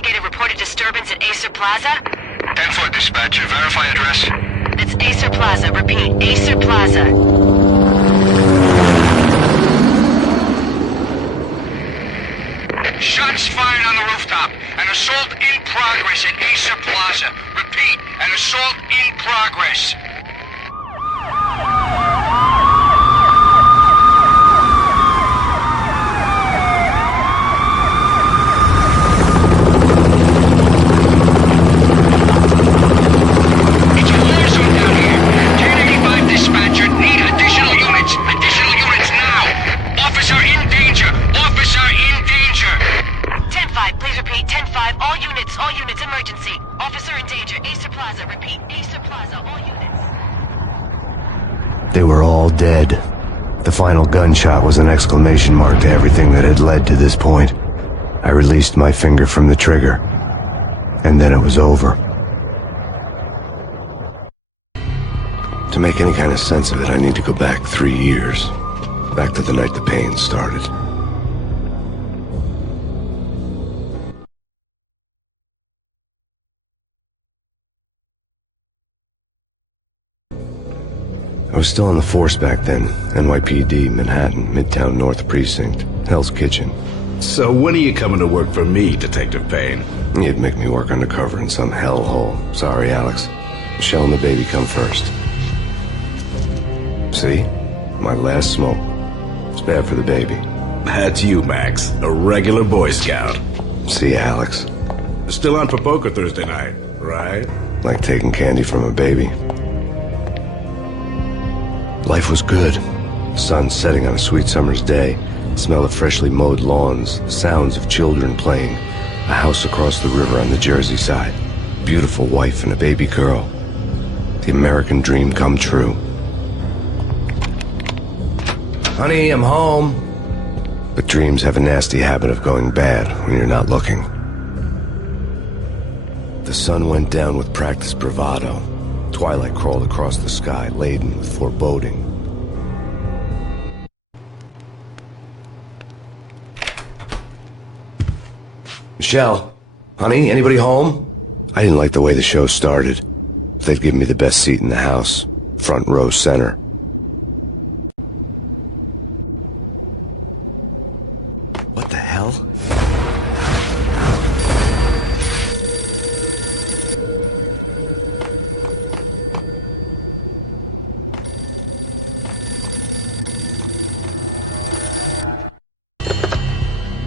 investigated reported disturbance at Acer Plaza? 10-4 dispatcher. Verify address. That's Acer Plaza. Repeat, Acer Plaza. Shots fired on the rooftop. An assault in progress at Acer Plaza. Repeat, an assault in progress. It's a war zone down here. 1085 dispatcher. Need additional units. Additional units now. Officer in danger. Officer in danger. 10-5, please repeat. 10-5, all units, emergency. Officer in danger, Acer Plaza. Repeat, Acer Plaza, all units. They were all dead. The final gunshot was an exclamation mark to everything that had led to this point. I released my finger from the trigger, and then it was over. To make any kind of sense of it, I need to go back 3 years. Back to the night the pain started. I was still on the force back then. NYPD, Manhattan, Midtown North Precinct, Hell's Kitchen. So when are you coming to work for me, Detective Payne? You'd make me work undercover in some hellhole. Sorry, Alex. Michelle and the baby come first. See? My last smoke. It's bad for the baby. That's you, Max. A regular Boy Scout. See, Alex. Still on for poker Thursday night, right? Like taking candy from a baby. Life was good. Sun setting on a sweet summer's day. The smell of freshly mowed lawns. The sounds of children playing. A house across the river on the Jersey side. Beautiful wife and a baby girl. The American dream come true. Honey, I'm home. But dreams have a nasty habit of going bad when you're not looking. The sun went down with practiced bravado. Twilight crawled across the sky, laden with foreboding. Michelle? Honey, anybody home? I didn't like the way the show started. They'd given me the best seat in the house. Front row center. What the hell?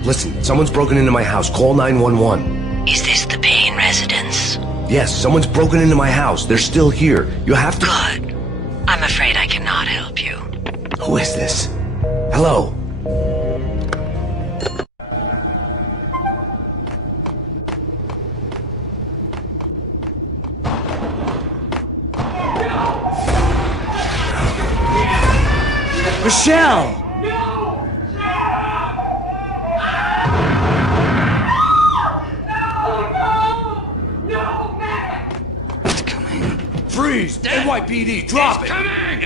Listen, someone's broken into my house. Call 911. Is this the Payne residence? Yes, someone's broken into my house. They're still here. You have to... Good. I'm afraid I cannot help you. Who is this? Hello? Michelle! Freeze! NYPD, drop it! Coming!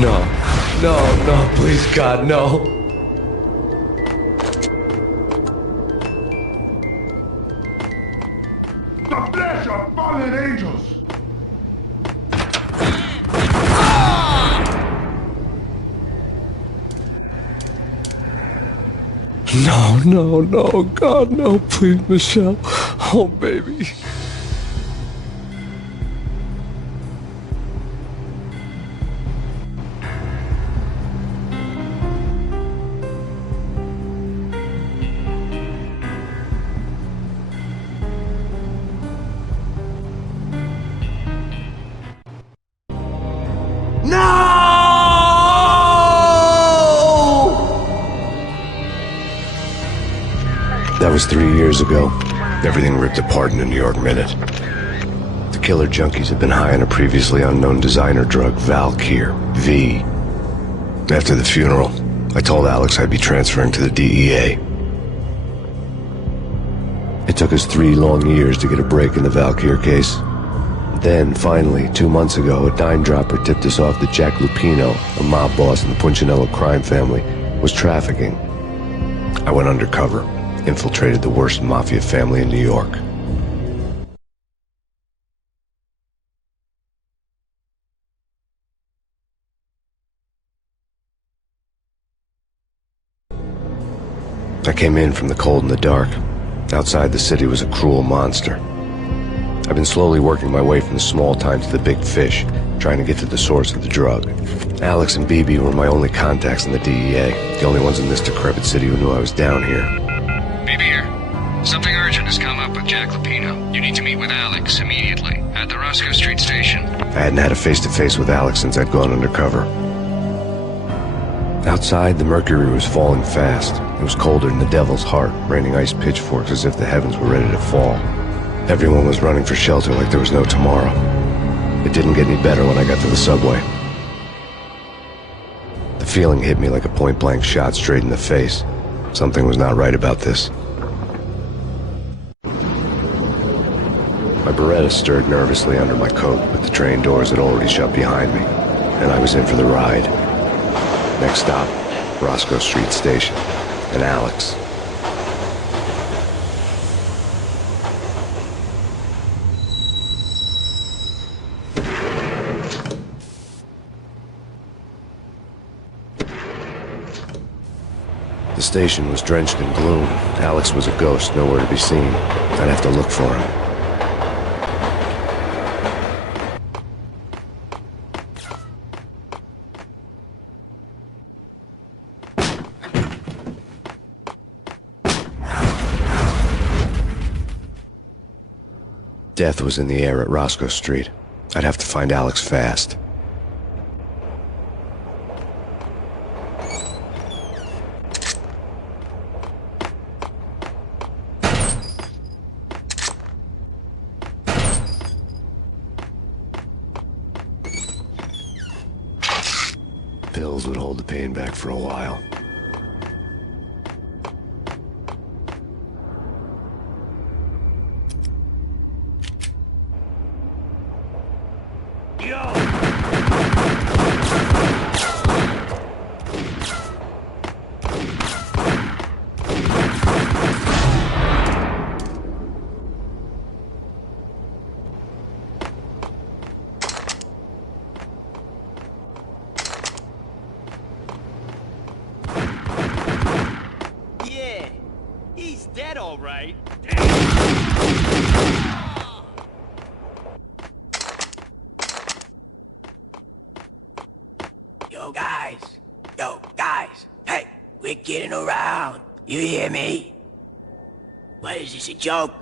No, please, God, no. The flesh of fallen angels! No, God, no, please, Michelle. Oh, baby. That was 3 years ago. Everything ripped apart in a New York minute. The killer junkies had been high on a previously unknown designer drug, Valkyr, V. After the funeral, I told Alex I'd be transferring to the DEA. It took us 3 long years to get a break in the Valkyr case. Then, finally, 2 months ago, a dime-dropper tipped us off that Jack Lupino, a mob boss in the Punchinello crime family, was trafficking I went undercover, infiltrated the worst mafia family in New York. I came in from the cold and the dark. Outside the city was a cruel monster. I've been slowly working my way from the small time to the big fish, trying to get to the source of the drug. Alex and BB were my only contacts in the DEA, the only ones in this decrepit city who knew I was down here. BB here. Something urgent has come up with Jack Lupino. You need to meet with Alex immediately at the Roscoe Street station. I hadn't had a face-to-face with Alex since I'd gone undercover. Outside, the mercury was falling fast. It was colder than the devil's heart, raining ice pitchforks as if the heavens were ready to fall. Everyone was running for shelter like there was no tomorrow. It didn't get any better when I got to the subway. The feeling hit me like a point-blank shot straight in the face. Something was not right about this. My Beretta stirred nervously under my coat, but the train doors had already shut behind me, and I was in for the ride. Next stop, Roscoe Street Station, and Alex. The station was drenched in gloom. Alex was a ghost, nowhere to be seen. I'd have to look for him. Death was in the air at Roscoe Street. I'd have to find Alex fast. Pills would hold the pain back for a while. Dead, all right. Yo, guys. Hey, we're getting around. You hear me? What is this, a joke?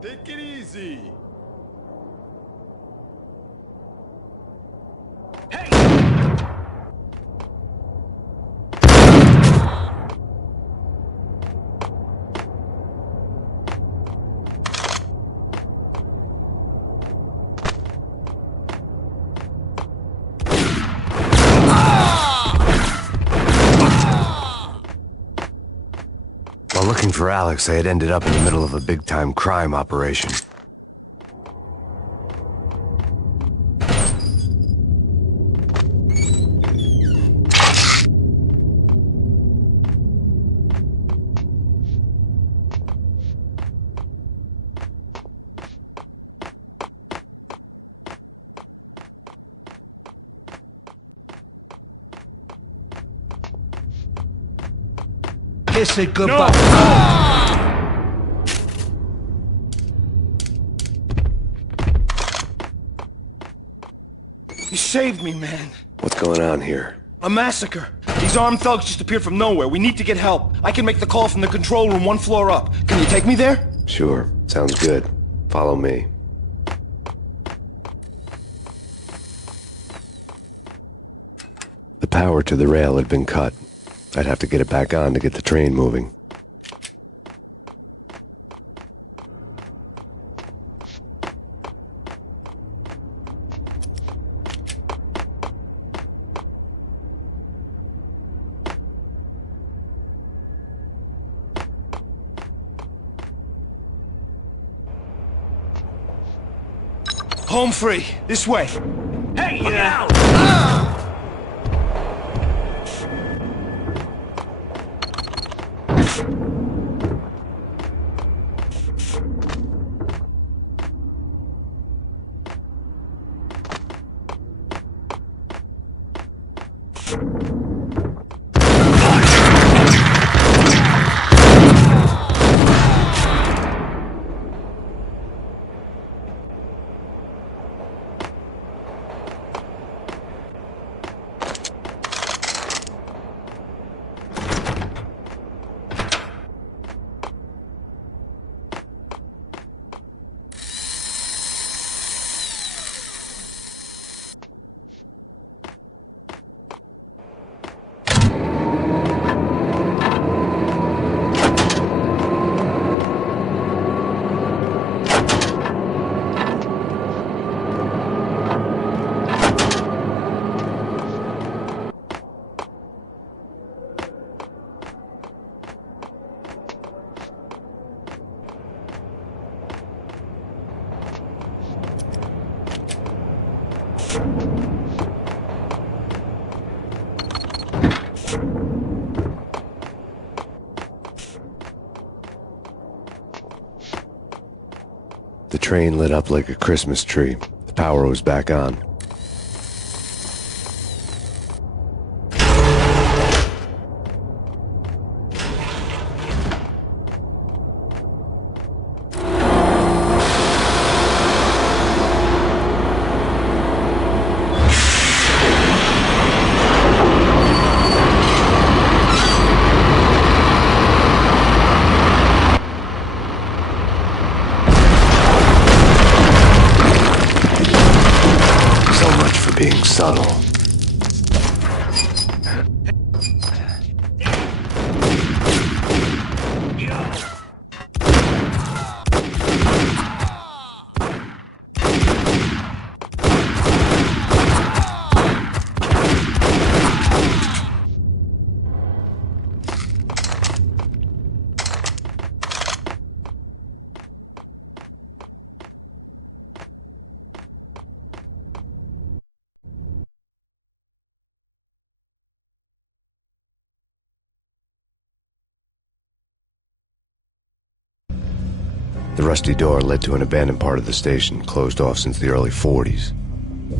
Take it easy. Hey! While looking for Alex, I had ended up in the middle of a big-time crime operation. Kiss it goodbye. You saved me, man. What's going on here? A massacre. These armed thugs just appeared from nowhere. We need to get help. I can make the call from the control room 1 floor up. Can you take me there? Sure, sounds good. Follow me. The power to the rail had been cut. I'd have to get it back on to get the train moving. Home free. This way. Hey, look out! The train lit up like a Christmas tree. The power was back on. Being subtle. The rusty door led to an abandoned part of the station, closed off since the early 40s.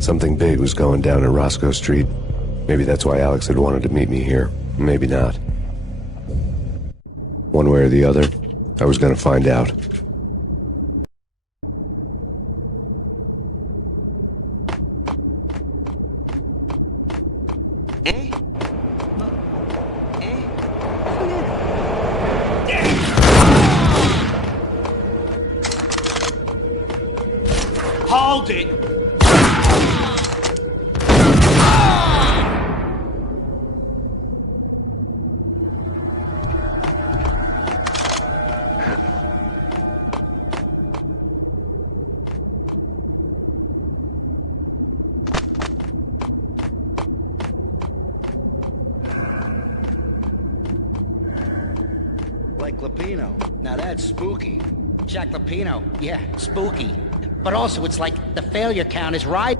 Something big was going down in Roscoe Street. Maybe that's why Alex had wanted to meet me here. Maybe not. One way or the other, I was gonna find out. Hold it! Like Lapino. Now that's spooky. Jack Lapino. Yeah, spooky. But also it's like the failure count is right.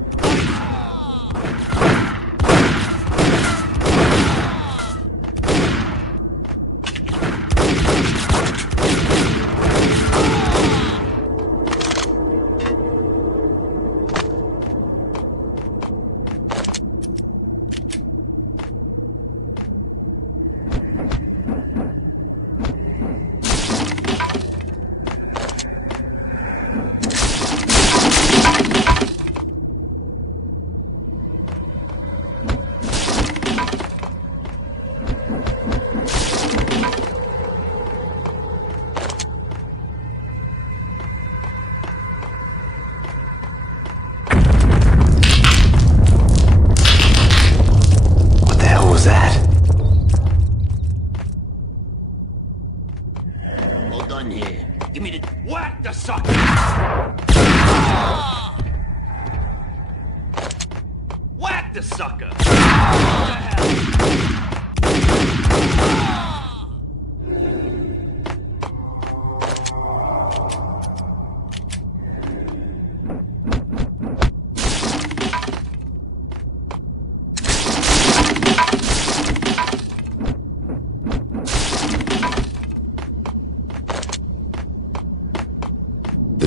Give me the... Whack the sucker! Whack the sucker! What the hell?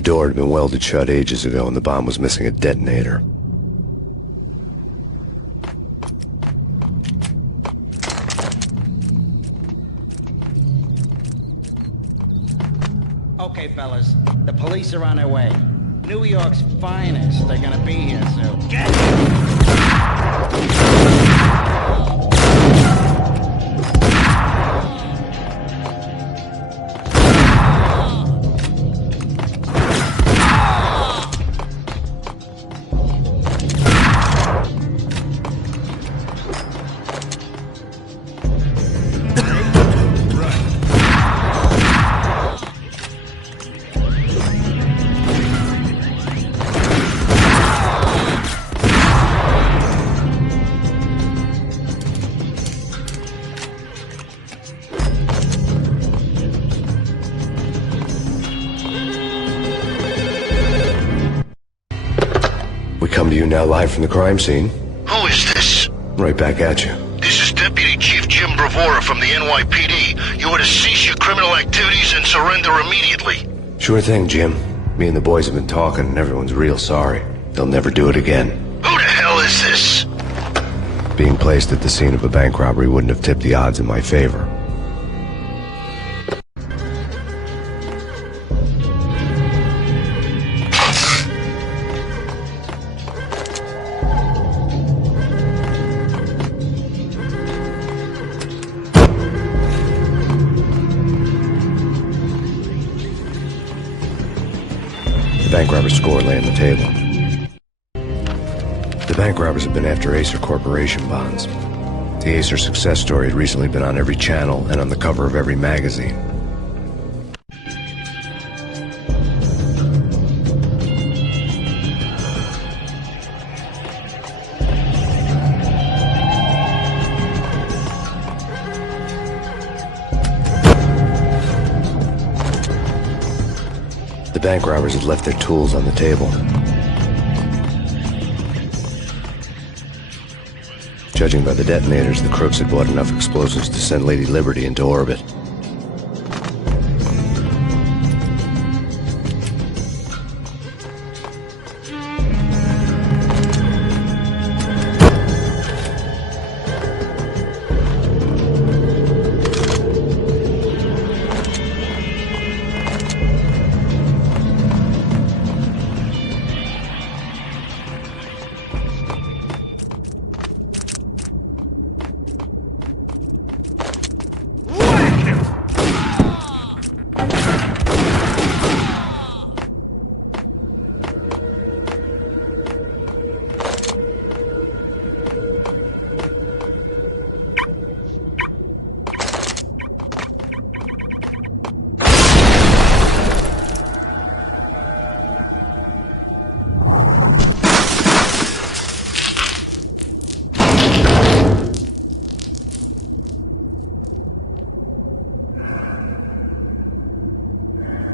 door had been welded shut ages ago and the bomb was missing a detonator. Okay, fellas, the police are on their way. New York's finest are gonna be here soon. Get We come to you now live from the crime scene. Who is this? Right back at you. This is Deputy Chief Jim Bravura from the NYPD. You are to cease your criminal activities and surrender immediately. Sure thing, Jim. Me and the boys have been talking and everyone's real sorry. They'll never do it again. Who the hell is this? Being placed at the scene of a bank robbery wouldn't have tipped the odds in my favor. The bank robber's score lay on the table. The bank robbers have been after Acer Corporation bonds. The Acer success story had recently been on every channel and on the cover of every magazine. The bank robbers had left their tools on the table. Judging by the detonators, the crooks had bought enough explosives to send Lady Liberty into orbit.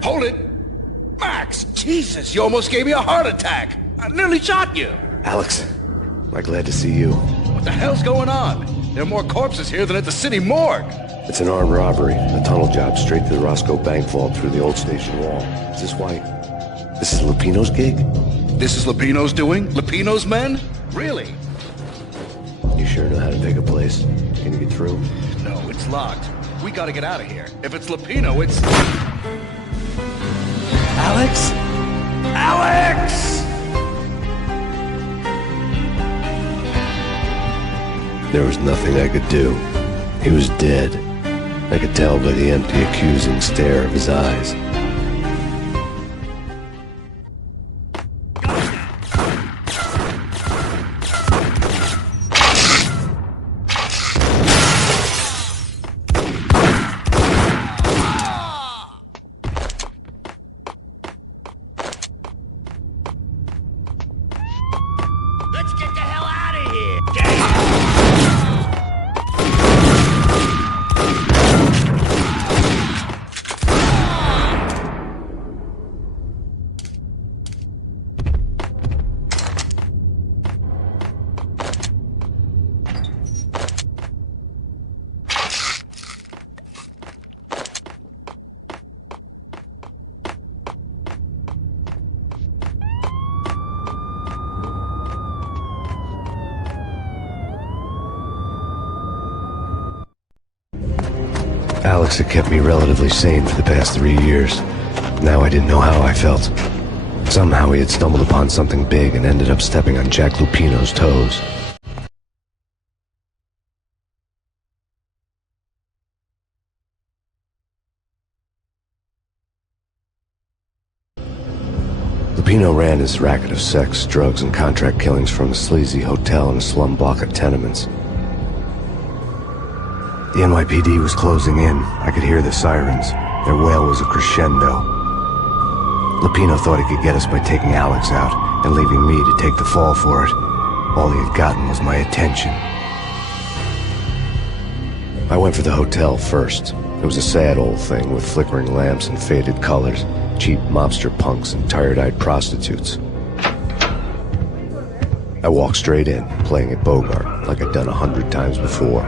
Hold it! Max! Jesus, you almost gave me a heart attack! I nearly shot you! Alex, I'm glad to see you. What the hell's going on? There are more corpses here than at the city morgue! It's an armed robbery, a tunnel job straight to the Roscoe Bank vault through the old station wall. Is this why? This is Lupino's gig? This is Lupino's doing? Lupino's men? Really? You sure know how to take a place? Can you get through? No, it's locked. We gotta get out of here. If it's Lupino, it's... Alex? Alex! There was nothing I could do. He was dead. I could tell by the empty, accusing stare of his eyes. Let's get the hell out of here! Alex had kept me relatively sane for the past 3 years. Now I didn't know how I felt. Somehow he had stumbled upon something big and ended up stepping on Jack Lupino's toes. Lupino ran his racket of sex, drugs, and contract killings from a sleazy hotel in a slum block of tenements. The NYPD was closing in. I could hear the sirens. Their wail was a crescendo. Lupino thought he could get us by taking Alex out and leaving me to take the fall for it. All he had gotten was my attention. I went for the hotel first. It was a sad old thing with flickering lamps and faded colors, cheap mobster punks and tired-eyed prostitutes. I walked straight in, playing at Bogart, like I'd done 100 times before.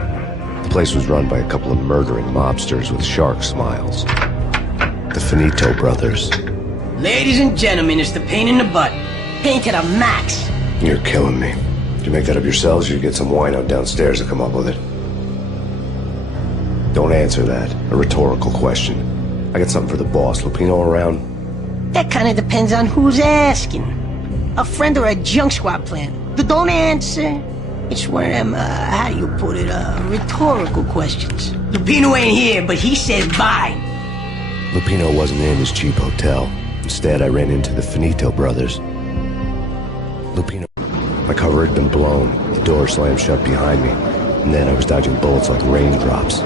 The place was run by a couple of murdering mobsters with shark smiles. The Finito brothers. Ladies and gentlemen, it's the pain in the butt. Pain to the max. You're killing me. Did you make that up yourselves, or you get some wino downstairs to come up with it? Don't answer that. A rhetorical question. I got something for the boss. Lupino around? That kind of depends on who's asking. A friend or a junk squad plan. Don't answer. It's one of them, how do you put it, rhetorical questions. Lupino ain't here, but he said bye. Lupino wasn't in his cheap hotel. Instead, I ran into the Finito brothers. Lupino... My cover had been blown. The door slammed shut behind me. And then I was dodging bullets like raindrops.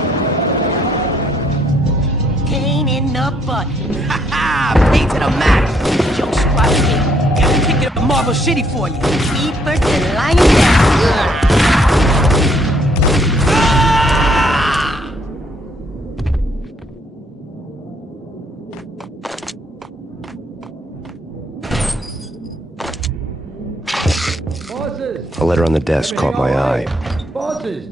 Pain in the butt. Ha ha! Pain to the max. Junk squad kid. Got to pick up Marble City for you. Deeper than lying down. Bosses! A letter on the desk caught my eye. Bosses!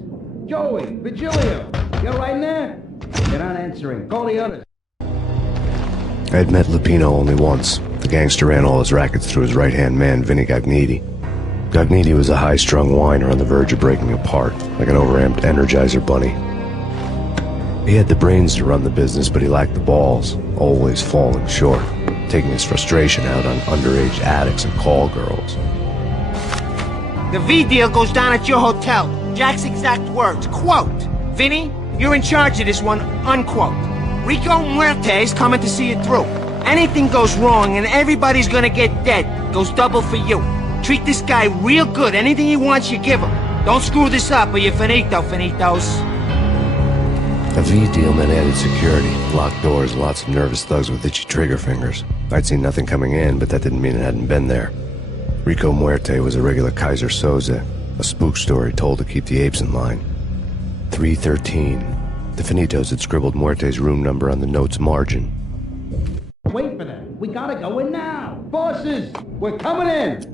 Joey! Virgilio! You right in there? You're not answering. Call the others. I had met Lupino only once. The gangster ran all his rackets through his right-hand man, Vinny Gagniti. Gagniti was a high-strung whiner on the verge of breaking apart, like an overamped Energizer bunny. He had the brains to run the business, but he lacked the balls, always falling short, taking his frustration out on underage addicts and call girls. The V deal goes down at your hotel. Jack's exact words, quote, "Vinny, you're in charge of this one," unquote. Rico Muerte's coming to see it through. Anything goes wrong and everybody's gonna get dead. Goes double for you. Treat this guy real good. Anything he wants, you give him. Don't screw this up or you're finito, finitos. A V deal meant added security, locked doors, and lots of nervous thugs with itchy trigger fingers. I'd seen nothing coming in, but that didn't mean it hadn't been there. Rico Muerte was a regular Kaiser Soze, a spook story told to keep the apes in line. 313. The Finitos had scribbled Muerte's room number on the note's margin. Wait for them. We gotta go in now. Bosses! We're coming in!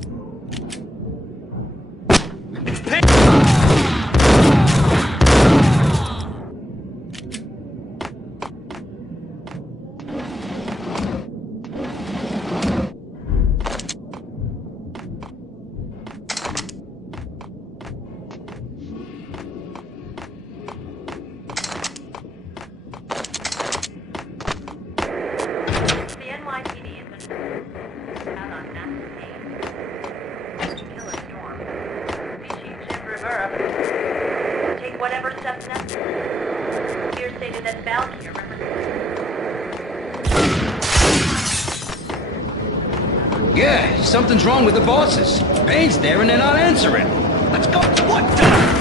Take whatever steps necessary. Here stated that Valkyrie Yeah, something's wrong with the bosses. Payne's there and they're not answering. Let's go. What the?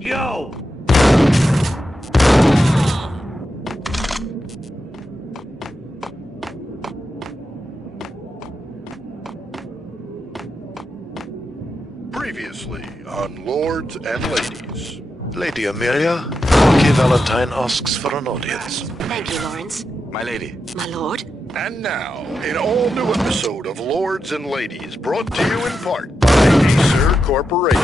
Yo! Previously on Lords and Ladies. Lady Amelia, Marquis Valentine asks for an audience. Thank you, Lawrence. My lady. My lord? And now, an all-new episode of Lords and Ladies, brought to you in part by Acer Corporation.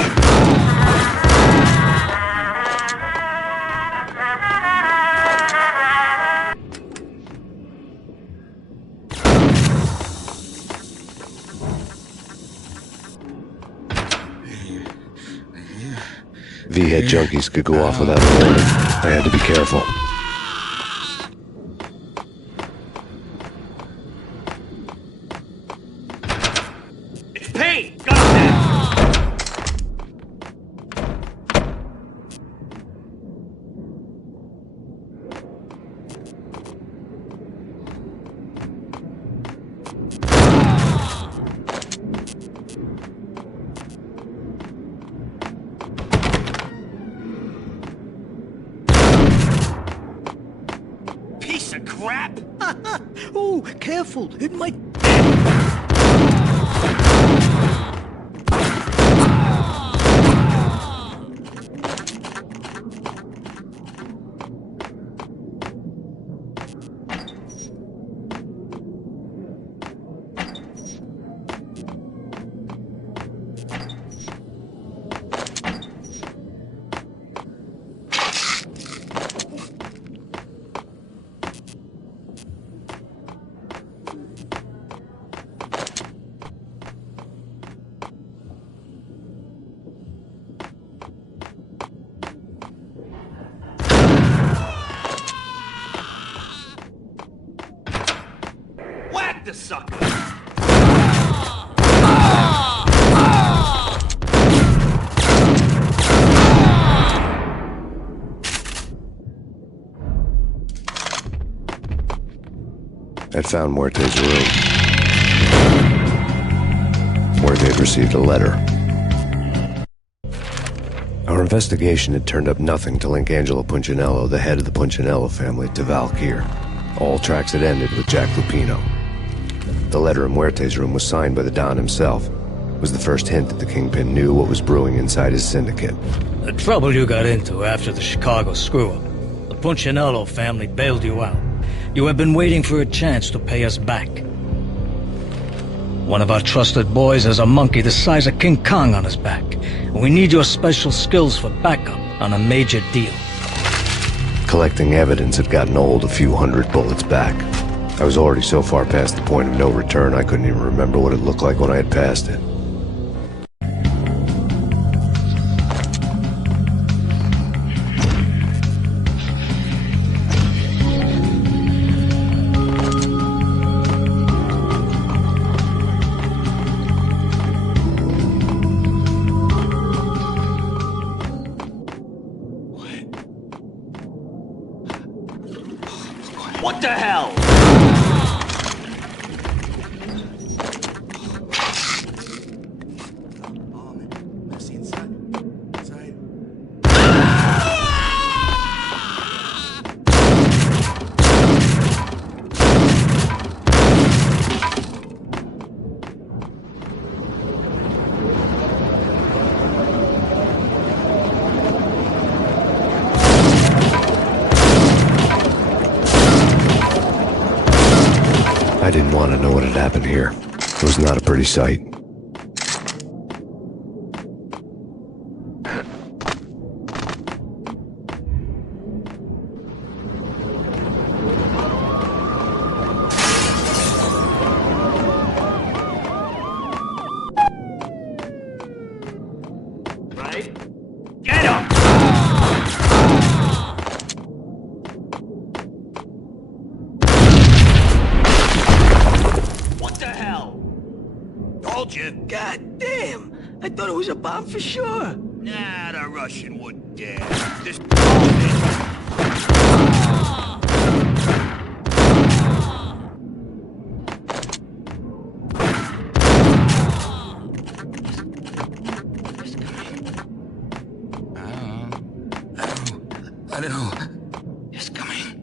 V-head junkies could go off without a warning. I had to be careful. It's Payne! Got that! Piece of crap! Ooh, careful. It might... Whack the sucker! I'd found Muerte's room, where they'd received a letter. Our investigation had turned up nothing to link Angelo Punchinello, the head of the Punchinello family, to Val Kier. All tracks had ended with Jack Lupino. The letter in Muerte's room was signed by the Don himself. It was the first hint that the Kingpin knew what was brewing inside his syndicate. The trouble you got into after the Chicago screw-up. The Punchinello family bailed you out. You have been waiting for a chance to pay us back. One of our trusted boys has a monkey the size of King Kong on his back. And we need your special skills for backup on a major deal. Collecting evidence had gotten old a few hundred bullets back. I was already so far past the point of no return I couldn't even remember what it looked like when I had passed it. What the hell? I didn't want to know what had happened here. It was not a pretty sight. Right? Get him! What the hell? Told you. God damn. I thought it was a bomb for sure. Nah, the Russian wouldn't dare. This I don't know. It's coming.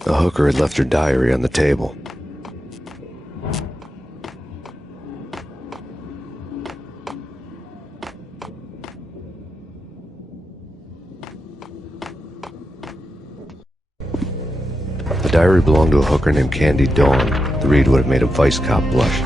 The hooker had left her diary on the table. The diary belonged to a hooker named Candy Dawn. The read would have made a vice cop blush.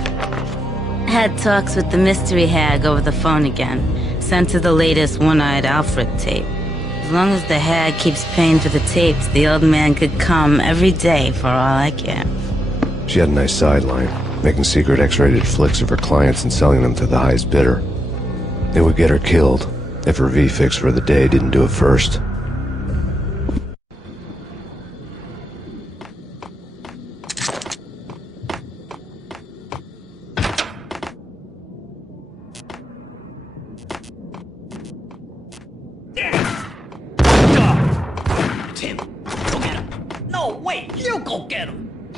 Had talks with the mystery hag over the phone again. Sent to the latest One-Eyed Alfred tape. As long as the hag keeps paying for the tapes, the old man could come every day for all I care. She had a nice sideline, making secret X-rated flicks of her clients and selling them to the highest bidder. It would get her killed if her V-fix for the day didn't do it first.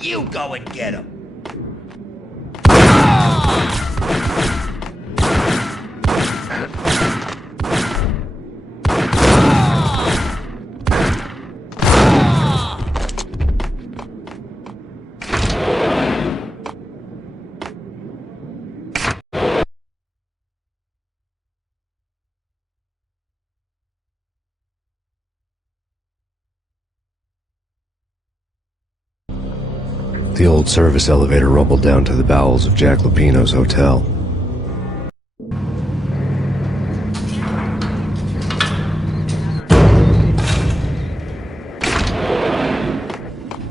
You go and get him. The old service elevator rumbled down to the bowels of Jack Lupino's hotel.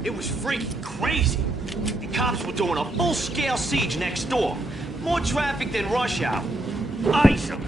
It was freaking crazy. The cops were doing a full-scale siege next door. More traffic than rush hour. Ice 'em.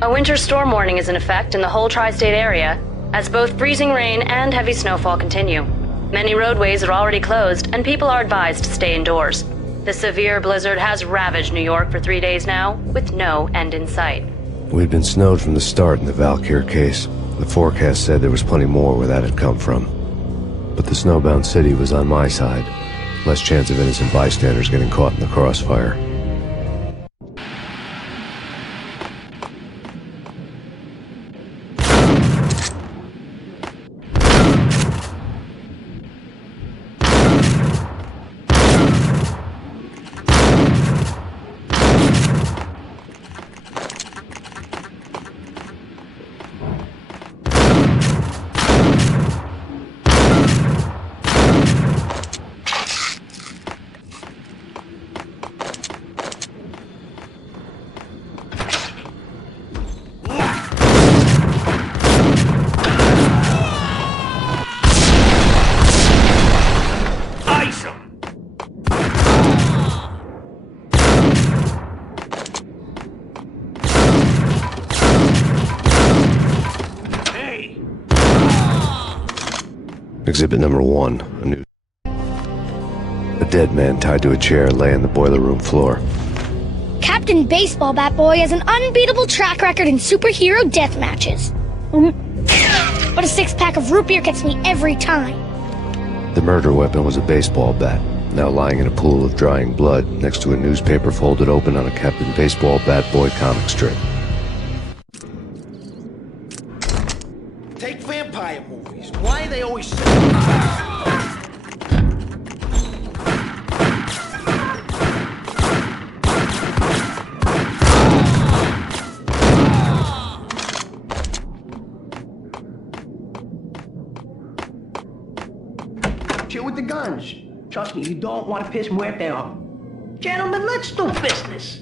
A winter storm warning is in effect in the whole tri-state area, as both freezing rain and heavy snowfall continue. Many roadways are already closed, and people are advised to stay indoors. The severe blizzard has ravaged New York for 3 days now, with no end in sight. We'd been snowed from the start in the Valkyr case. The forecast said there was plenty more where that had come from. But the snowbound city was on my side. Less chance of innocent bystanders getting caught in the crossfire. Exhibit number 1, a dead man tied to a chair lay on the boiler room floor. Captain Baseball Bat Boy has an unbeatable track record in superhero death matches. But a 6-pack of root beer gets me every time. The murder weapon was a baseball bat, now lying in a pool of drying blood next to a newspaper folded open on a Captain Baseball Bat Boy comic strip. Take vampire movies. Why are they always so... Chill with the guns. Trust me, you don't want to piss Muerte off. Gentlemen, let's do business.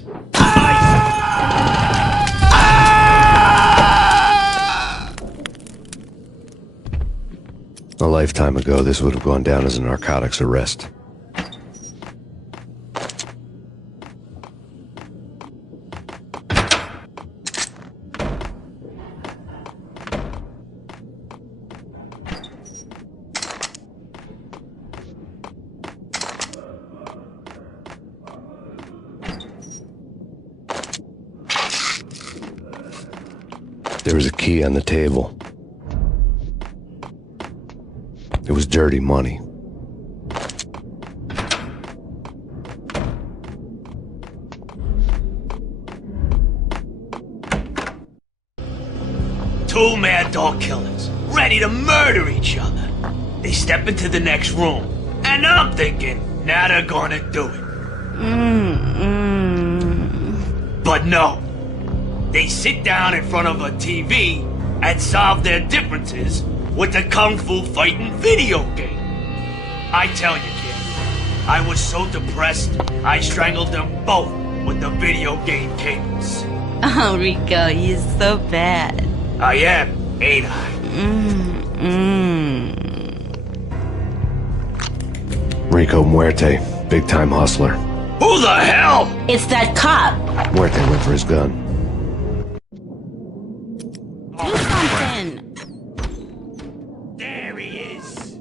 A lifetime ago, this would have gone down as a narcotics arrest. There was a key on the table. It was dirty money. Two mad dog killers, ready to murder each other. They step into the next room, and I'm thinking, now they're gonna do it. But no. They sit down in front of a TV and solve their differences with a kung fu fighting video game. I tell you, kid, I was so depressed, I strangled them both with the video game cables. Oh, Rico, you're so bad. I am, ain't I? Rico Muerte, big-time hustler. Who the hell? It's that cop. Muerte went for his gun. Do something. There he is.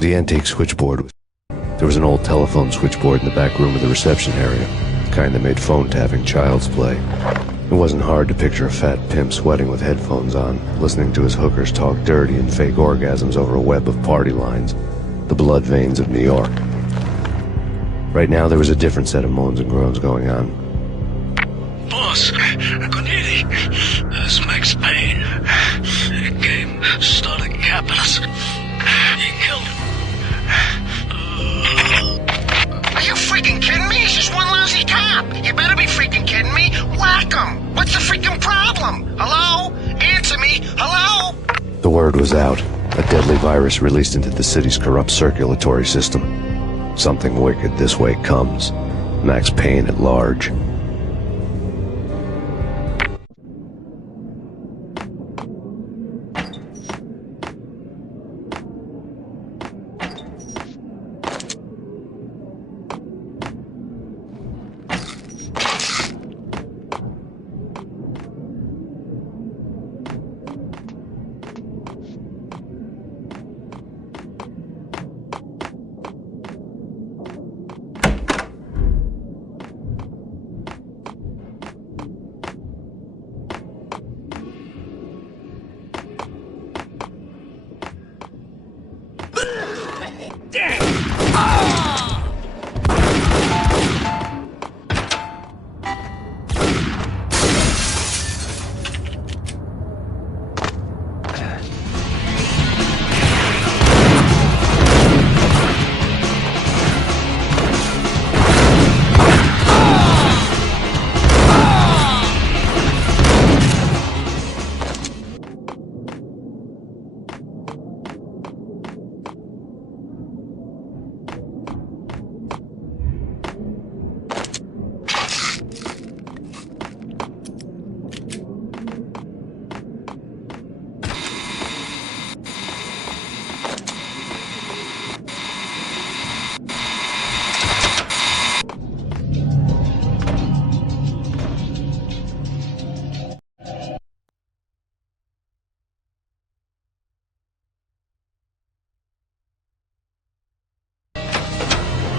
The antique switchboard. There was an old telephone switchboard in the back room of the reception area, the kind that made phone tapping child's play. It wasn't hard to picture a fat pimp sweating with headphones on, listening to his hookers talk dirty and fake orgasms over a web of party lines, the blood veins of New York. Right now there was a different set of moans and groans going on. Boss, Connery, it's Max Payne. The game started capping us. He killed him. Are you freaking kidding me? He's just one lousy cop. You better be freaking kidding me. Whack him. What's the freaking problem? Hello? Answer me. Hello? The word was out. A deadly virus released into the city's corrupt circulatory system. Something wicked this way comes. Max Payne at large.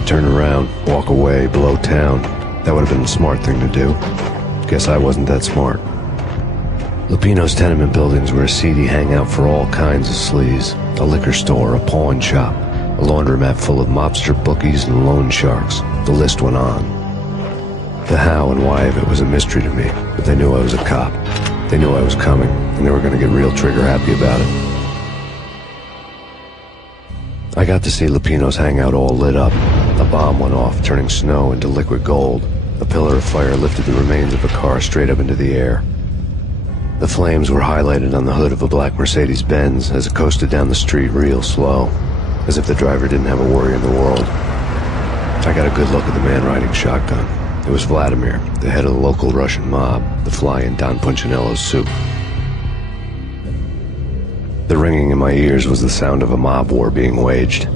Turn around, walk away, blow town. That would have been the smart thing to do. Guess I wasn't that smart. Lupino's tenement buildings were a seedy hangout for all kinds of sleaze. A liquor store, a pawn shop, a laundromat full of mobster bookies and loan sharks. The list went on. The how and why of it was a mystery to me, but they knew I was a cop. They knew I was coming, and they were going to get real trigger happy about it. I got to see Lupino's hangout all lit up. A bomb went off, turning snow into liquid gold. A pillar of fire lifted the remains of a car straight up into the air. The flames were highlighted on the hood of a black Mercedes-Benz as it coasted down the street real slow, as if the driver didn't have a worry in the world. I got a good look at the man riding shotgun. It was Vladimir, the head of the local Russian mob, the fly in Don Punchinello's soup. The ringing in my ears was the sound of a mob war being waged.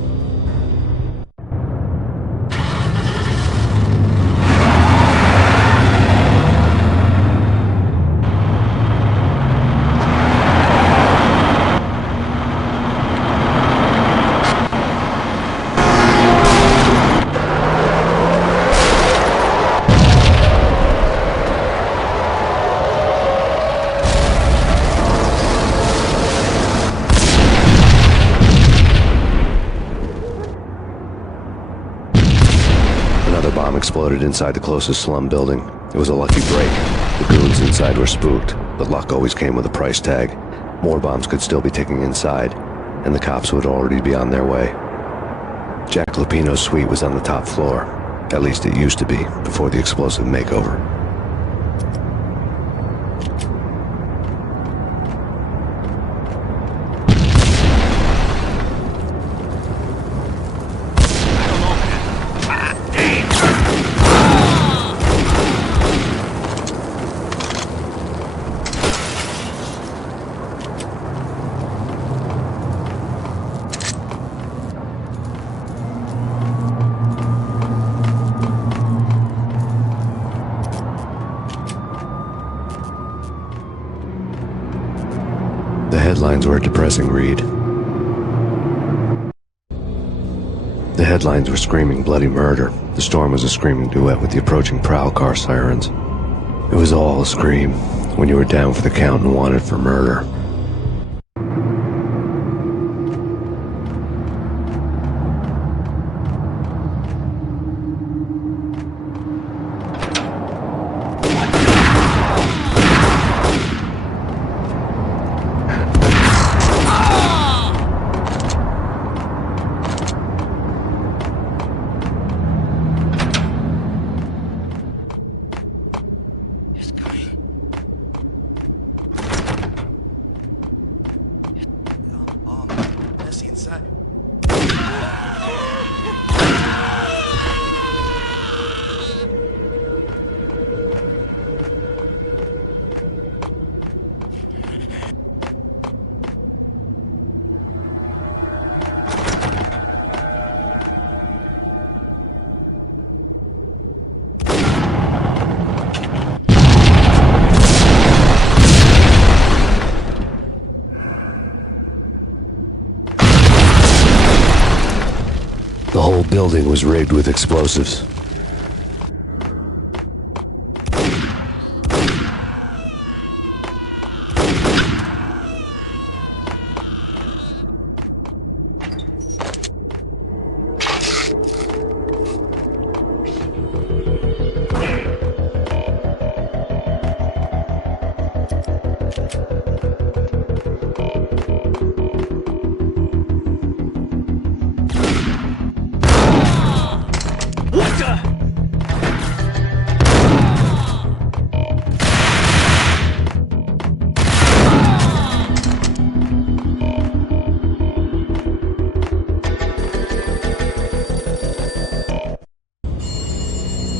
inside the closest slum building. It was a lucky break. The goons inside were spooked, but luck always came with a price tag. More bombs could still be ticking inside, and the cops would already be on their way. Jack Lupino's suite was on the top floor. At least it used to be, before the explosive makeover. The headlines were a depressing read. The headlines were screaming bloody murder. The storm was a screaming duet with the approaching prowl car sirens. It was all a scream when you were down for the count and wanted for murder. The whole building was rigged with explosives.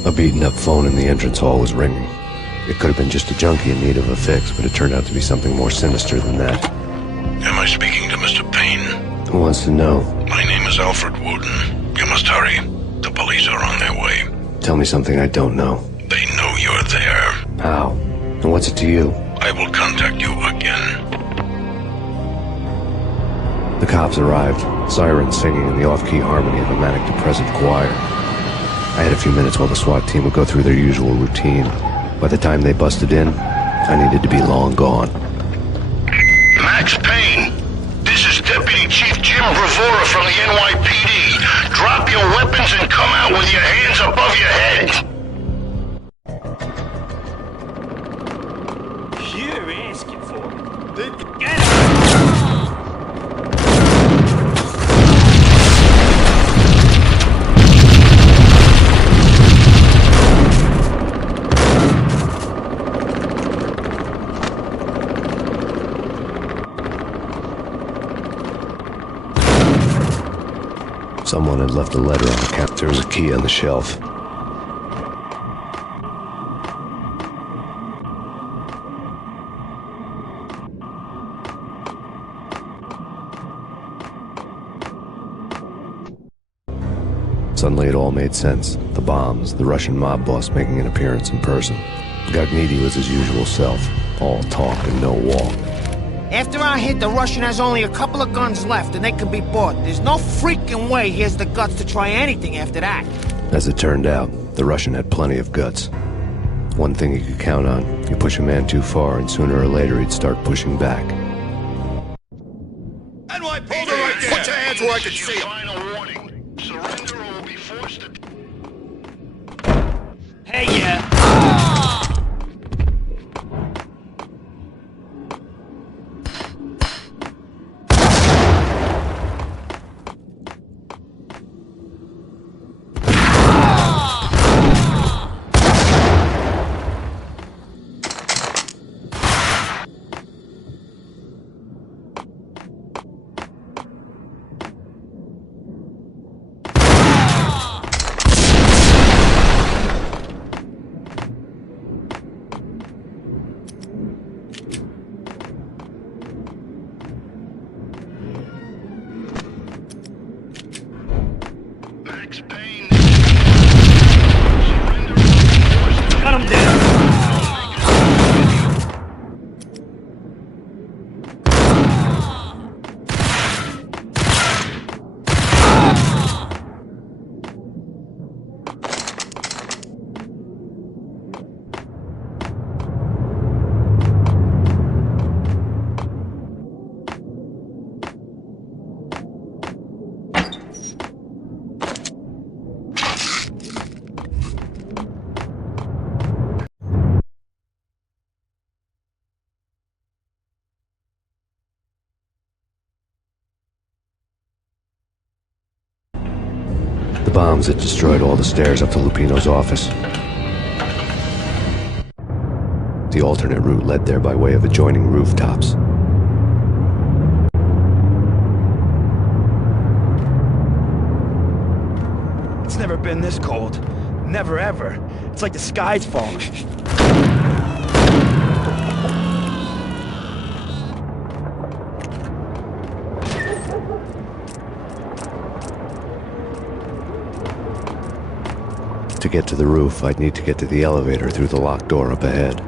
A beaten-up phone in the entrance hall was ringing. It could have been just a junkie in need of a fix, but it turned out to be something more sinister than that. Am I speaking to Mr. Payne? Who wants to know? My name is Alfred Wooden. You must hurry. The police are on their way. Tell me something I don't know. They know you're there. How? And what's it to you? I will contact you again. The cops arrived, sirens singing in the off-key harmony of a manic-depressive choir. I had a few minutes while the SWAT team would go through their usual routine. By the time they busted in, I needed to be long gone. Max Payne, this is Deputy Chief Jim Bravura from the NYPD. Drop your weapons and come out with your hands above your head. You're asking for it. Get Someone had left a letter on the counter. There was a key on the shelf. Suddenly it all made sense. The bombs, the Russian mob boss making an appearance in person. Gagniti was his usual self, all talk and no walk. After our hit, the Russian has only a couple of guns left, and they can be bought. There's no freaking way he has the guts to try anything after that. As it turned out, the Russian had plenty of guts. One thing you could count on, you push a man too far, and sooner or later he'd start pushing back. NYPD, put your hands where I can see them. Final warning. Surrender or will be forced to... bombs that destroyed all the stairs up to Lupino's office. The alternate route led there by way of adjoining rooftops. It's never been this cold. Never ever. It's like the sky's falling. To get to the roof, I'd need to get to the elevator through the locked door up ahead.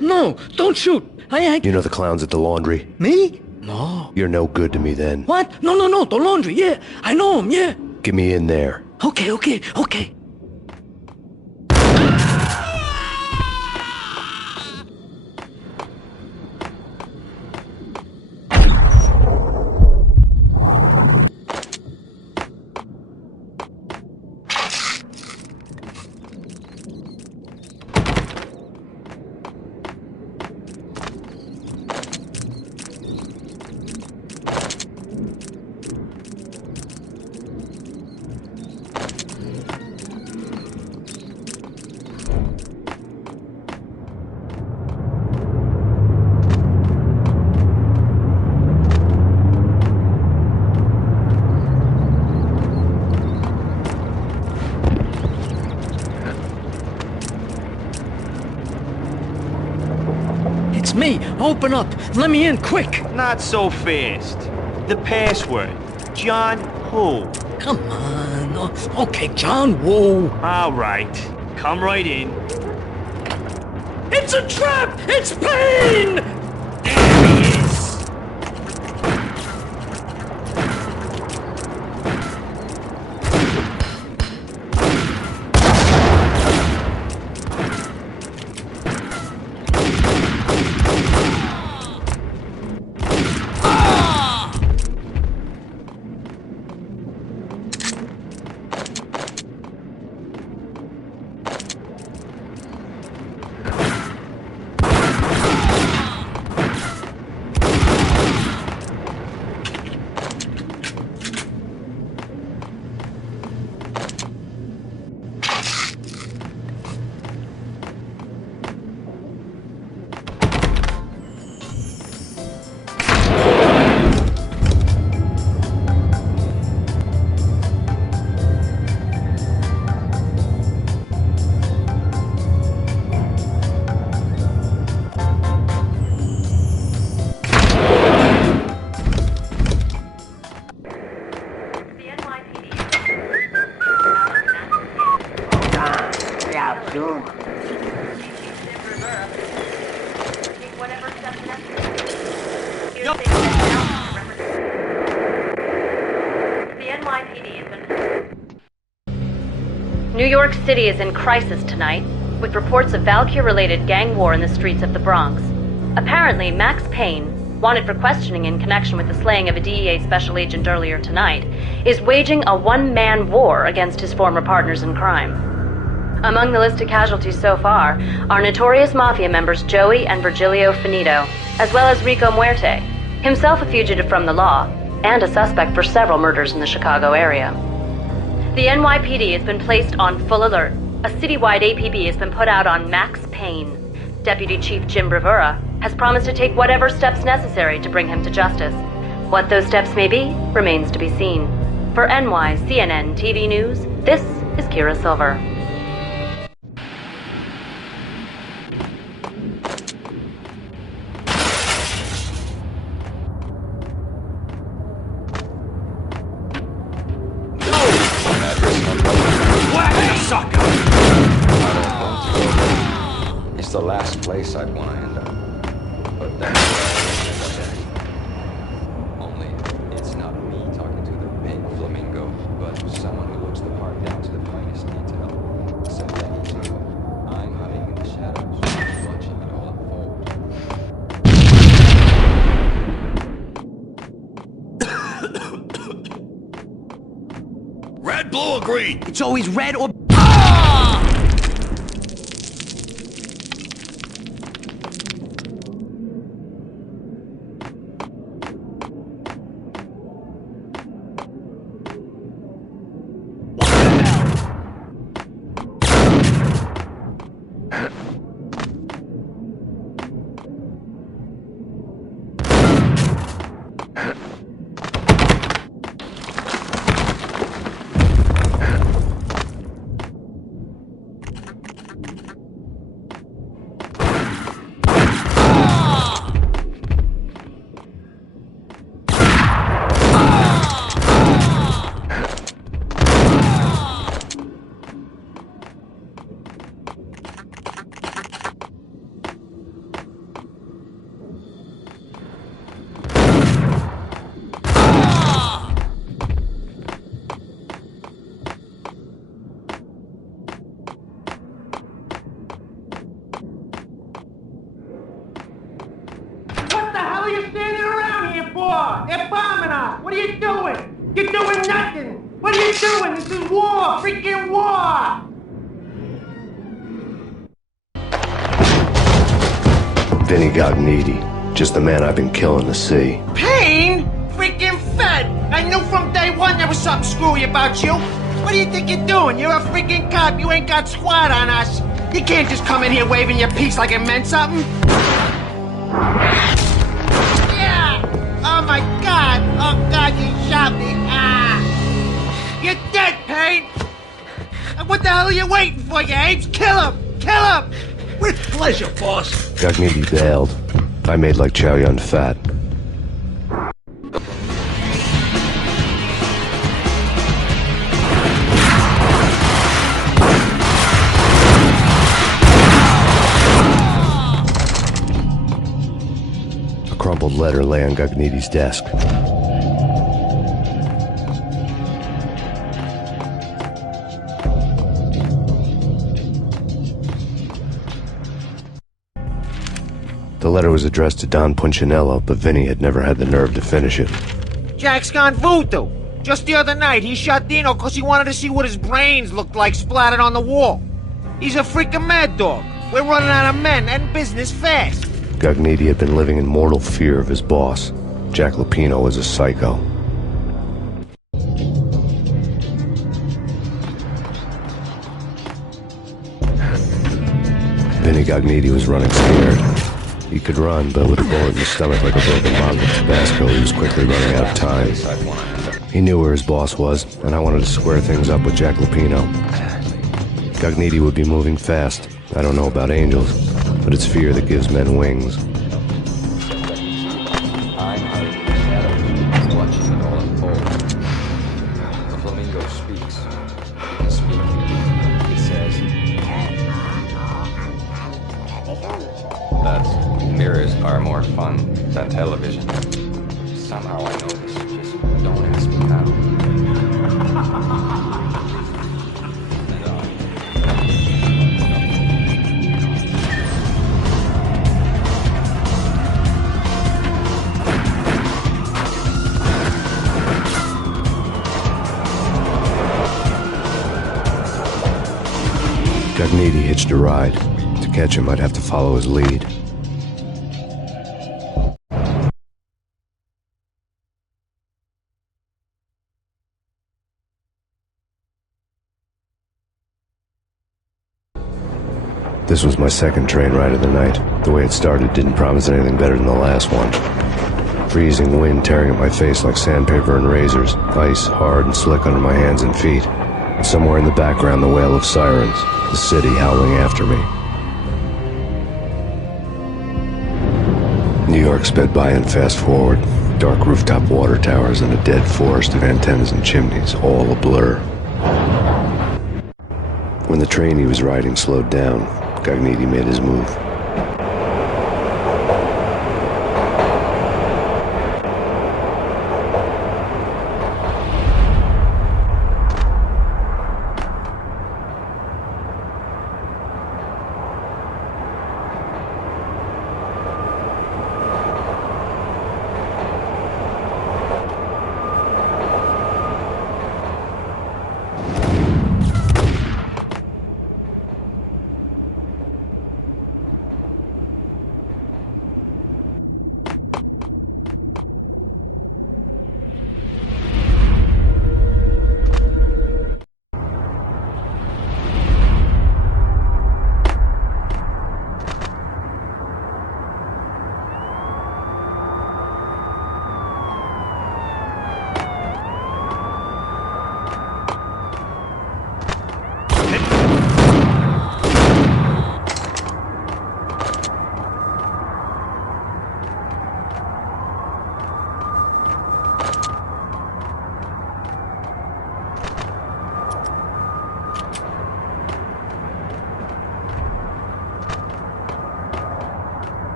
No, don't shoot. You know the clowns at the laundry? Me? No. You're no good to me then. What? No, the laundry, yeah. I know him, yeah. Get me in there. Okay. It's me. Open up. Let me in, quick. Not so fast. The password. John who? Come on. Okay, John Woo. All right. Come right in. It's a trap! It's Payne! There he is. New York City is in crisis tonight, with reports of Valkyr-related gang war in the streets of the Bronx. Apparently, Max Payne, wanted for questioning in connection with the slaying of a DEA special agent earlier tonight, is waging a one-man war against his former partners in crime. Among the listed casualties so far are notorious mafia members Joey and Virgilio Finito, as well as Rico Muerte, himself a fugitive from the law, and a suspect for several murders in the Chicago area. The NYPD has been placed on full alert. A citywide APB has been put out on Max Payne. Deputy Chief Jim Bravura has promised to take whatever steps necessary to bring him to justice. What those steps may be remains to be seen. For NYCNN TV News, this is Kira Silver. the last place I'd want to end up. But that's where I end up at. Only, it's not me talking to the pink flamingo, but someone who looks the part down to the finest detail. Except I need to know, I'm hiding in the shadows, watching it all unfold. Red, blue, or green? It's always red or... They're bombing us! What are you doing? You're doing nothing! What are you doing? This is war! Freaking war! Vinny got needy. Just the man I've been killing to see. Payne? Freaking fed! I knew from day one there was something screwy about you. What do you think you're doing? You're a freaking cop. You ain't got squad on us. You can't just come in here waving your piece like it meant something. Oh my God! Oh God, you shot me! Ah! You're dead, Payne! What the hell are you waiting for, you apes? Kill him! Kill him! With pleasure, boss. Gagnidi bailed. I made like Chow Yun Fat. A crumpled letter lay on Gagnidi's desk. The letter was addressed to Don Punchinello, but Vinny had never had the nerve to finish it. Jack's gone voodoo. Just the other night, he shot Dino because he wanted to see what his brains looked like splattered on the wall. He's a freaking mad dog. We're running out of men and business fast. Gagnidi had been living in mortal fear of his boss. Jack Lupino was a psycho. Vinny Gagnidi was running scared. He could run, but with a bullet in his stomach like a broken bottle of Tabasco, he was quickly running out of time. He knew where his boss was, and I wanted to square things up with Jack Lupino. Gagnidi would be moving fast. I don't know about angels, but it's fear that gives men wings. I'm hiding in the shadows, watching it all unfold. The flamingo speaks. It can speak. It says... that mirrors are more fun than television. Somehow I know this, just don't ask me how. Gagnidi hitched a ride. To catch him, I'd have to follow his lead. This was my second train ride of the night. The way it started didn't promise anything better than the last one. Freezing wind tearing at my face like sandpaper and razors, ice hard and slick under my hands and feet. And somewhere in the background, the wail of sirens, the city howling after me. New York sped by in fast forward. Dark rooftop water towers and a dead forest of antennas and chimneys, all a blur. When the train he was riding slowed down, Gagnidi made his move.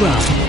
problem.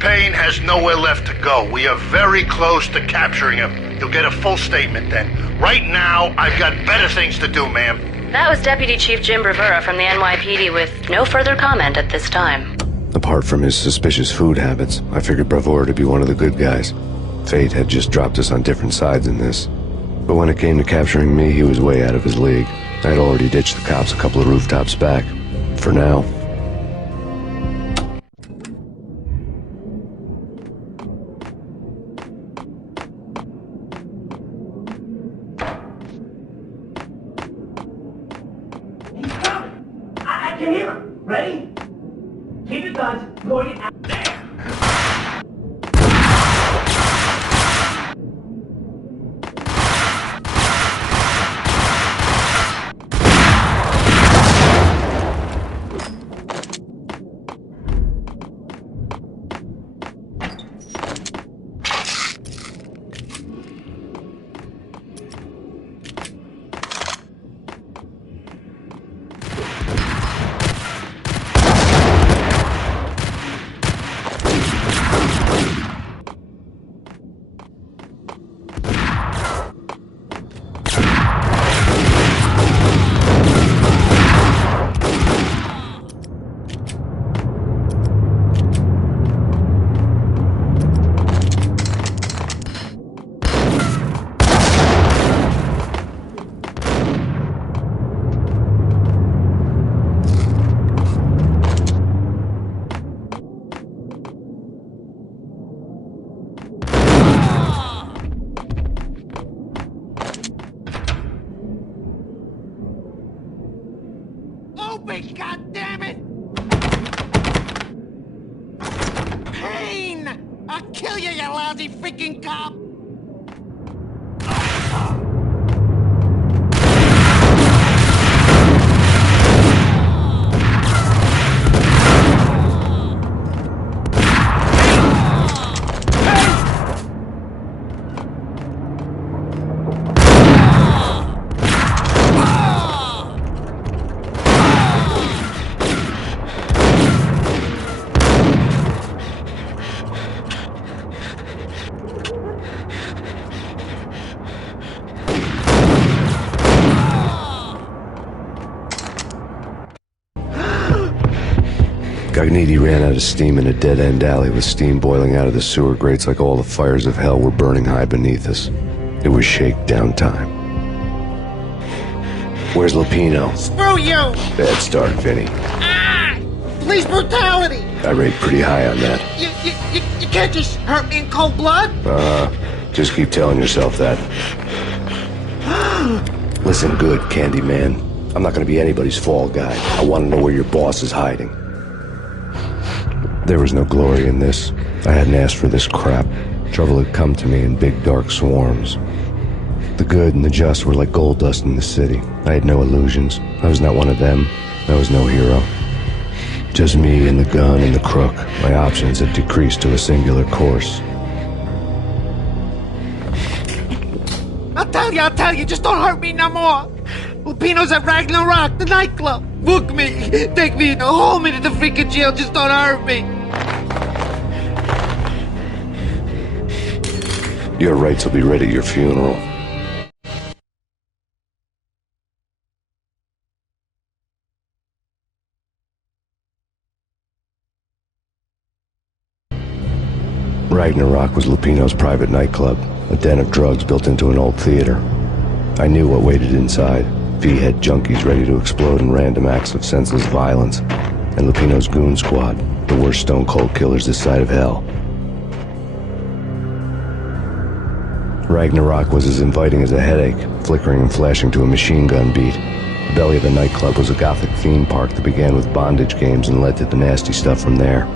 Payne has nowhere left to go. We are very close to capturing him. You'll get a full statement then. Right now, I've got better things to do, ma'am. That was Deputy Chief Jim Rivera from the NYPD with no further comment at this time. Apart from his suspicious food habits, I figured Bravura to be one of the good guys. Fate had just dropped us on different sides in this. But when it came to capturing me, he was way out of his league. I had already ditched the cops a couple of rooftops back. For now. I can hear him. Ready? Keep your guns pointed out there. Open, goddammit! Payne! I'll kill you, you lousy freaking cop! Gagniti ran out of steam in a dead-end alley with steam boiling out of the sewer grates like all the fires of hell were burning high beneath us. It was shakedown time. Where's Lupino? Screw you! Bad start, Vinny. Ah! Police brutality! I rate pretty high on that. You can't just hurt me in cold blood! Just keep telling yourself that. Listen good, Candyman. I'm not gonna be anybody's fall guy. I want to know where your boss is hiding. There was no glory in this. I hadn't asked for this crap. Trouble had come to me in big dark swarms. The good and the just were like gold dust in the city. I had no illusions. I was not one of them. I was no hero. Just me and the gun and the crook. My options had decreased to a singular course. I'll tell you, just don't hurt me no more! Lupino's at Ragnarok, the nightclub! Book me! Take me in a home into the freaking jail, just don't hurt me! Your rights will be read at your funeral. Ragnarok was Lupino's private nightclub, a den of drugs built into an old theater. I knew what waited inside. V-head junkies ready to explode in random acts of senseless violence, and Lupino's goon squad, the worst stone-cold killers this side of hell. Ragnarok was as inviting as a headache, flickering and flashing to a machine gun beat. The belly of the nightclub was a gothic theme park that began with bondage games and led to the nasty stuff from there.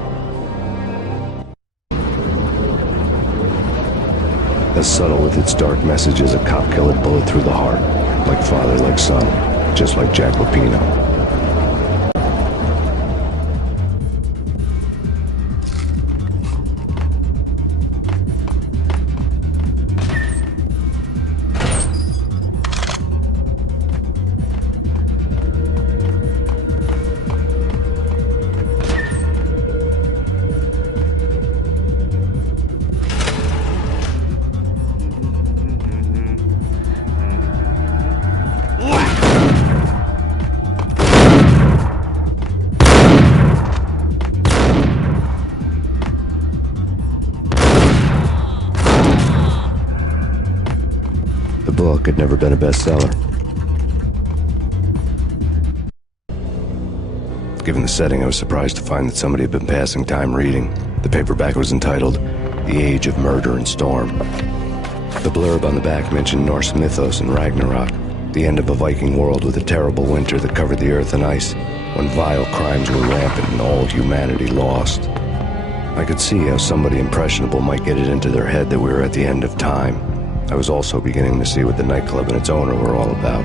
As subtle with its dark message as a cop killer bullet through the heart. Like father, like son, just like Jack Lupino. book had never been a bestseller. Given the setting, I was surprised to find that somebody had been passing time reading. The paperback was entitled The Age of Murder and Storm. The blurb on the back mentioned Norse mythos and Ragnarok, the end of a Viking world with a terrible winter that covered the earth in ice, when vile crimes were rampant and all humanity lost. I could see how somebody impressionable might get it into their head that we were at the end of time. I was also beginning to see what the nightclub and its owner were all about.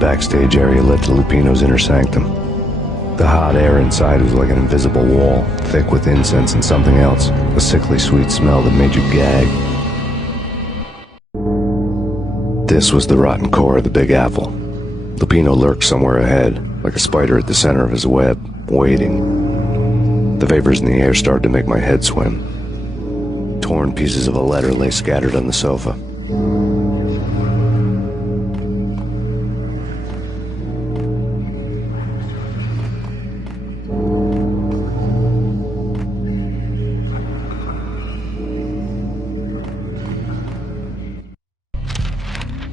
backstage area led to Lupino's inner sanctum. The hot air inside was like an invisible wall, thick with incense and something else, a sickly sweet smell that made you gag. This was the rotten core of the Big Apple. Lupino lurked somewhere ahead, like a spider at the center of his web, waiting. The vapors in the air started to make my head swim. Torn pieces of a letter lay scattered on the sofa.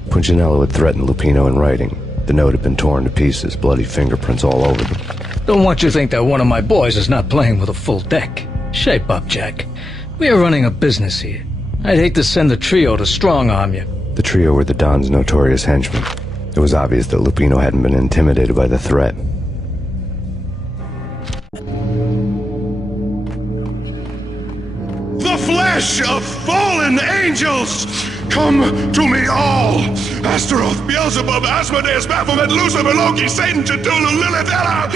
Punchinello had threatened Lupino in writing. The note had been torn to pieces, bloody fingerprints all over them. Don't want you to think that one of my boys is not playing with a full deck. Shape up, Jack. We are running a business here. I'd hate to send the trio to strong-arm you. The trio were the Don's notorious henchmen. It was obvious that Lupino hadn't been intimidated by the threat. The flesh of fallen angels! Come to me all! Astaroth, Beelzebub, Asmodeus, Baphomet, Lucifer, Loki, Satan, Cthulhu, Lilith, Ella!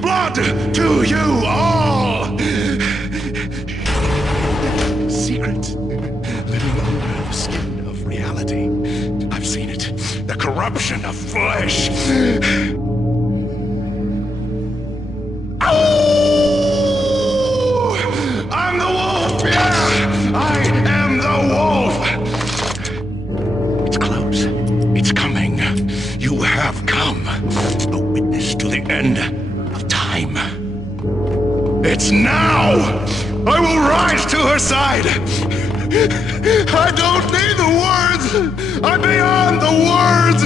Blood to you all! Secret, living under the skin of reality. I've seen it. The corruption of flesh. Ow! I'm the wolf, yeah! I am the wolf! It's close. It's coming. You have come. A witness to the end of time. It's now! I will rise to her side! I don't need the words! I'm beyond the words!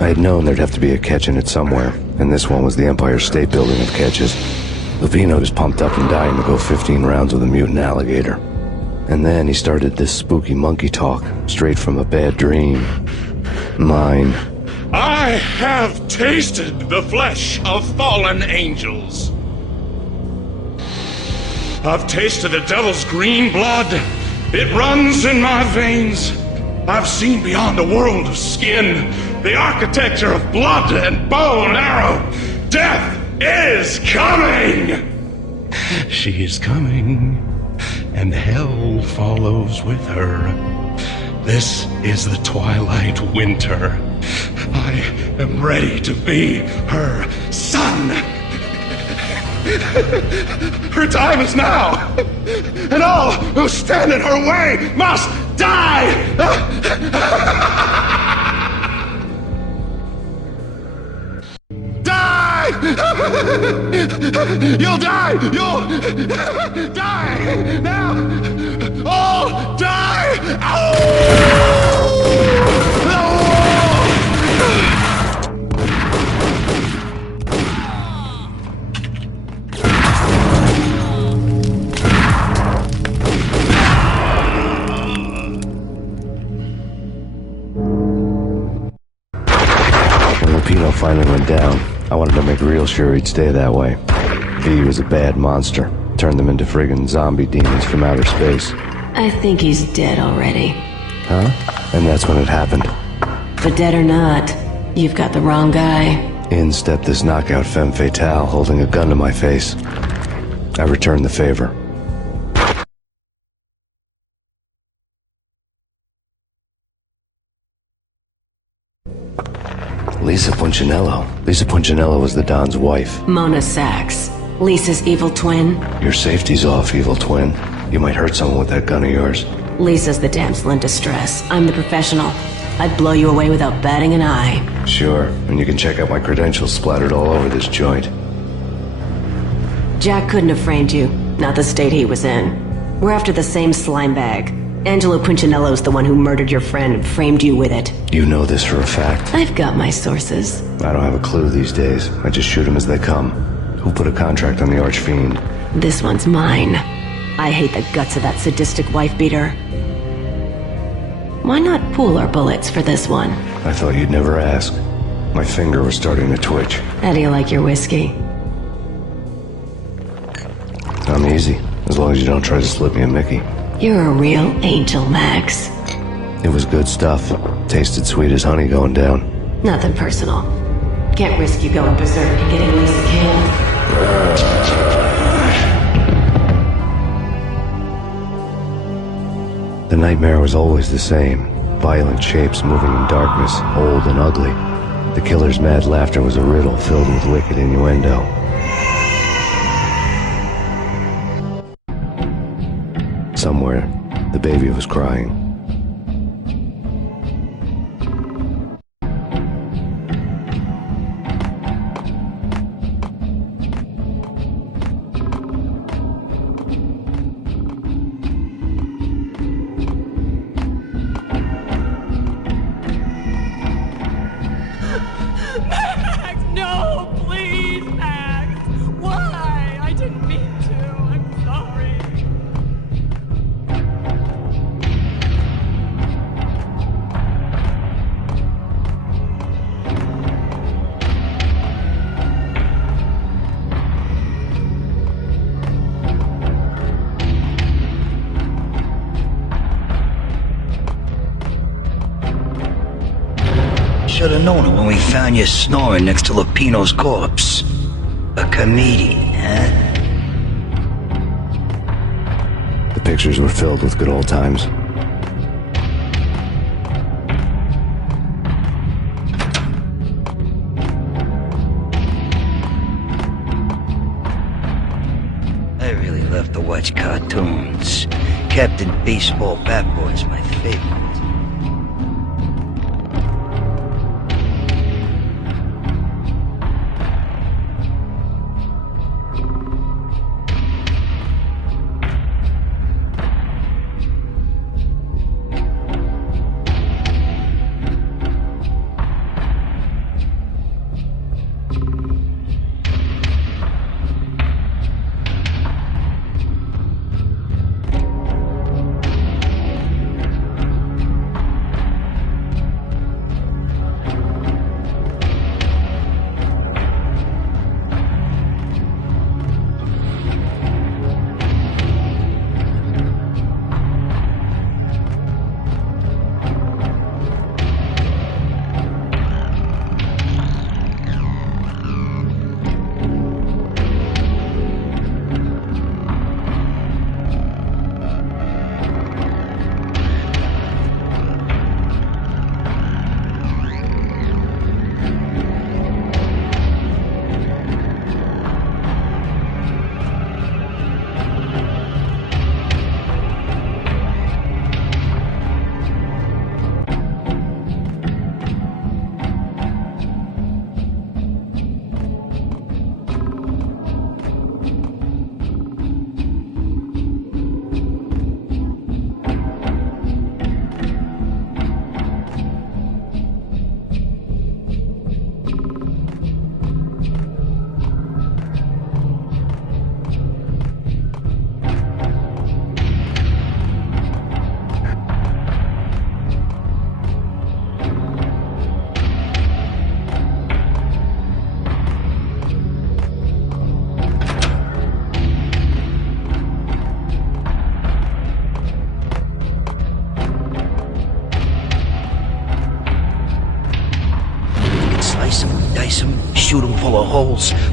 I had known there'd have to be a catch in it somewhere, and this one was the Empire State Building of catches. Lupino was pumped up and dying to go 15 rounds with a mutant alligator. And then he started this spooky monkey talk, straight from a bad dream. Mine. I have tasted the flesh of fallen angels. I've tasted the devil's green blood. It runs in my veins. I've seen beyond the world of skin, the architecture of blood and bow and arrow. Death is coming! She is coming, and hell follows with her. This is the twilight winter. I am ready to be her son. Her time is now, and all who stand in her way must die! Die! You'll die! You'll die! Now! All die! When Lupino finally went down, I wanted to make real sure he'd stay that way. V was a bad monster. Turned them into friggin' zombie demons from outer space. I think he's dead already. Huh? And that's when it happened. But dead or not, you've got the wrong guy. In stepped this knockout femme fatale, holding a gun to my face. I returned the favor. Lisa Punchinello. Lisa Punchinello was the Don's wife. Mona Sachs. Lisa's evil twin. Your safety's off, evil twin. You might hurt someone with that gun of yours. Lisa's the damsel in distress. I'm the professional. I'd blow you away without batting an eye. Sure, and you can check out my credentials splattered all over this joint. Jack couldn't have framed you. Not the state he was in. We're after the same slime bag. Angelo Punchinello's the one who murdered your friend and framed you with it. You know this for a fact. I've got my sources. I don't have a clue these days. I just shoot them as they come. Who put a contract on the Archfiend? This one's mine. I hate the guts of that sadistic wife-beater. Why not pool our bullets for this one? I thought you'd never ask. My finger was starting to twitch. How do you like your whiskey? I'm easy, as long as you don't try to slip me a Mickey. You're a real angel, Max. It was good stuff. Tasted sweet as honey going down. Nothing personal. Can't risk you going berserk and getting Lisa killed. The nightmare was always the same. Violent shapes moving in darkness, old and ugly. The killer's mad laughter was a riddle filled with wicked innuendo. Somewhere, the baby was crying. Max, no, please, Max. Why? I didn't mean to. I'm sorry. Should have known it when we found you snoring next to Lupino's corpse. A comedian, huh? The pictures were filled with good old times. I really love to watch cartoons. Captain Baseball Bat Boy's my favorite.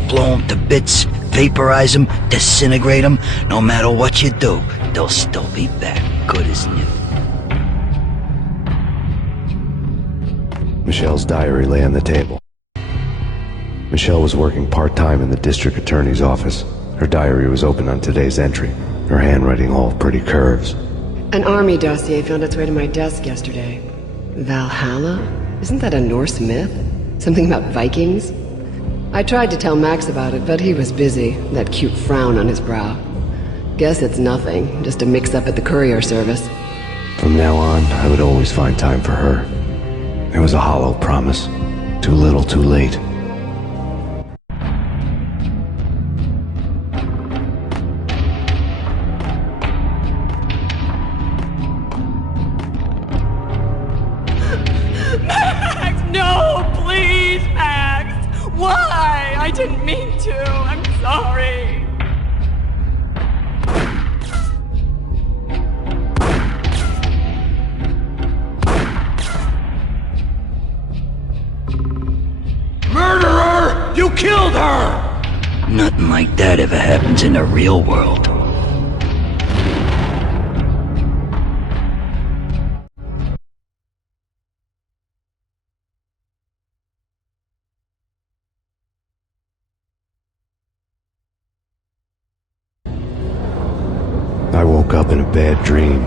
blow them to bits, vaporize them, disintegrate them. No matter what you do, they'll still be back, good as new. Michelle's diary lay on the table. Michelle was working part-time in the district attorney's office. Her diary was open on today's entry, her handwriting all pretty curves. An army dossier found its way to my desk yesterday. Valhalla? Isn't that a Norse myth? Something about Vikings? I tried to tell Max about it, but he was busy, that cute frown on his brow. Guess it's nothing, just a mix-up at the courier service. From now on, I would always find time for her. It was a hollow promise. Too little, too late. Max, no, please, Max. Why? I didn't mean to. I'm sorry. Murderer! You killed her! Nothing like that ever happens in the real world. I woke up in a bad dream.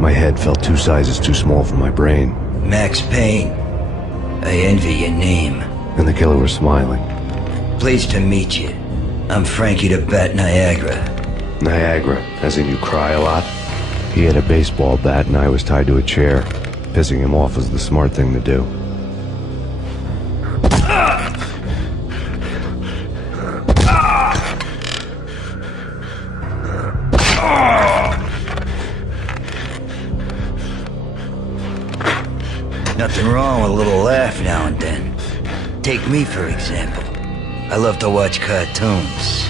My head felt 2 sizes too small for my brain. Max Payne. I envy your name. And the killer was smiling. Pleased to meet you. I'm Frankie the Bat Niagara. Niagara, as in you cry a lot? He had a baseball bat and I was tied to a chair. Pissing him off was the smart thing to do. Nothing wrong with a little laugh now and then. Take me, for example. I love to watch cartoons.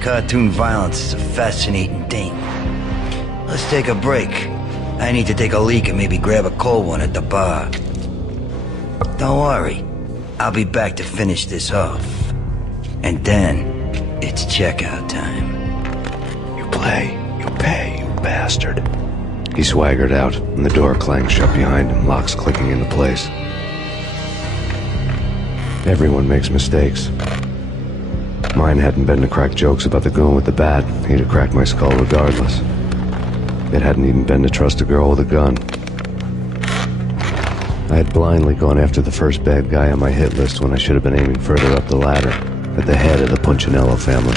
Cartoon violence is a fascinating thing. Let's take a break. I need to take a leak and maybe grab a cold one at the bar. Don't worry. I'll be back to finish this off. And then, it's checkout time. You play, you pay, you bastard. He swaggered out, and the door clanged shut behind him, locks clicking into place. Everyone makes mistakes. Mine hadn't been to crack jokes about the goon with the bat. He'd have cracked my skull regardless. It hadn't even been to trust a girl with a gun. I had blindly gone after the first bad guy on my hit list when I should have been aiming further up the ladder, at the head of the Punchinello family.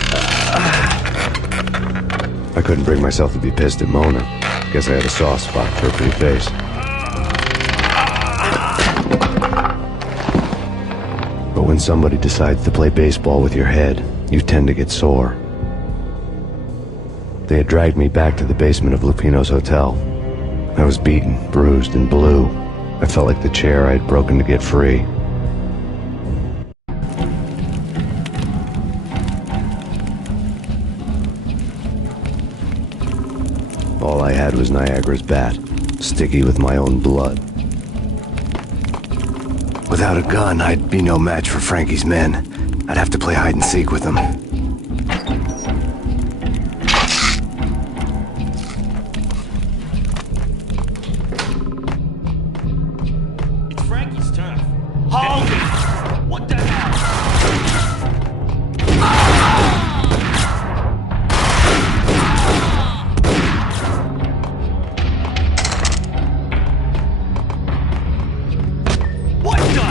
I couldn't bring myself to be pissed at Mona. Guess I had a soft spot for her pretty face. But when somebody decides to play baseball with your head, you tend to get sore. They had dragged me back to the basement of Lupino's hotel. I was beaten, bruised, and blue. I felt like the chair I had broken to get free. All I had was Niagara's bat, sticky with my own blood. Without a gun, I'd be no match for Frankie's men. I'd have to play hide and seek with them. It's Frankie's turn. Hold it! What the hell? What the?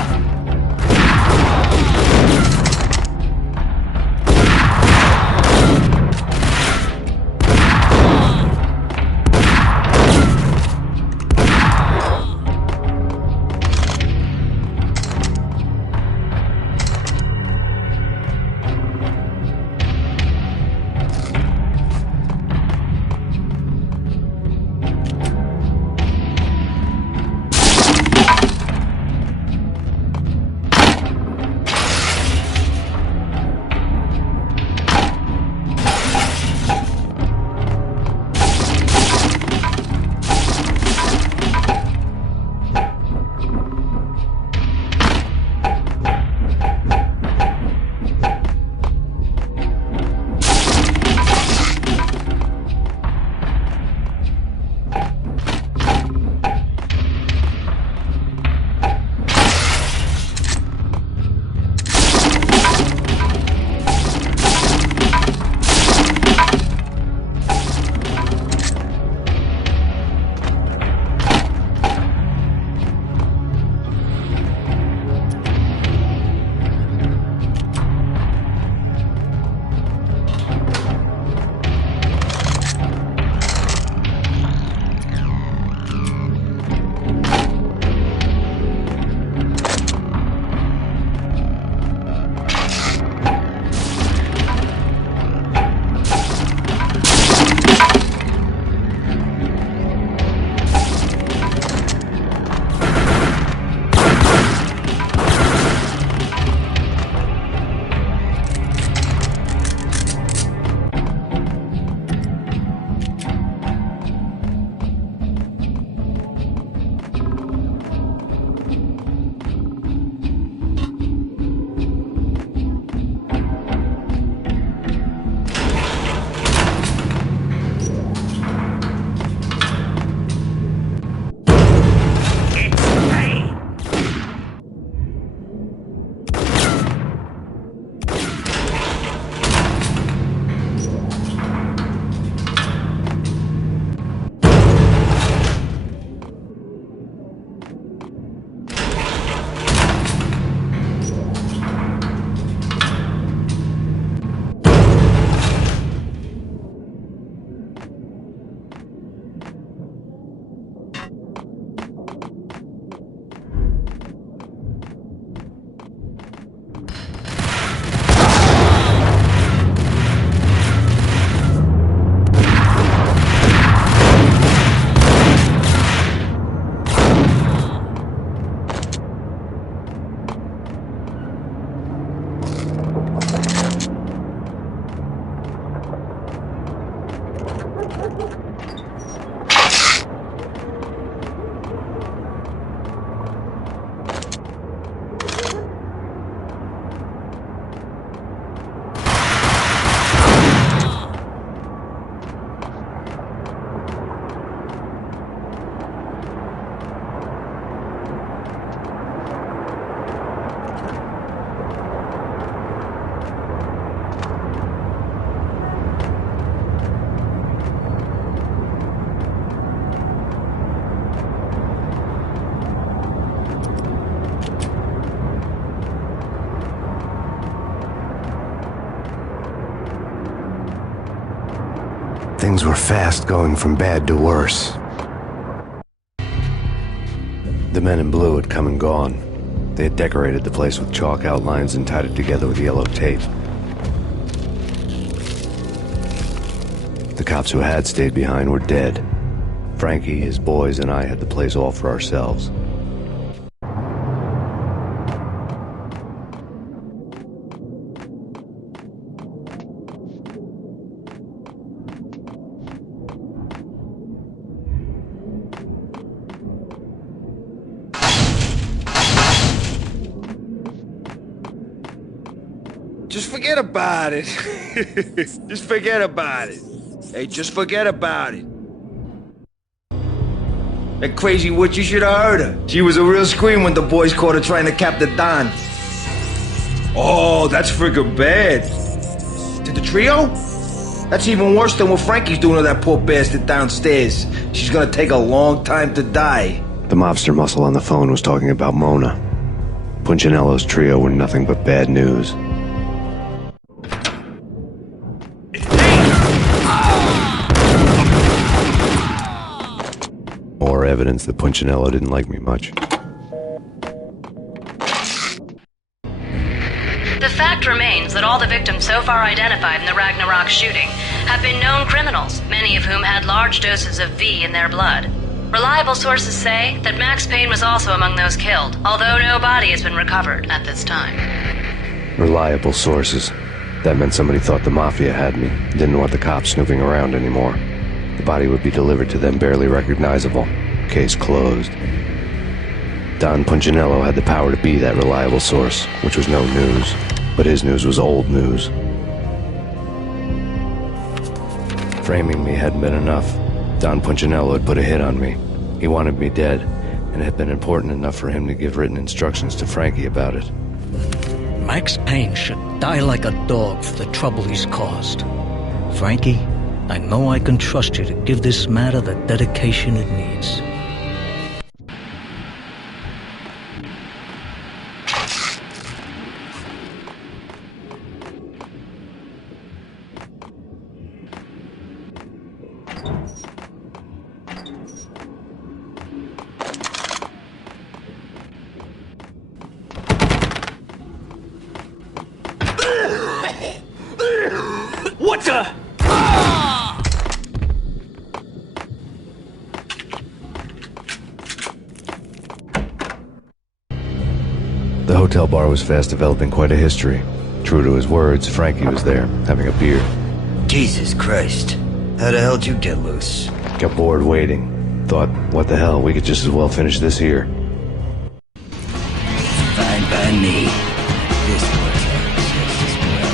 Things were fast going from bad to worse. The men in blue had come and gone. They had decorated the place with chalk outlines and tied it together with yellow tape. The cops who had stayed behind were dead. Frankie, his boys, and I had the place all for ourselves. Just forget about it. Just forget about it. Hey, just forget about it. That crazy witch, you should have heard her. She was a real scream when the boys caught her trying to cap the Don. Oh, that's friggin' bad. To the trio? That's even worse than what Frankie's doing to that poor bastard downstairs. She's gonna take a long time to die. The mobster muscle on the phone was talking about Mona. Punchinello's trio were nothing but bad news. More evidence that Punchinello didn't like me much. The fact remains that all the victims so far identified in the Ragnarok shooting have been known criminals, many of whom had large doses of V in their blood. Reliable sources say that Max Payne was also among those killed, although no body has been recovered at this time. Reliable sources. That meant somebody thought the Mafia had me, didn't want the cops snooping around anymore. The body would be delivered to them barely recognizable. Case closed. Don Punchinello had the power to be that reliable source, which was no news. But his news was old news. Framing me hadn't been enough. Don Punchinello had put a hit on me. He wanted me dead, and it had been important enough for him to give written instructions to Frankie about it. Max Payne should die like a dog for the trouble he's caused. Frankie, I know I can trust you to give this matter the dedication it needs. What the? The hotel bar was fast developing quite a history. True to his words, Frankie was there, having a beer. Jesus Christ. How the hell did you get loose? Got bored waiting. Thought, what the hell, we could just as well finish this here. Fine by me. This works out just as well.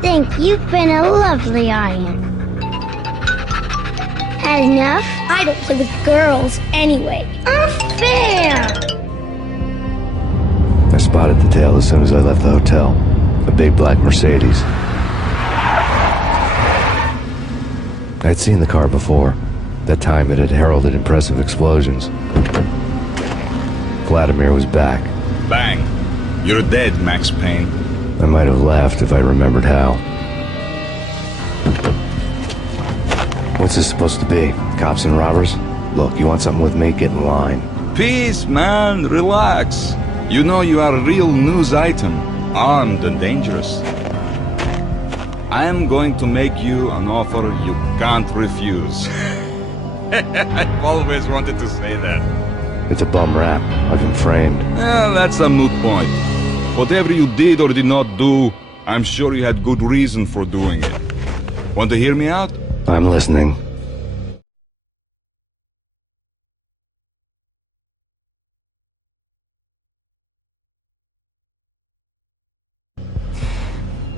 Thank you. You've been a lovely iron. Had enough? I don't play with girls anyway. Unfair! I spotted the tail as soon as I left the hotel. A big black Mercedes. I'd seen the car before. That time it had heralded impressive explosions. Vladimir was back. Bang. You're dead, Max Payne. I might have laughed if I remembered how. What's this supposed to be? Cops and robbers? Look, you want something with me? Get in line. Peace, man. Relax. You know you are a real news item. Armed and dangerous. I am going to make you an offer you can't refuse. I've always wanted to say that. It's a bum rap. I've been framed. That's a moot point. Whatever you did or did not do, I'm sure you had good reason for doing it. Want to hear me out? I'm listening.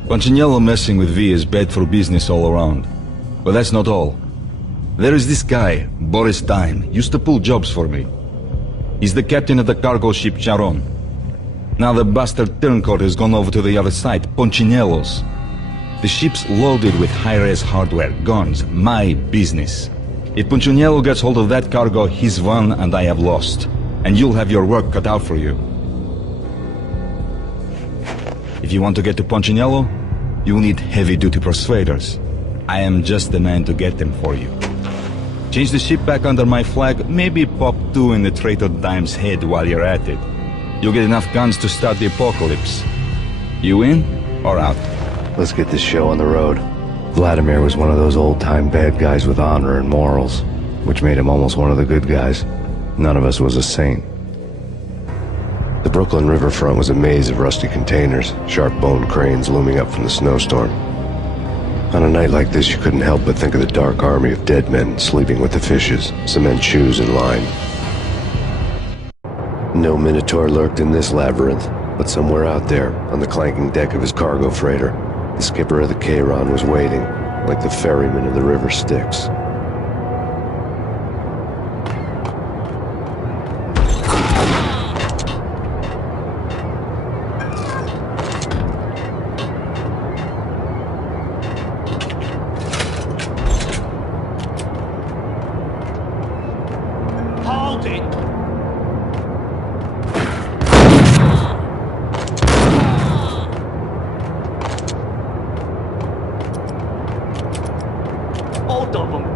Punchinello messing with V is bad for business all around. But that's not all. There is this guy, Boris Dime, used to pull jobs for me. He's the captain of the cargo ship Charon. Now the bastard turncoat has gone over to the other side, Punchinello's. The ship's loaded with high-res hardware, guns, my business. If Punchinello gets hold of that cargo, he's won and I have lost. And you'll have your work cut out for you. If you want to get to Punchinello, you'll need heavy-duty persuaders. I am just the man to get them for you. Change the ship back under my flag, maybe pop 2 in the traitor Dime's head while you're at it. You'll get enough guns to start the apocalypse. You in or out? Let's get this show on the road. Vladimir was one of those old-time bad guys with honor and morals, which made him almost one of the good guys. None of us was a saint. The Brooklyn riverfront was a maze of rusty containers, sharp-boned cranes looming up from the snowstorm. On a night like this, you couldn't help but think of the dark army of dead men sleeping with the fishes, cement shoes in line. No Minotaur lurked in this labyrinth, but somewhere out there, on the clanking deck of his cargo freighter, the skipper of the Chiron was waiting, like the ferryman of the river Styx. Hold it! Both of them.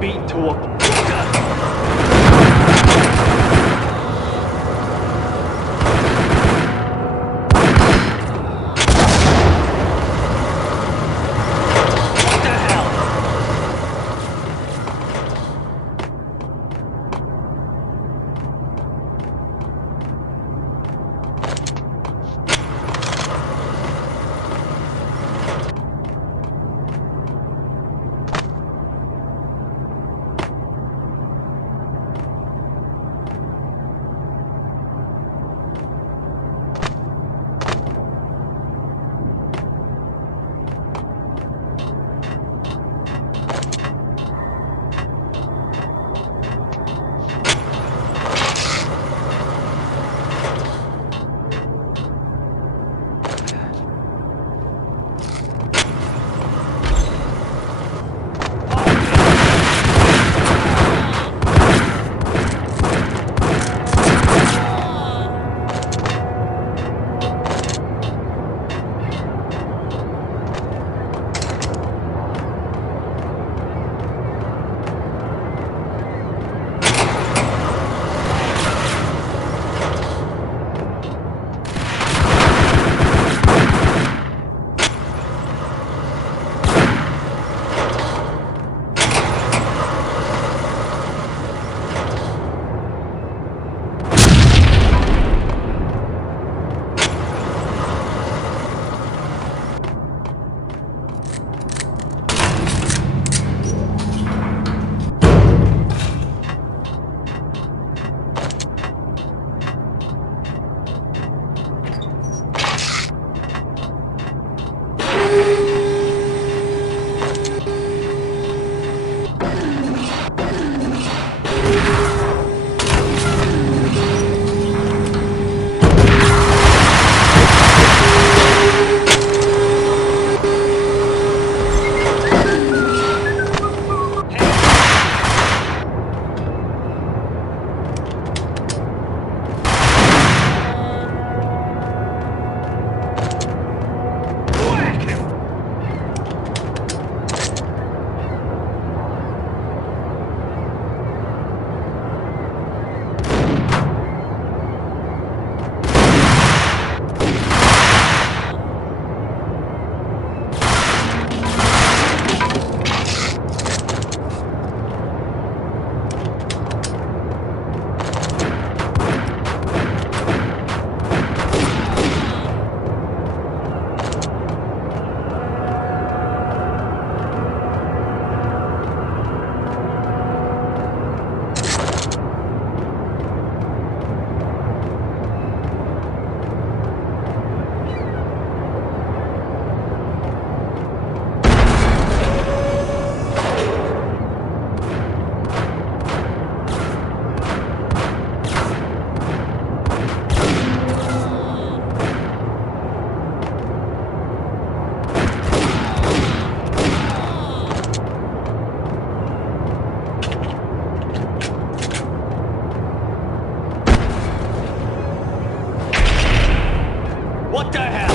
What the hell?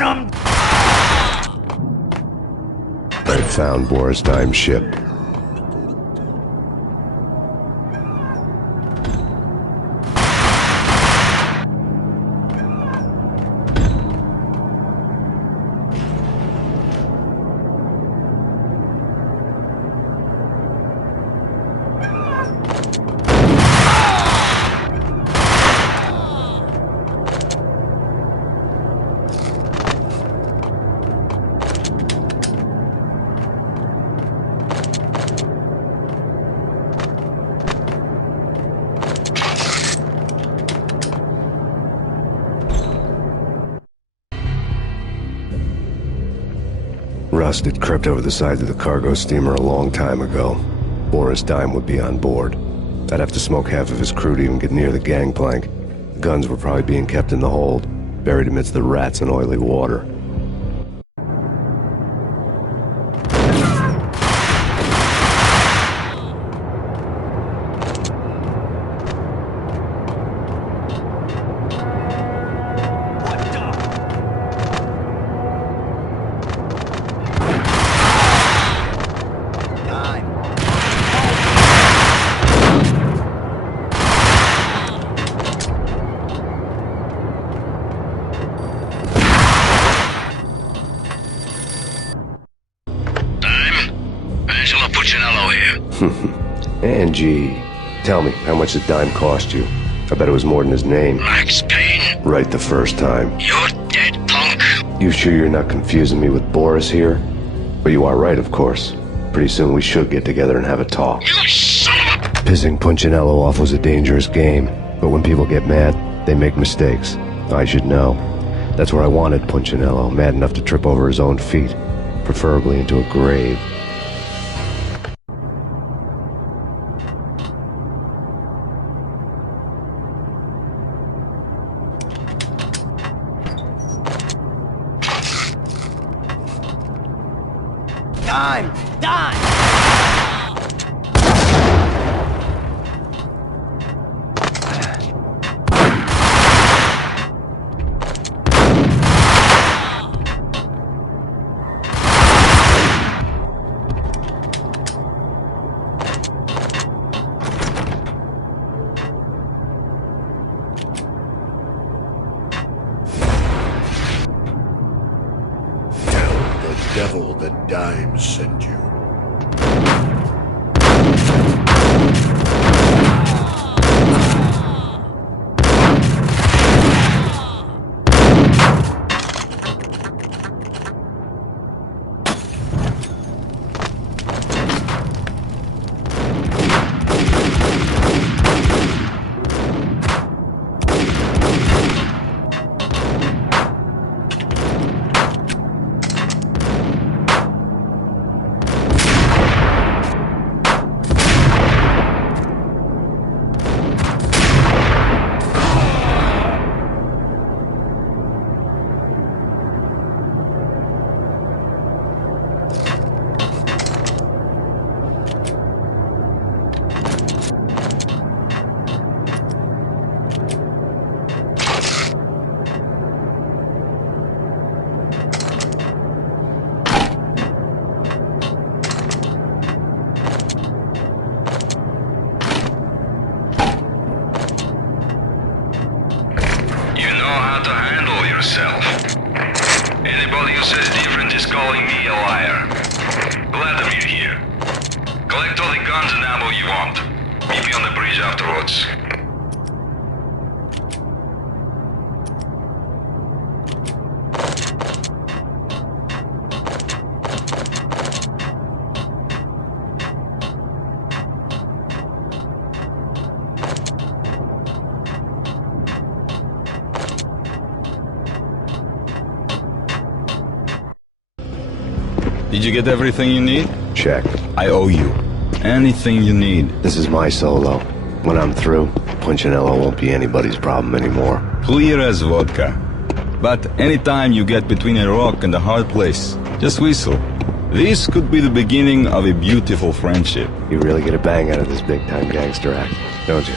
want him! I found Boris Dime's ship. Rust had crept over the sides of the cargo steamer a long time ago. Boris Dime would be on board. I'd have to smoke half of his crew to even get near the gangplank. The guns were probably being kept in the hold, buried amidst the rats and oily water. Angie, tell me, how much did Dime cost you? I bet it was more than his name. Max Payne. Right the first time. You're dead, punk. You sure you're not confusing me with Boris here? But you are right, of course. Pretty soon we should get together and have a talk. You son of a... Pissing Punchinello off was a dangerous game, but when people get mad, they make mistakes. I should know. That's where I wanted Punchinello, mad enough to trip over his own feet, preferably into a grave. Dime! Dime! Devil that Dime sent you. Anybody who says different is calling me a liar. Glad that you're here. Collect all the guns and ammo you want. Meet me on the bridge afterwards. Did you get everything you need? Check. I owe you. Anything you need. This is my solo. When I'm through, Punchinello won't be anybody's problem anymore. Clear as vodka. But anytime you get between a rock and a hard place, just whistle. This could be the beginning of a beautiful friendship. You really get a bang out of this big-time gangster act, don't you?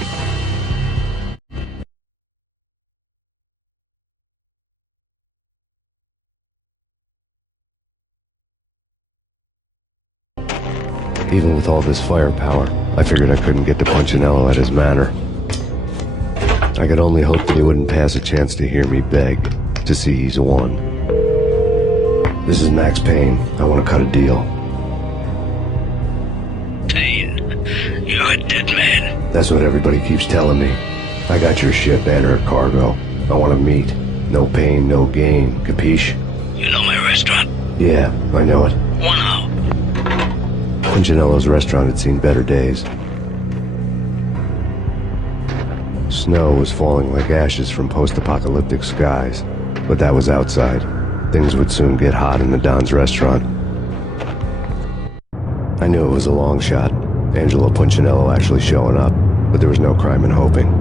Even with all this firepower, I figured I couldn't get to Punchinello at his manor. I could only hope that he wouldn't pass a chance to hear me beg, to see he's won. This is Max Payne. I want to cut a deal. Payne, you're a dead man. That's what everybody keeps telling me. I got your ship and her cargo. I want to meet. No pain, no gain. Capiche? You know my restaurant? Yeah, I know it. 1 hour. Punchinello's restaurant had seen better days. Snow was falling like ashes from post-apocalyptic skies, but that was outside. Things would soon get hot in the Don's restaurant. I knew it was a long shot, Angelo Punchinello actually showing up, but there was no crime in hoping.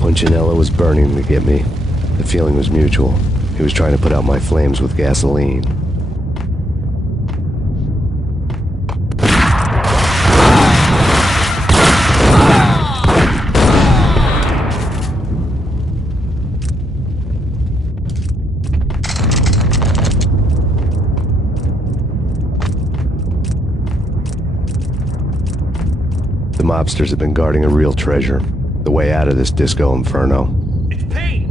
Punchinello was burning to get me. The feeling was mutual. He was trying to put out my flames with gasoline. The mobsters have been guarding a real treasure. The way out of this disco inferno. It's Payne!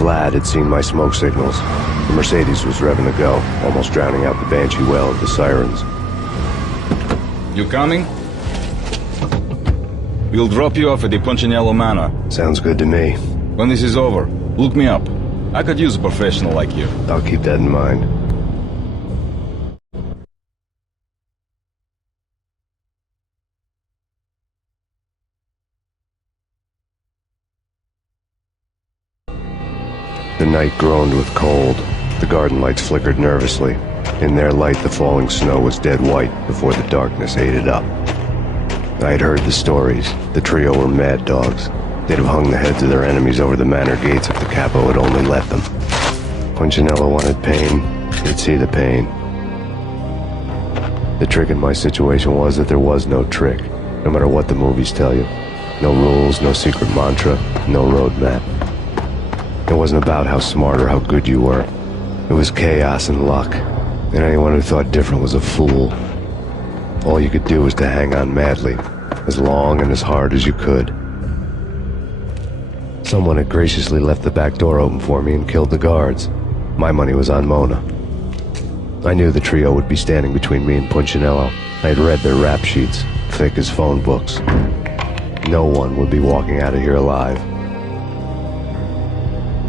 Vlad had seen my smoke signals. The Mercedes was revving to go, almost drowning out the banshee wail of the sirens. You coming? We'll drop you off at the Punchinello Manor. Sounds good to me. When this is over, look me up. I could use a professional like you. I'll keep that in mind. The night groaned with cold. The garden lights flickered nervously. In their light, the falling snow was dead white before the darkness ate it up. I had heard the stories. The trio were mad dogs. They'd have hung the heads of their enemies over the manor gates if the capo had only let them. Punchinello wanted pain. He'd see the pain. The trick in my situation was that there was no trick, no matter what the movies tell you. No rules, no secret mantra, no roadmap. It wasn't about how smart or how good you were. It was chaos and luck, and anyone who thought different was a fool. All you could do was to hang on madly, as long and as hard as you could. Someone had graciously left the back door open for me and killed the guards. My money was on Mona. I knew the trio would be standing between me and Punchinello. I had read their rap sheets, thick as phone books. No one would be walking out of here alive.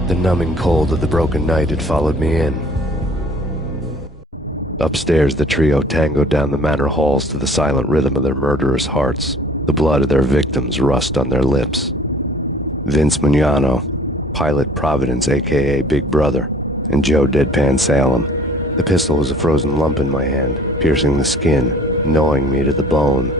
The numbing cold of the broken night had followed me in. Upstairs, the trio tangoed down the manor halls to the silent rhythm of their murderous hearts. The blood of their victims rust on their lips. Vince Mugnano, Pilot Providence aka Big Brother, and Joe Deadpan Salem. The pistol was a frozen lump in my hand, piercing the skin, gnawing me to the bone.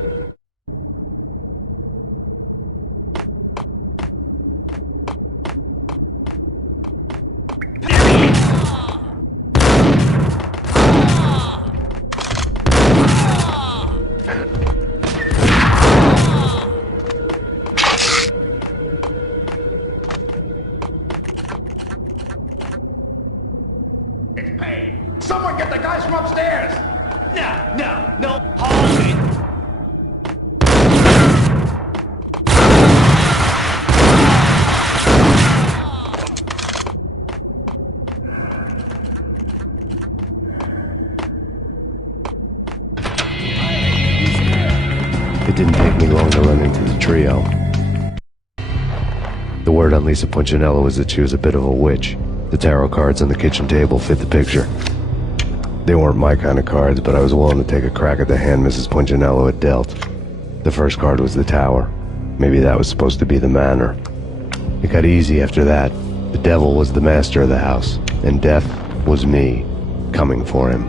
Someone get the guys from upstairs! No, hold it! It didn't take me long to run into the trio. The word on Lisa Punchinello was that she was a bit of a witch. The tarot cards on the kitchen table fit the picture. They weren't my kind of cards, but I was willing to take a crack at the hand Mrs. Punchinello had dealt. The first card was the tower. Maybe that was supposed to be the manor. It got easy after that. The devil was the master of the house, and death was me, coming for him.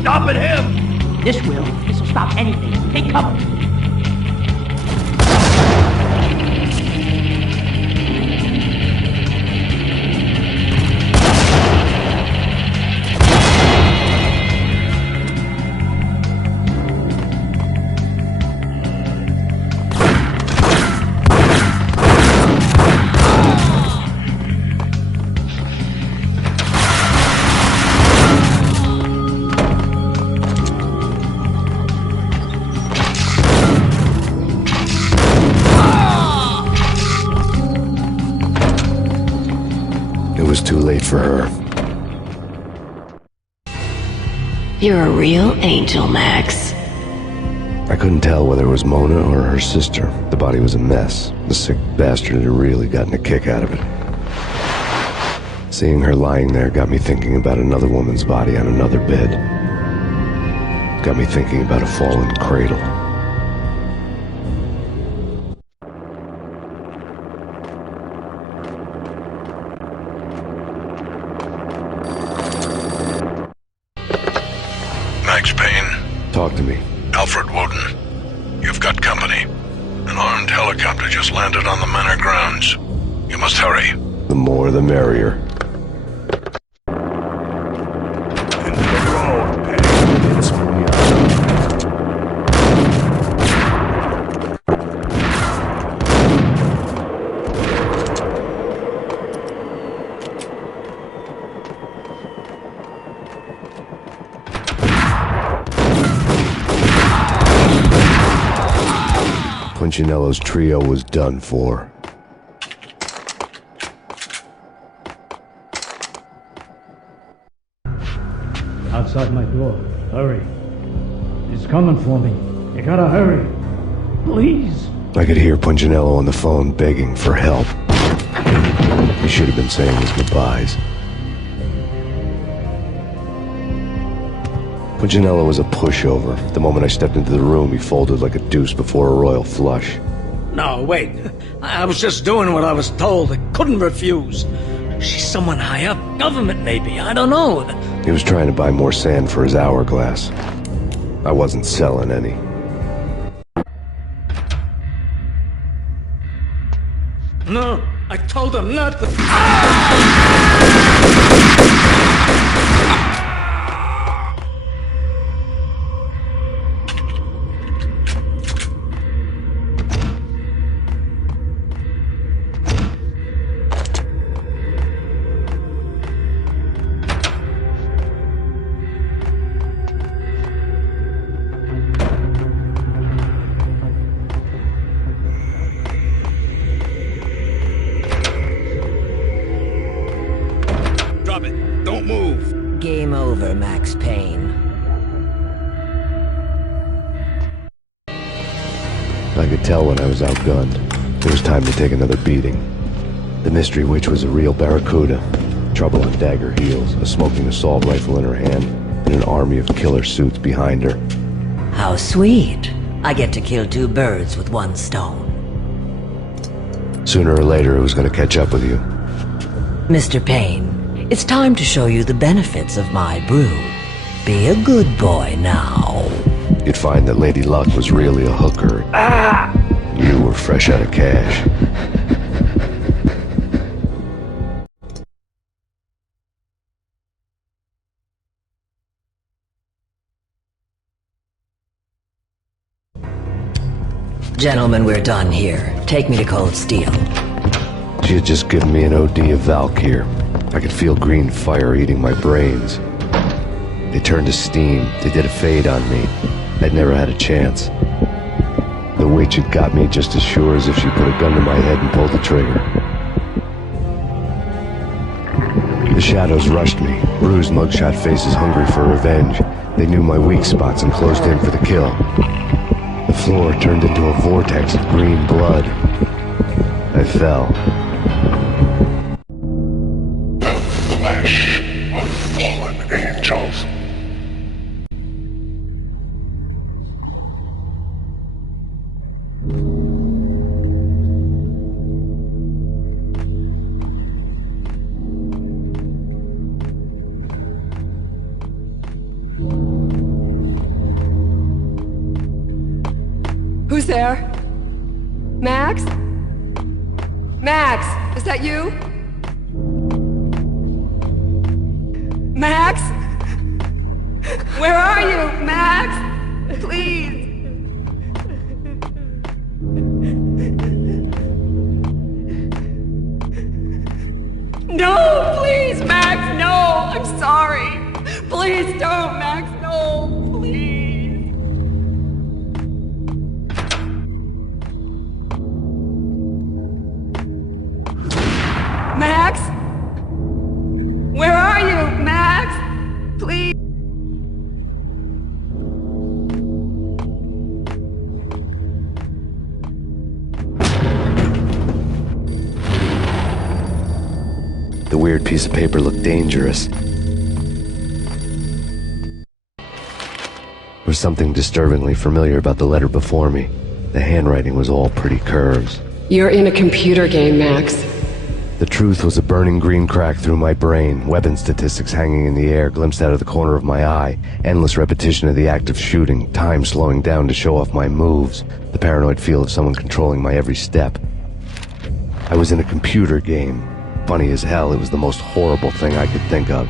Stopping him! This'll stop anything. Take cover. Too late for her. You're a real angel, Max. I couldn't tell whether it was Mona or her sister. The body was a mess. The sick bastard had really gotten a kick out of it. Seeing her lying there got me thinking about another woman's body on another bed. Got me thinking about a fallen cradle. Max Payne. Talk to me. Alfred Woden. You've got company. An armed helicopter just landed on the manor grounds. You must hurry. The more the merrier. Punchinello's trio was done for. Outside my door. Hurry. He's coming for me. You gotta hurry. Please. I could hear Punchinello on the phone begging for help. He should have been saying his goodbyes. Punchinello was a pushover. The moment I stepped into the room, he folded like a deuce before a royal flush. No, wait. I was just doing what I was told. I couldn't refuse. She's someone high up. Government, maybe. I don't know. He was trying to buy more sand for his hourglass. I wasn't selling any. No, I told him not to. Don't move. Game over, Max Payne. I could tell when I was outgunned. It was time to take another beating. The mystery witch was a real barracuda. Trouble on dagger heels, a smoking assault rifle in her hand, and an army of killer suits behind her. How sweet. I get to kill two birds with one stone. Sooner or later, it was going to catch up with you. Mr. Payne, it's time to show you the benefits of my brew. Be a good boy now. You'd find that Lady Luck was really a hooker. And you were fresh out of cash. Gentlemen, we're done here. Take me to Cold Steel. She had just given me an OD of Valkyr. I could feel green fire eating my brains. They turned to steam. They did a fade on me. I'd never had a chance. The witch had got me just as sure as if she put a gun to my head and pulled the trigger. The shadows rushed me, bruised mugshot faces hungry for revenge. They knew my weak spots and closed in for the kill. The floor turned into a vortex of green blood. I fell. The flesh of fallen angels. Who's there? Max? Max, is that you? Max? Where are you, Max? Please. No, please, Max, no. I'm sorry. Please don't, Max, no, please. Max? Where are you, Max? Please. The weird piece of paper looked dangerous. There was something disturbingly familiar about the letter before me. The handwriting was all pretty curves. You're in a computer game, Max. The truth was a burning green crack through my brain, weapon statistics hanging in the air, glimpsed out of the corner of my eye, endless repetition of the act of shooting, time slowing down to show off my moves, the paranoid feel of someone controlling my every step. I was in a computer game, Funny as hell, it was the most horrible thing I could think of.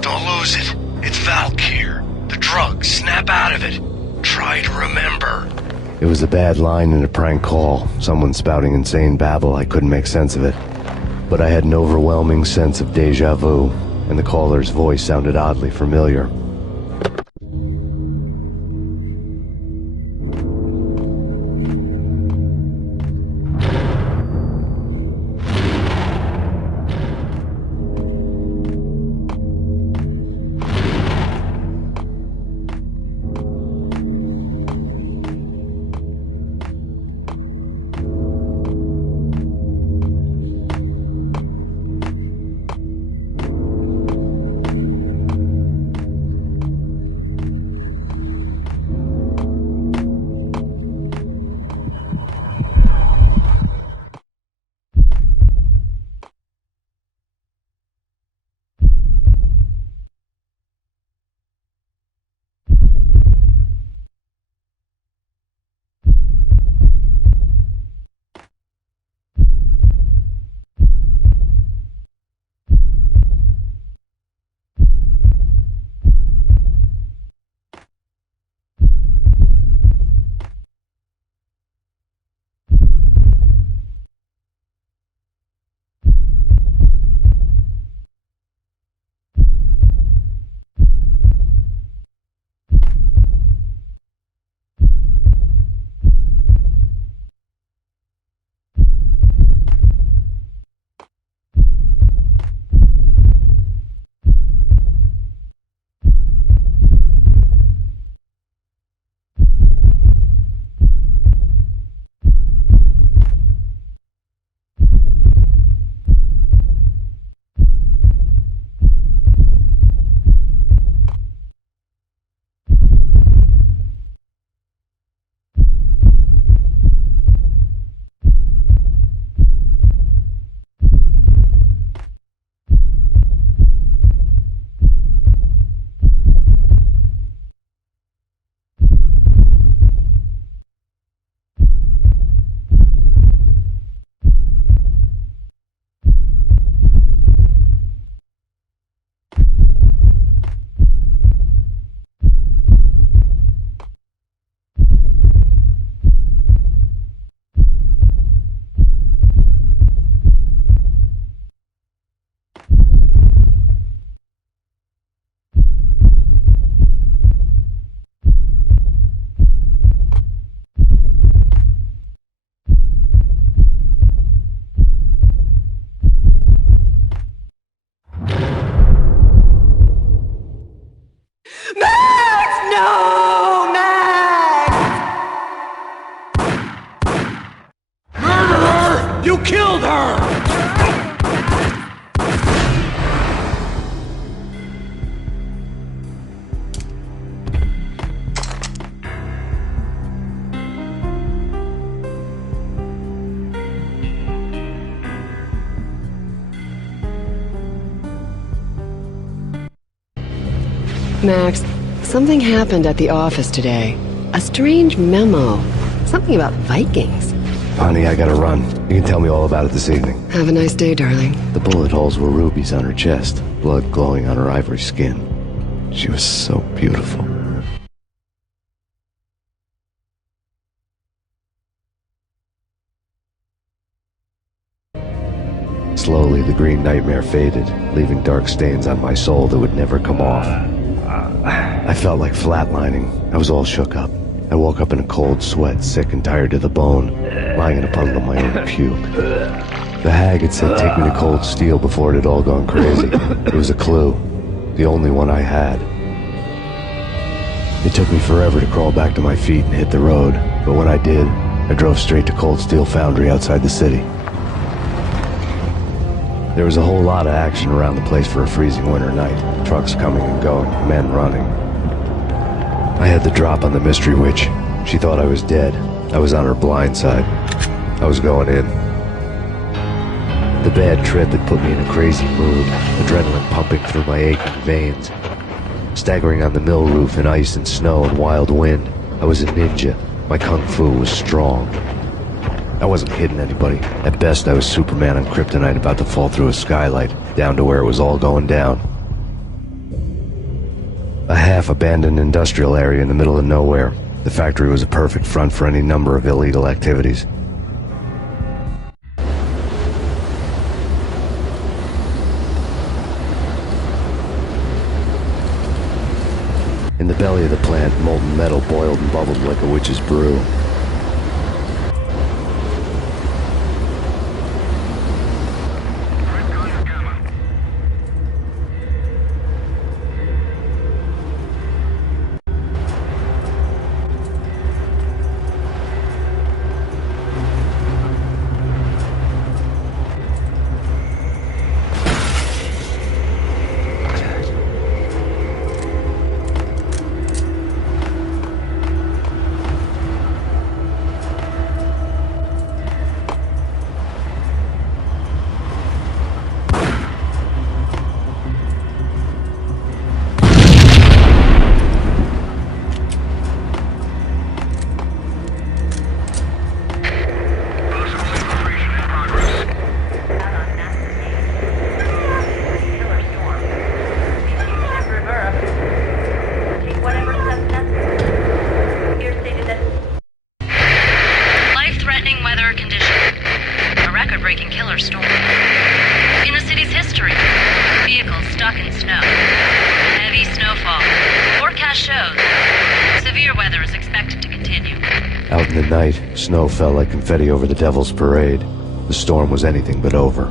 Don't lose it. It's Valk here. The drug. Snap out of it. Try to remember. It was a bad line in a prank call. Someone spouting insane babble. I couldn't make sense of it. But I had an overwhelming sense of deja vu, and the caller's voice sounded oddly familiar. Max, something happened at the office today. A strange memo. Something about Vikings. Honey, I gotta run. You can tell me all about it this evening. Have a nice day, darling. The bullet holes were rubies on her chest, blood glowing on her ivory skin. She was so beautiful. Slowly, the green nightmare faded, leaving dark stains on my soul that would never come off. I felt like flatlining. I was all shook up. I woke up in a cold sweat, sick and tired to the bone, lying in a puddle of my own puke. The hag had said take me to Cold Steel before it had all gone crazy. It was a clue, the only one I had. It took me forever to crawl back to my feet and hit the road, but when I did, I drove straight to Cold Steel Foundry outside the city. There was a whole lot of action around the place for a freezing winter night. Trucks coming and going, men running. I had the drop on the mystery witch. She thought I was dead. I was on her blind side. I was going in. The bad trip had put me in a crazy mood, adrenaline pumping through my aching veins. Staggering on the mill roof in ice and snow and wild wind, I was a ninja, My kung fu was strong. I wasn't hitting anybody. At best, I was Superman on kryptonite about to fall through a skylight, down to where it was all going down. A half-abandoned industrial area in the middle of nowhere. The factory was a perfect front for any number of illegal activities. In the belly of the plant, molten metal boiled and bubbled like a witch's brew. Out in the night, snow fell like confetti over the Devil's Parade. The storm was anything but over.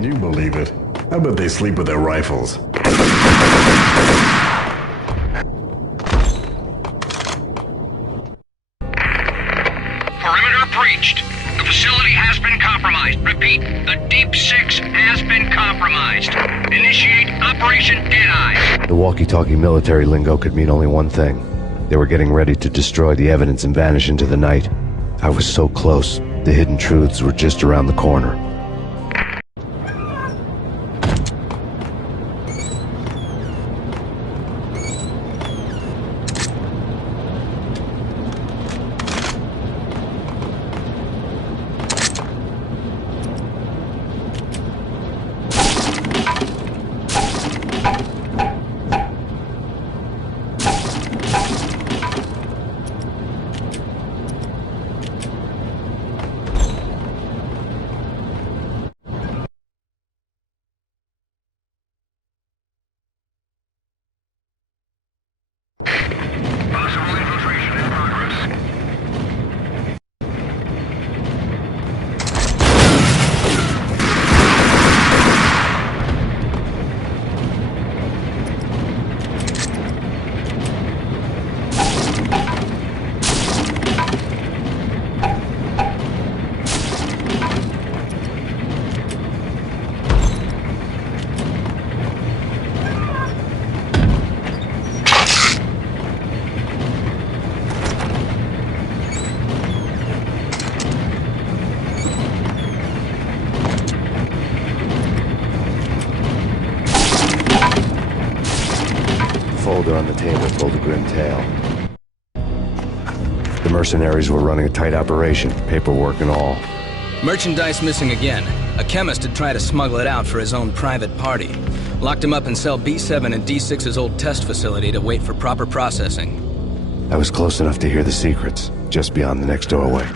Can you believe it? I bet they sleep with their rifles. Perimeter breached. The facility has been compromised. Repeat, the Deep Six has been compromised. Initiate Operation Deadeye. The walkie-talkie military lingo could mean only one thing. They were getting ready to destroy the evidence and vanish into the night. I was so close. The hidden truths were just around the corner. Folder on the table told a grim tale. The mercenaries were running a tight operation, paperwork and all. Merchandise missing again. A chemist had tried to smuggle it out for his own private party. Locked him up in cell B7 in D6's old test facility to wait for proper processing. I was close enough to hear the secrets, just beyond the next doorway.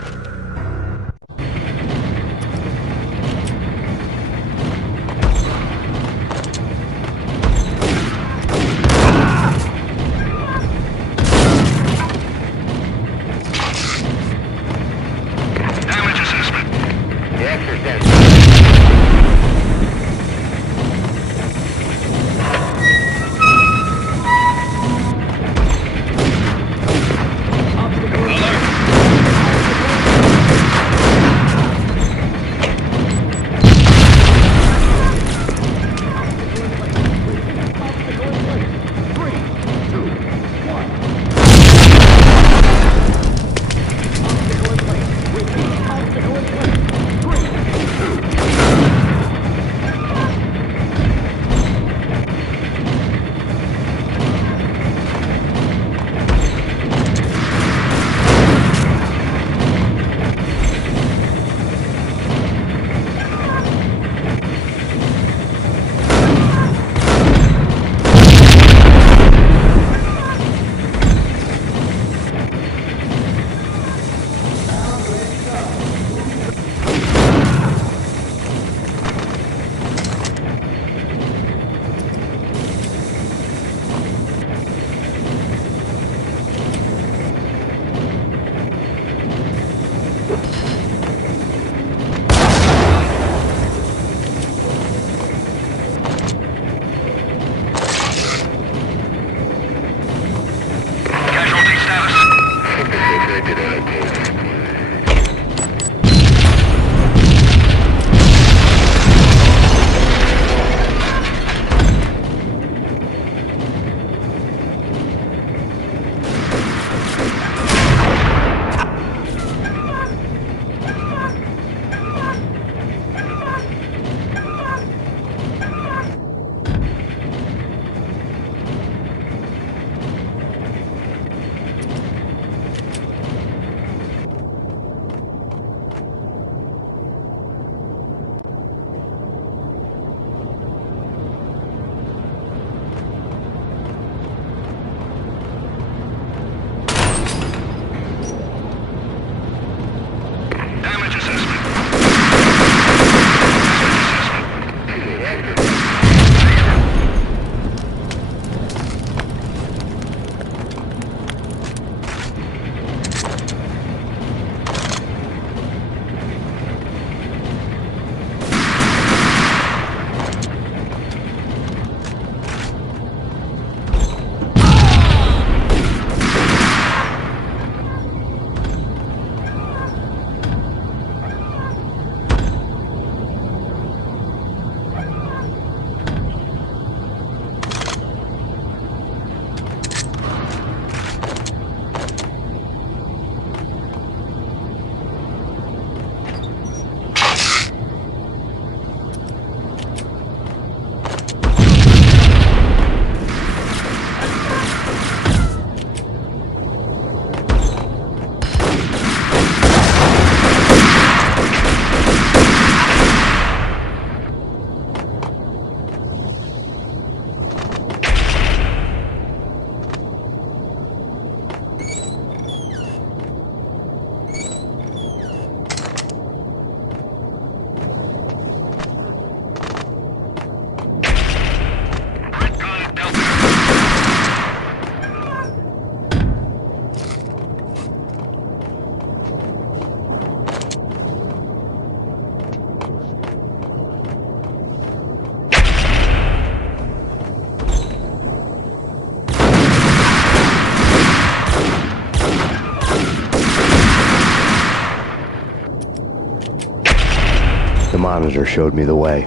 monitor showed me the way.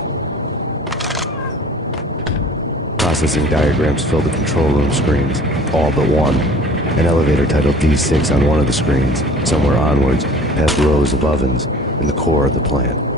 Processing diagrams filled the control room screens, all but one. An elevator titled D6 on one of the screens. Somewhere onwards, past rows of ovens in the core of the plant.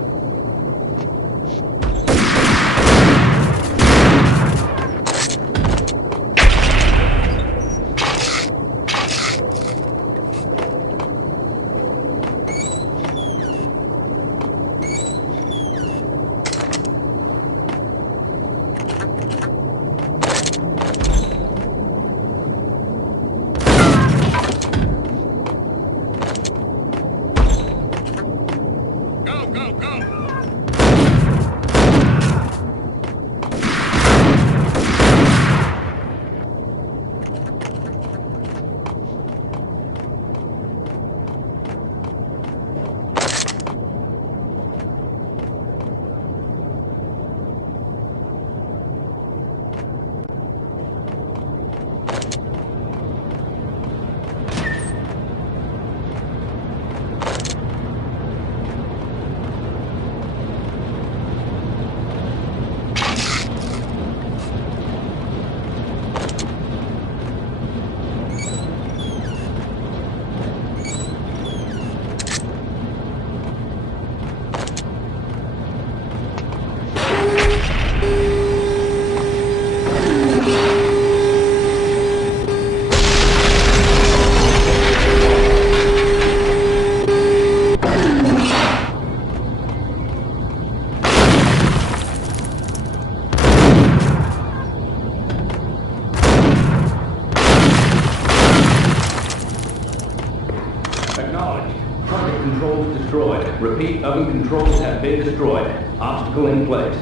Repeat, oven controls have been destroyed. Obstacle in place.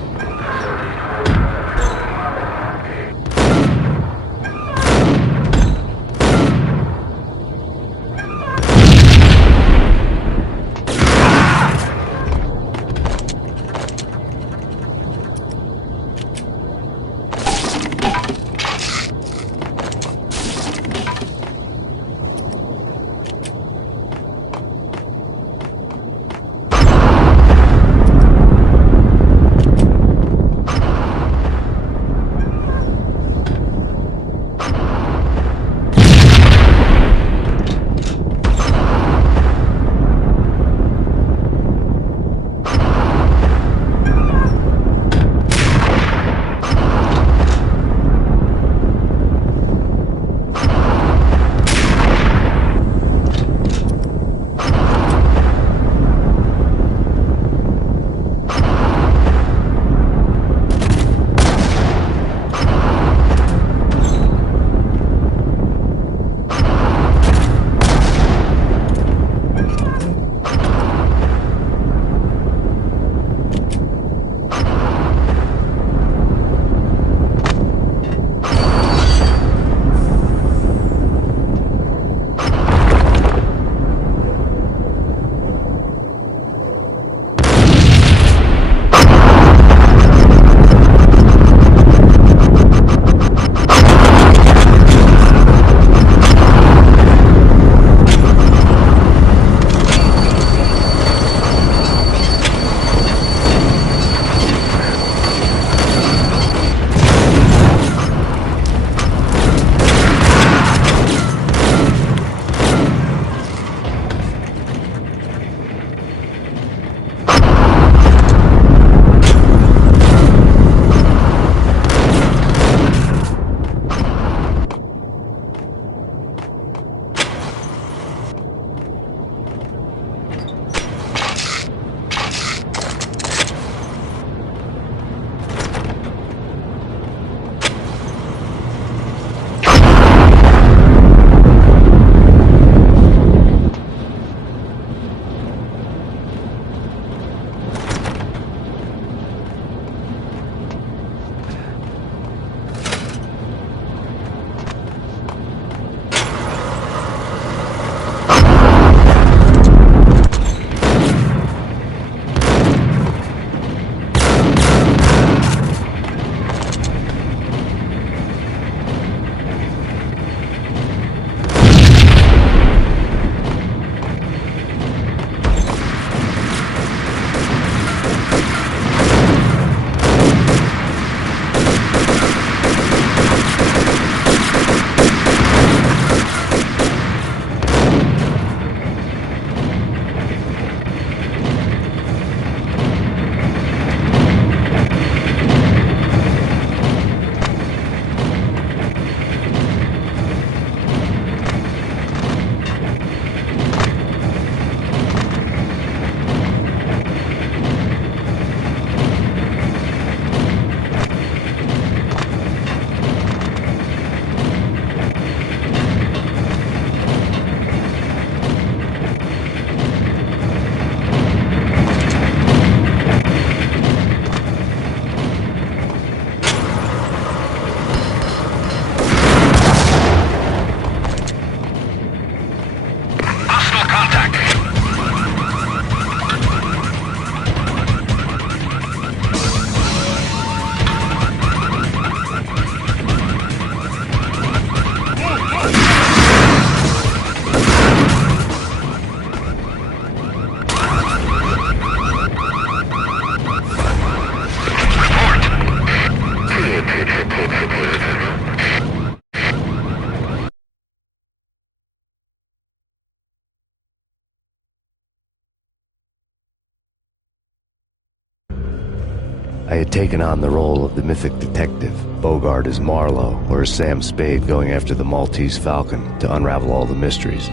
I had taken on the role of the mythic detective, Bogart as Marlowe, or as Sam Spade going after the Maltese Falcon to unravel all the mysteries.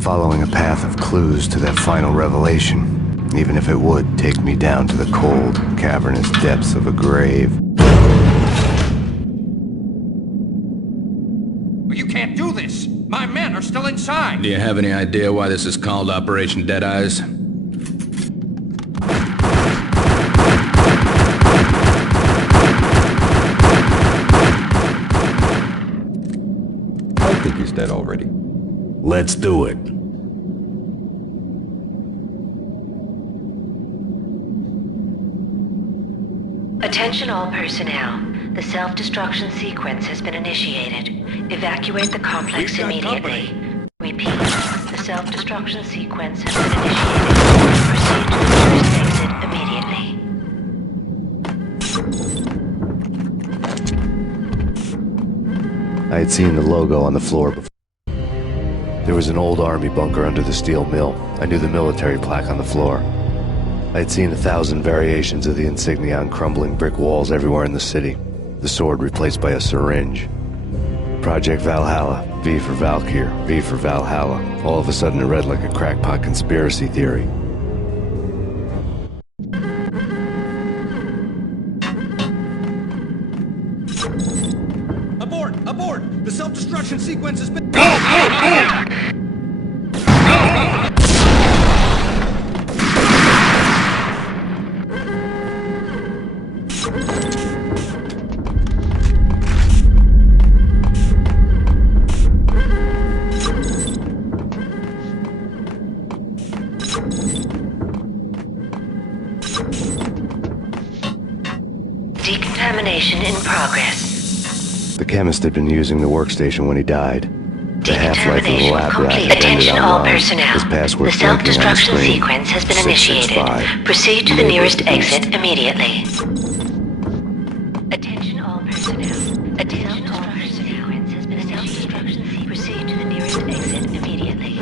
Following a path of clues to that final revelation, even if it would take me down to the cold, cavernous depths of a grave. You can't do this! My men are still inside! Do you have any idea why this is called Operation Deadeyes? I think he's dead already. Let's do it. Attention all personnel. The self-destruction sequence has been initiated. Evacuate the complex immediately. Repeat. The self-destruction sequence has been initiated. Proceed to the nearest exit immediately. I had seen the logo on the floor before. There was an old army bunker under the steel mill. I knew the military plaque on the floor. I had seen 1,000 variations of the insignia on crumbling brick walls everywhere in the city. The sword replaced by a syringe. Project Valhalla, V for Valkyr, V for Valhalla. All of a sudden it read like a crackpot conspiracy theory. Abort! Abort! The self-destruction sequence has been... Decontamination in progress. The chemist had been using the workstation when he died. The half-life of the lab rat had ended Attention all online. personnel. His password The blinking on the self-destruction screen. sequence has been 665. initiated. Proceed to the Neighbor nearest of the beast. exit immediately. Attention all personnel. Attention all personnel. Sequence has been initiated. Proceed to the nearest exit immediately.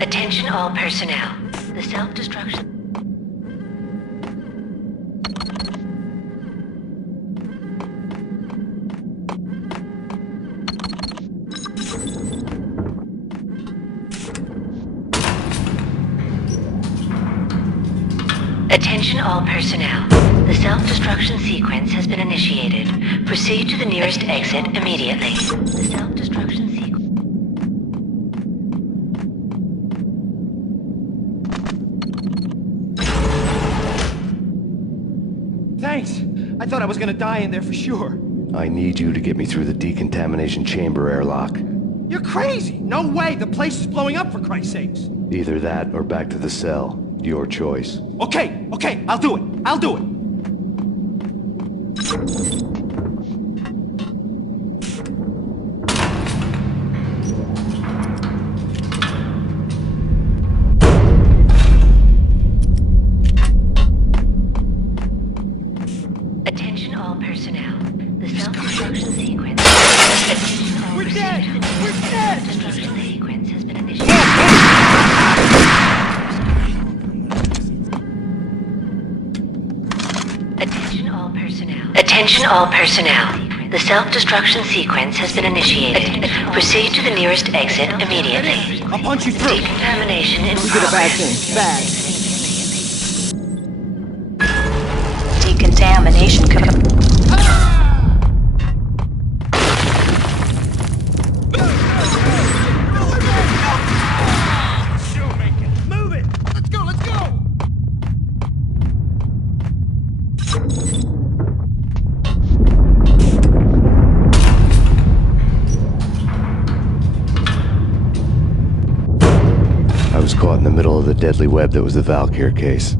Attention all personnel. The self-destruction... Attention all personnel. The self-destruction sequence has been initiated. Proceed to the nearest exit immediately. The self-destruction sequence... Thanks! I thought I was gonna die in there for sure. I need you to get me through the decontamination chamber airlock. You're crazy! No way! The place is blowing up, for Christ's sakes! Either that or back to the cell. Your choice. Okay, okay, I'll do it! I'll do it! Attention all personnel. The self-destruction sequence... We're dead! We're dead! The self-destruction sequence has been initiated. Attention all personnel. Attention all personnel. The self-destruction sequence has been initiated. Proceed to the nearest exit immediately. I'll punch you through. Decontamination in We did a bad progress. thing. Bad. Decontamination Move it! Let's go, let's go! I was caught in the middle of the deadly web that was the Valkyr case.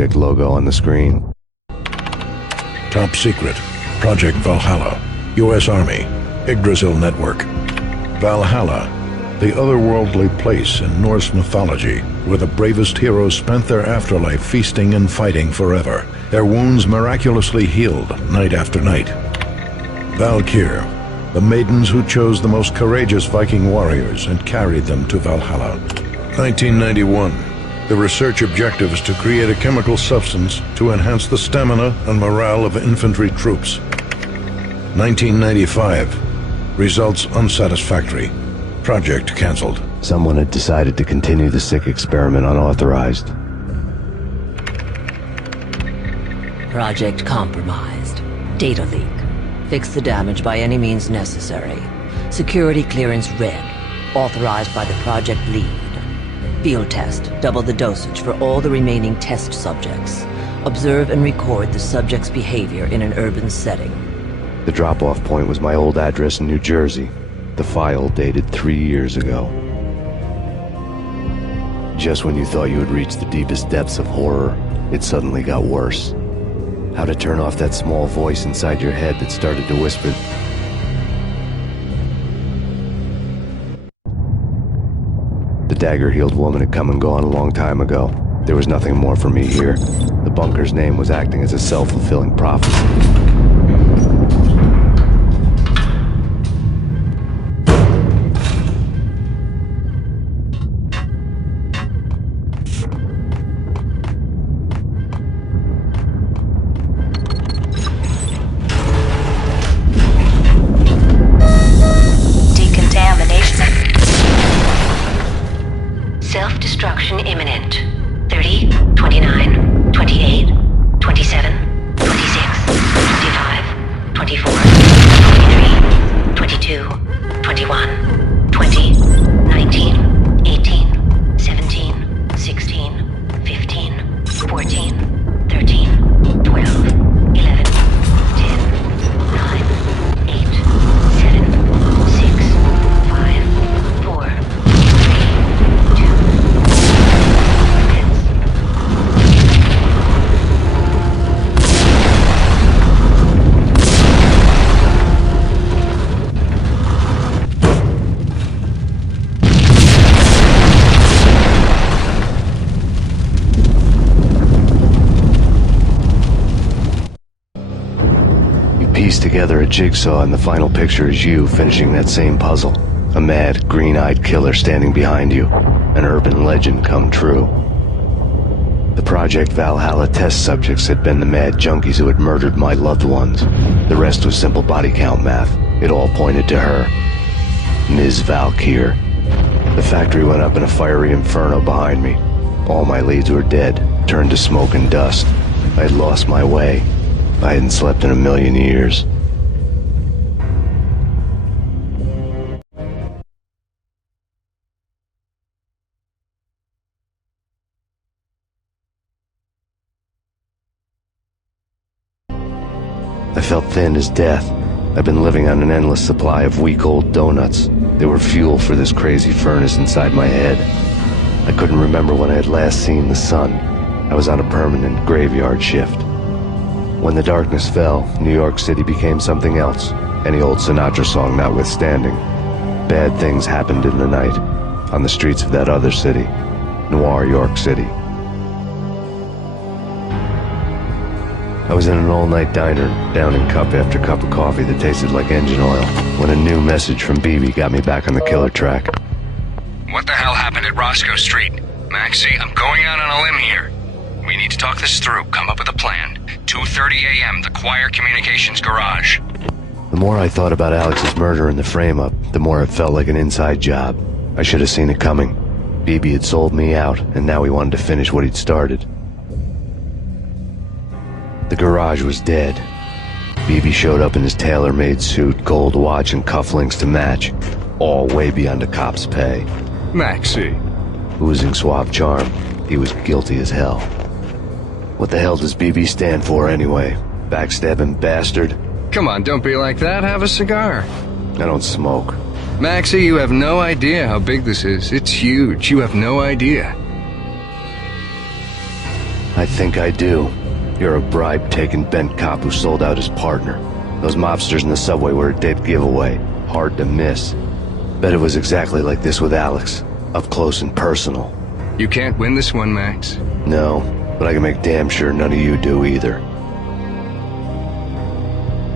project logo on the screen. Top secret. Project Valhalla. U.S. Army. Yggdrasil Network. Valhalla, the otherworldly place in Norse mythology where the bravest heroes spent their afterlife feasting and fighting forever, their wounds miraculously healed night after night. Valkyr, the maidens who chose the most courageous Viking warriors and carried them to Valhalla. 1991. The research objective is to create a chemical substance to enhance the stamina and morale of infantry troops. 1995. Results unsatisfactory. Project cancelled. Someone had decided to continue the sick experiment unauthorized. Project compromised. Data leak. Fix the damage by any means necessary. Security clearance red. Authorized by the project lead. Field test. Double the dosage for all the remaining test subjects. Observe and record the subject's behavior in an urban setting. The drop-off point was my old address in New Jersey. The file dated 3 years ago. Just when you thought you had reached the deepest depths of horror, it suddenly got worse. How to turn off that small voice inside your head that started to whisper. The dagger-heeled woman had come and gone a long time ago. There was nothing more for me here. The bunker's name was acting as a self-fulfilling prophecy. Self-destruction imminent. 30, 29, 28, 27, 26, 25, 24, 23, 22, 21, 20, 19, 18, 17, 16, 15, 14, 13, 12, 11, 10, 9, 8, 7, 6, 5, 4, Piece together a jigsaw, and the final picture is you finishing that same puzzle. A mad, green-eyed killer standing behind you. An urban legend come true. The Project Valhalla test subjects had been the mad junkies who had murdered my loved ones. The rest was simple body count math. It all pointed to her. Ms. Valkyr. The factory went up in a fiery inferno behind me. All my leads were dead, turned to smoke and dust. I had lost my way. I hadn't slept in a million years. I felt thin as death. I'd been living on an endless supply of week-old donuts. They were fuel for this crazy furnace inside my head. I couldn't remember when I had last seen the sun. I was on a permanent graveyard shift. When the darkness fell, New York City became something else, any old Sinatra song notwithstanding. Bad things happened in the night, on the streets of that other city, Noir York City. I was in an all-night diner, downing cup after cup of coffee that tasted like engine oil, when a new message from BB got me back on the killer track. What the hell happened at Roscoe Street? Maxie, I'm going out on a limb here. We need to talk this through, come up with a plan. 2:30 a.m., the Choir Communications Garage. The more I thought about Alex's murder and the frame-up, the more it felt like an inside job. I should have seen it coming. BB had sold me out, and now he wanted to finish what he'd started. The garage was dead. BB showed up in his tailor-made suit, gold watch, and cufflinks to match, all way beyond a cop's pay. Maxie. Oozing suave charm, he was guilty as hell. What the hell does BB stand for anyway? Backstabbing bastard? Come on, don't be like that. Have a cigar. I don't smoke. Maxie, you have no idea how big this is. It's huge. You have no idea. I think I do. You're a bribe-taking bent cop who sold out his partner. Those mobsters in the subway were a dead giveaway. Hard to miss. Bet it was exactly like this with Alex. Up close and personal. You can't win this one, Max. No, but I can make damn sure none of you do either.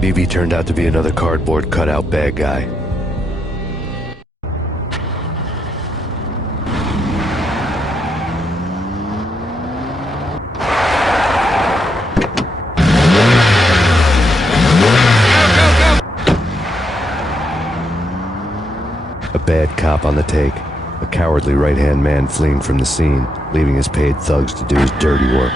BB turned out to be another cardboard cutout bad guy. A bad cop on the take. A cowardly right-hand man fleeing from the scene, leaving his paid thugs to do his dirty work.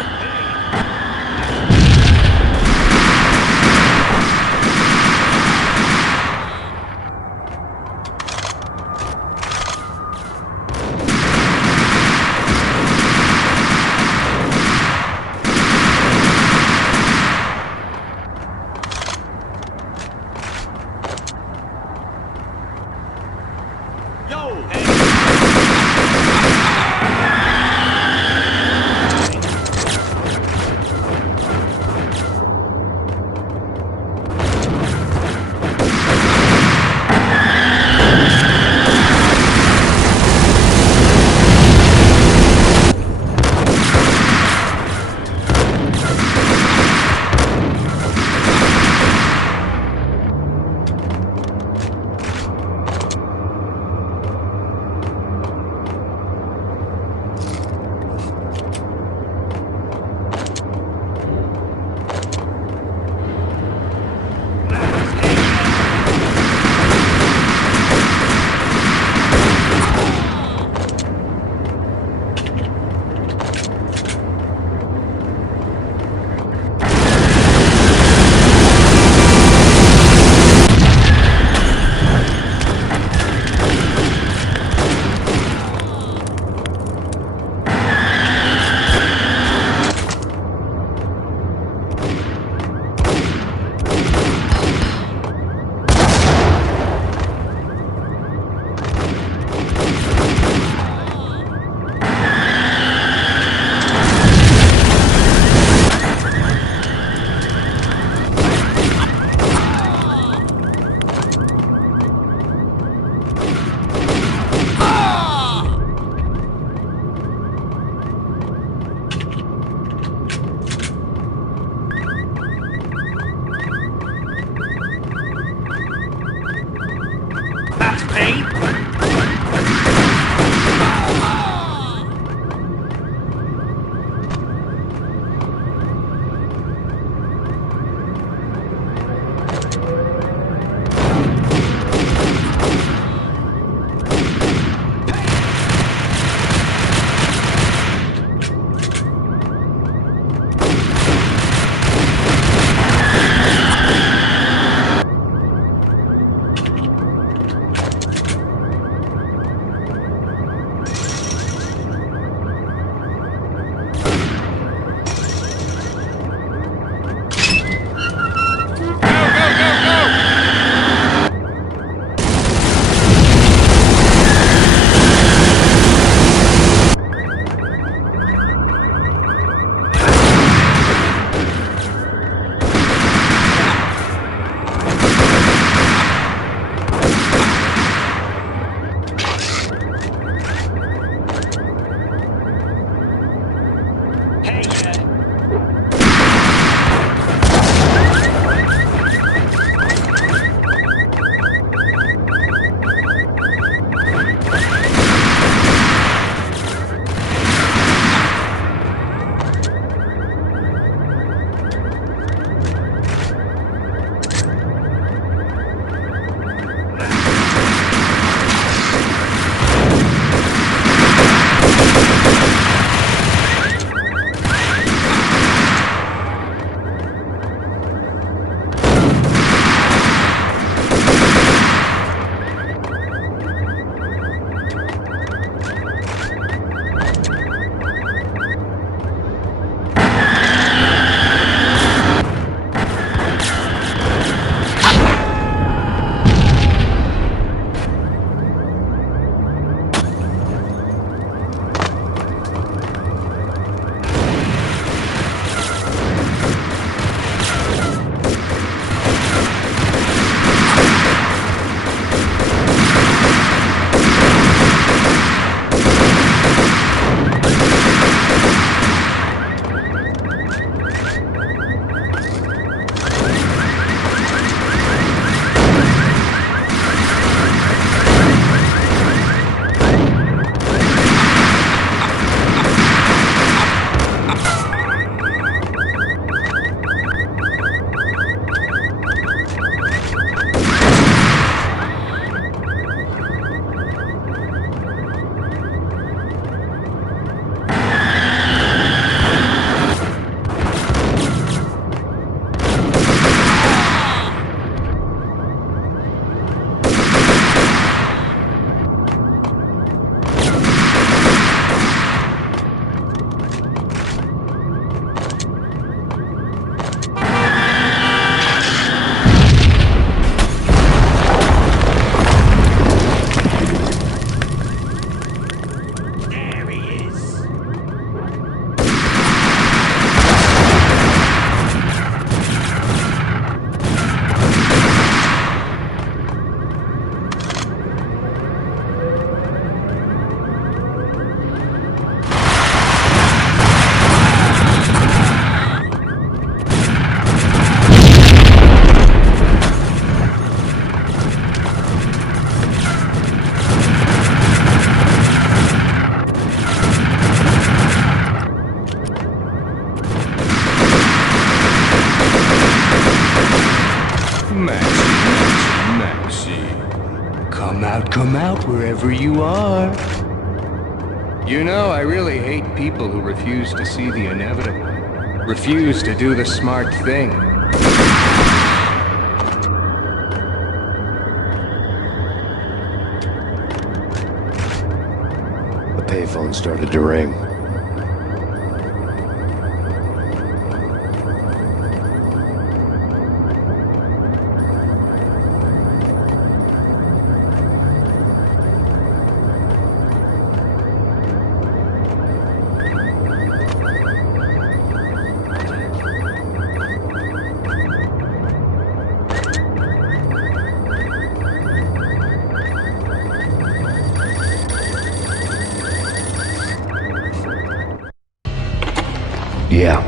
Max Payne? Come out wherever you are. You know, I really hate people who refuse to see the inevitable. Refuse to do the smart thing. The payphone started to ring. Yeah.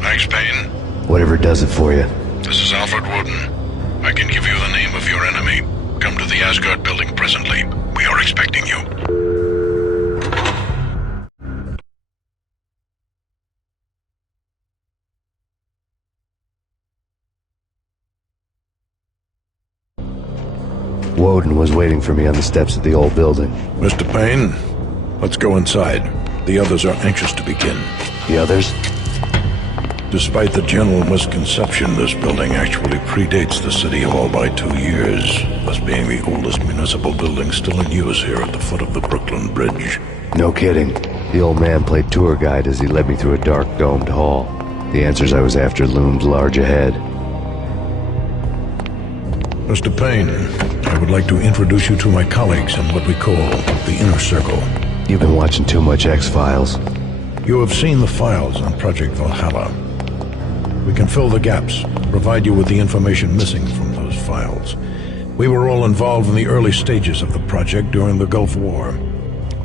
Max Payne? Whatever does it for you. This is Alfred Woden. I can give you the name of your enemy. Come to the Asgard building presently. We are expecting you. Woden was waiting for me on the steps of the old building. Mr. Payne, let's go inside. The others are anxious to begin. The others? Despite the general misconception, this building actually predates the City Hall by 2 years, thus being the oldest municipal building still in use here at the foot of the Brooklyn Bridge. No kidding. The old man played tour guide as he led me through a dark, domed hall. The answers I was after loomed large ahead. Mr. Payne, I would like to introduce you to my colleagues in what we call the Inner Circle. You've been watching too much X-Files. You have seen the files on Project Valhalla. We can fill the gaps, provide you with the information missing from those files. We were all involved in the early stages of the project during the Gulf War.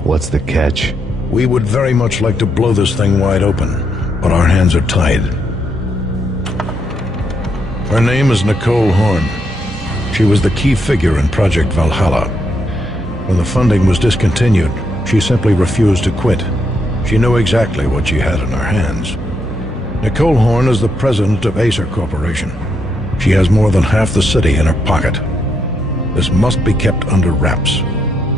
What's the catch? We would very much like to blow this thing wide open, but our hands are tied. Her name is Nicole Horn. She was the key figure in Project Valhalla. When the funding was discontinued, she simply refused to quit. She knew exactly what she had in her hands. Nicole Horn is the president of Acer Corporation. She has more than half the city in her pocket. This must be kept under wraps.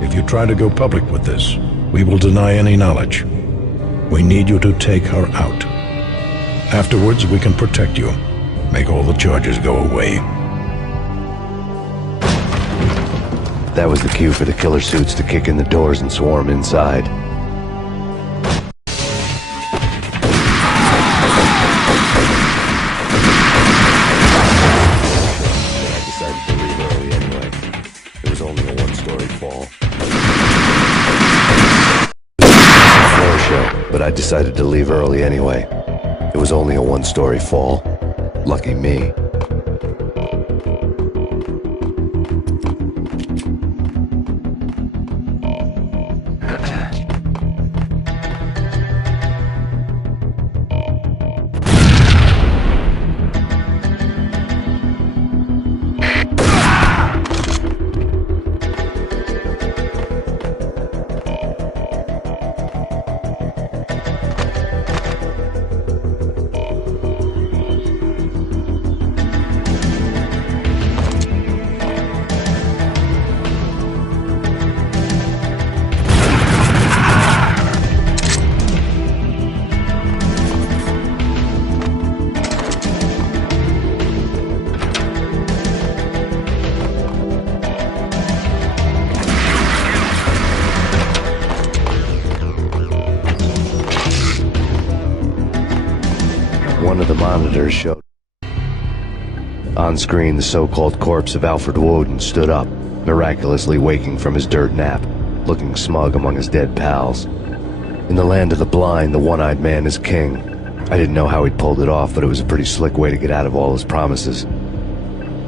If you try to go public with this, we will deny any knowledge. We need you to take her out. Afterwards, we can protect you. Make all the charges go away. That was the cue for the killer suits to kick in the doors and swarm inside. I decided to leave early anyway. It was only a one-story fall. Lucky me. One of the monitors showed. On screen, the so-called corpse of Alfred Woden stood up, miraculously waking from his dirt nap, looking smug among his dead pals. In the land of the blind, the one-eyed man is king. I didn't know how he'd pulled it off, but it was a pretty slick way to get out of all his promises.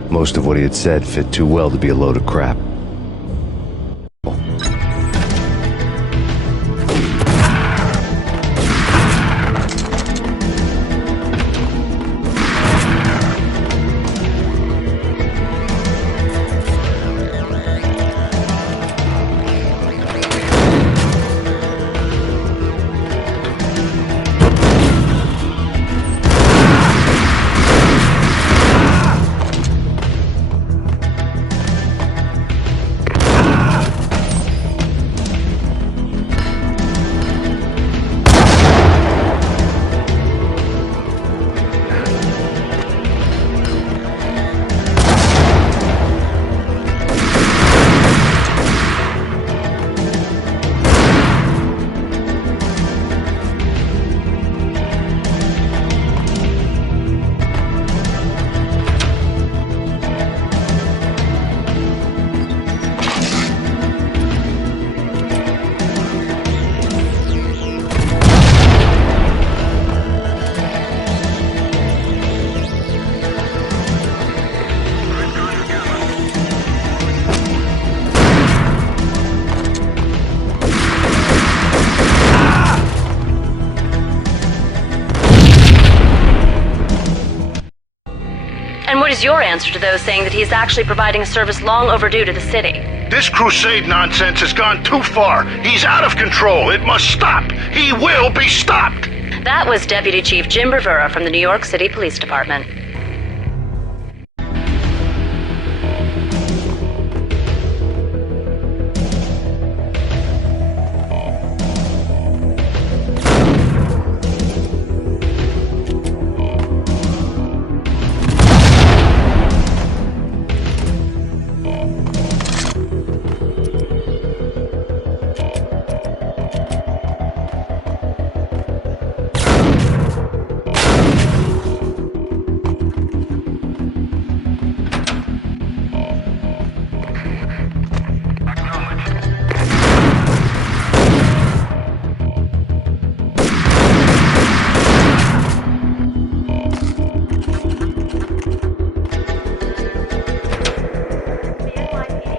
Most of what he had said fit too well to be a load of crap. your answer to those saying that he is actually providing a service long overdue to the city? This crusade nonsense has gone too far. He's out of control. It must stop. He will be stopped. That was Deputy Chief Jim Rivera from the New York City Police Department.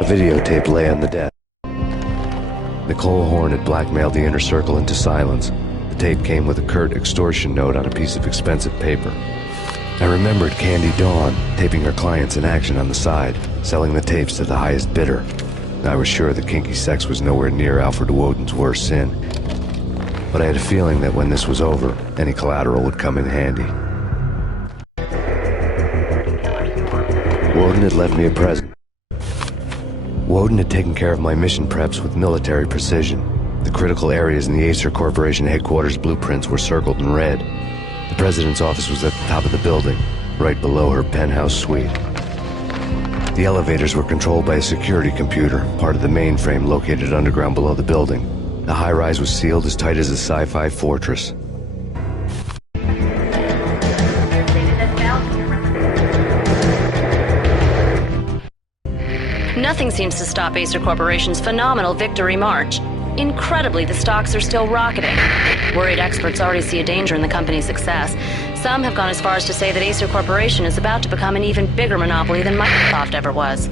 Videotape lay on the desk. Nicole Horn had blackmailed the inner circle into silence. The tape came with a curt extortion note on a piece of expensive paper. I remembered Candy Dawn taping her clients in action on the side, selling the tapes to the highest bidder. I was sure that kinky sex was nowhere near Alfred Woden's worst sin. But I had a feeling that when this was over, any collateral would come in handy. Woden had left me a present. Woden had taken care of my mission preps with military precision. The critical areas in the Acer Corporation headquarters blueprints were circled in red. The president's office was at the top of the building, right below her penthouse suite. The elevators were controlled by a security computer, part of the mainframe located underground below the building. The high-rise was sealed as tight as a sci-fi fortress. Nothing seems to stop Acer Corporation's phenomenal victory march. Incredibly, the stocks are still rocketing. Worried experts already see a danger in the company's success. Some have gone as far as to say that Acer Corporation is about to become an even bigger monopoly than Microsoft ever was.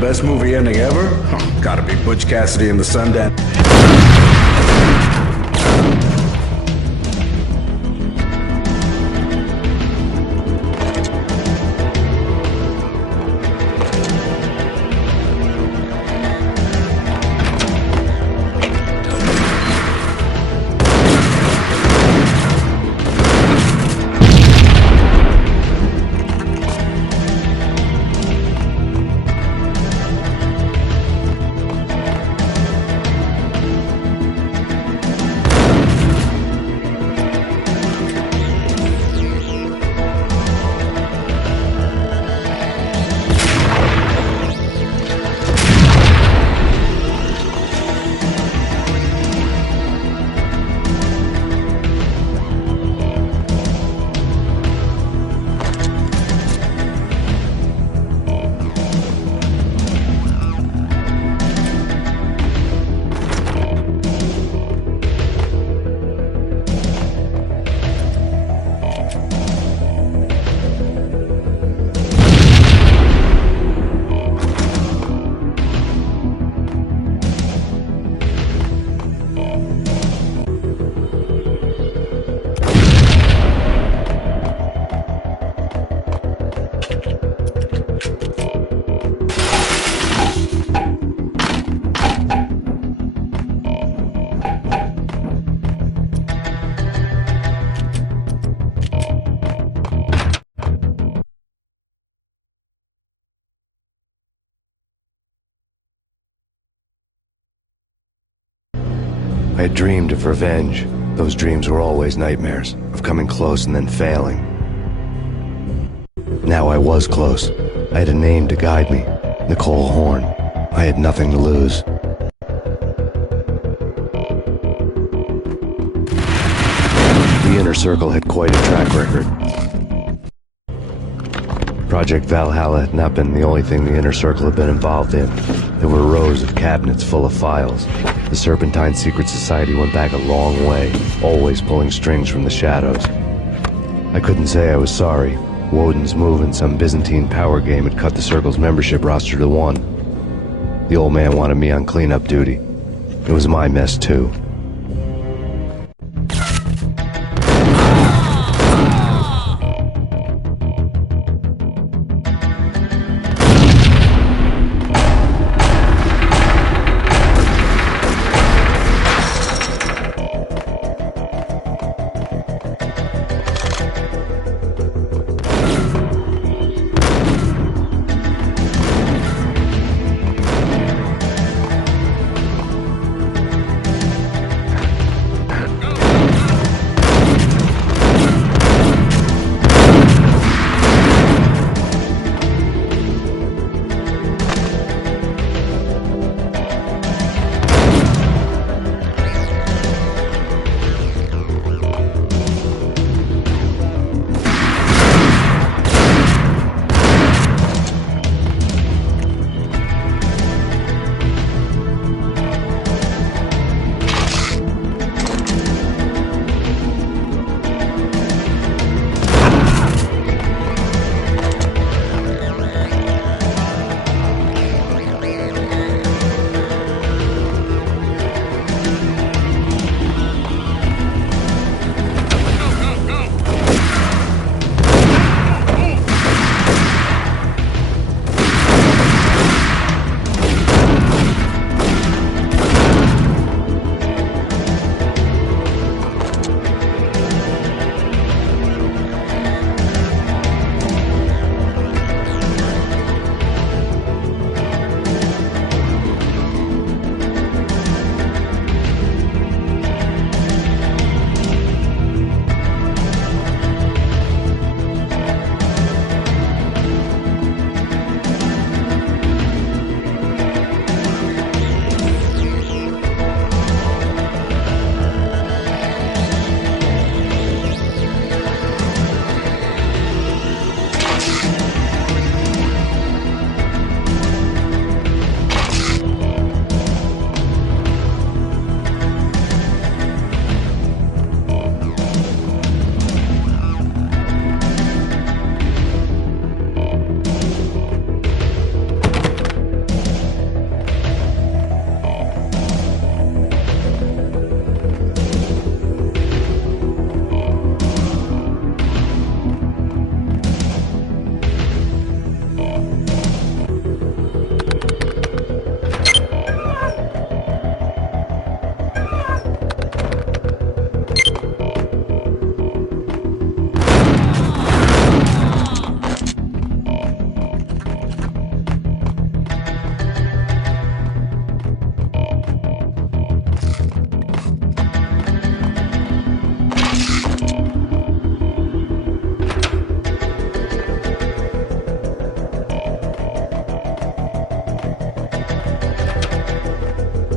Best movie ending ever? Oh, gotta be Butch Cassidy and the Sundance. I had dreamed of revenge. Those dreams were always nightmares, of coming close and then failing. Now I was close. I had a name to guide me, Nicole Horn. I had nothing to lose. The Inner Circle had quite a track record. Project Valhalla had not been the only thing the Inner Circle had been involved in. There were rows of cabinets full of files. The Serpentine Secret Society went back a long way, always pulling strings from the shadows. I couldn't say I was sorry. Woden's move in some Byzantine power game had cut the Circle's membership roster to 1. The old man wanted me on cleanup duty. It was my mess too.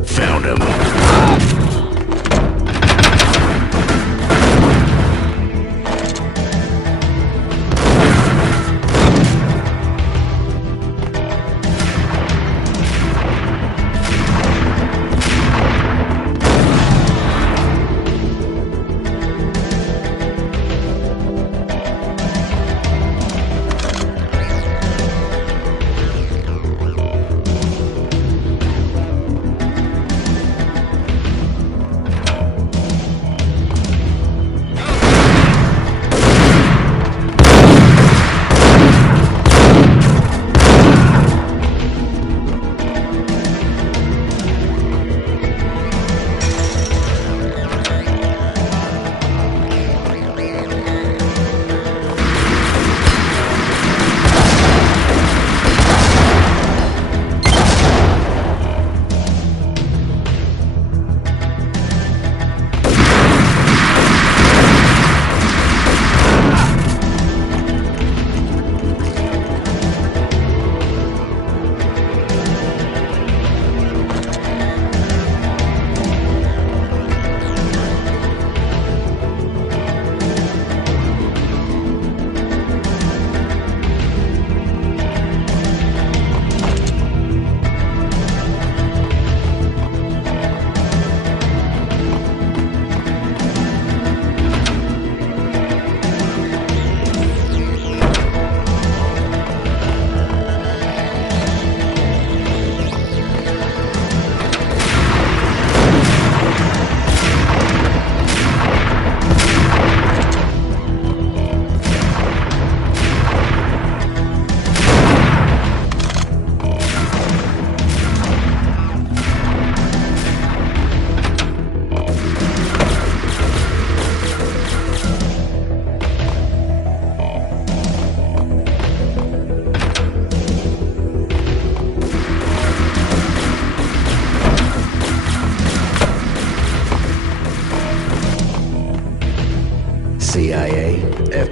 Found him.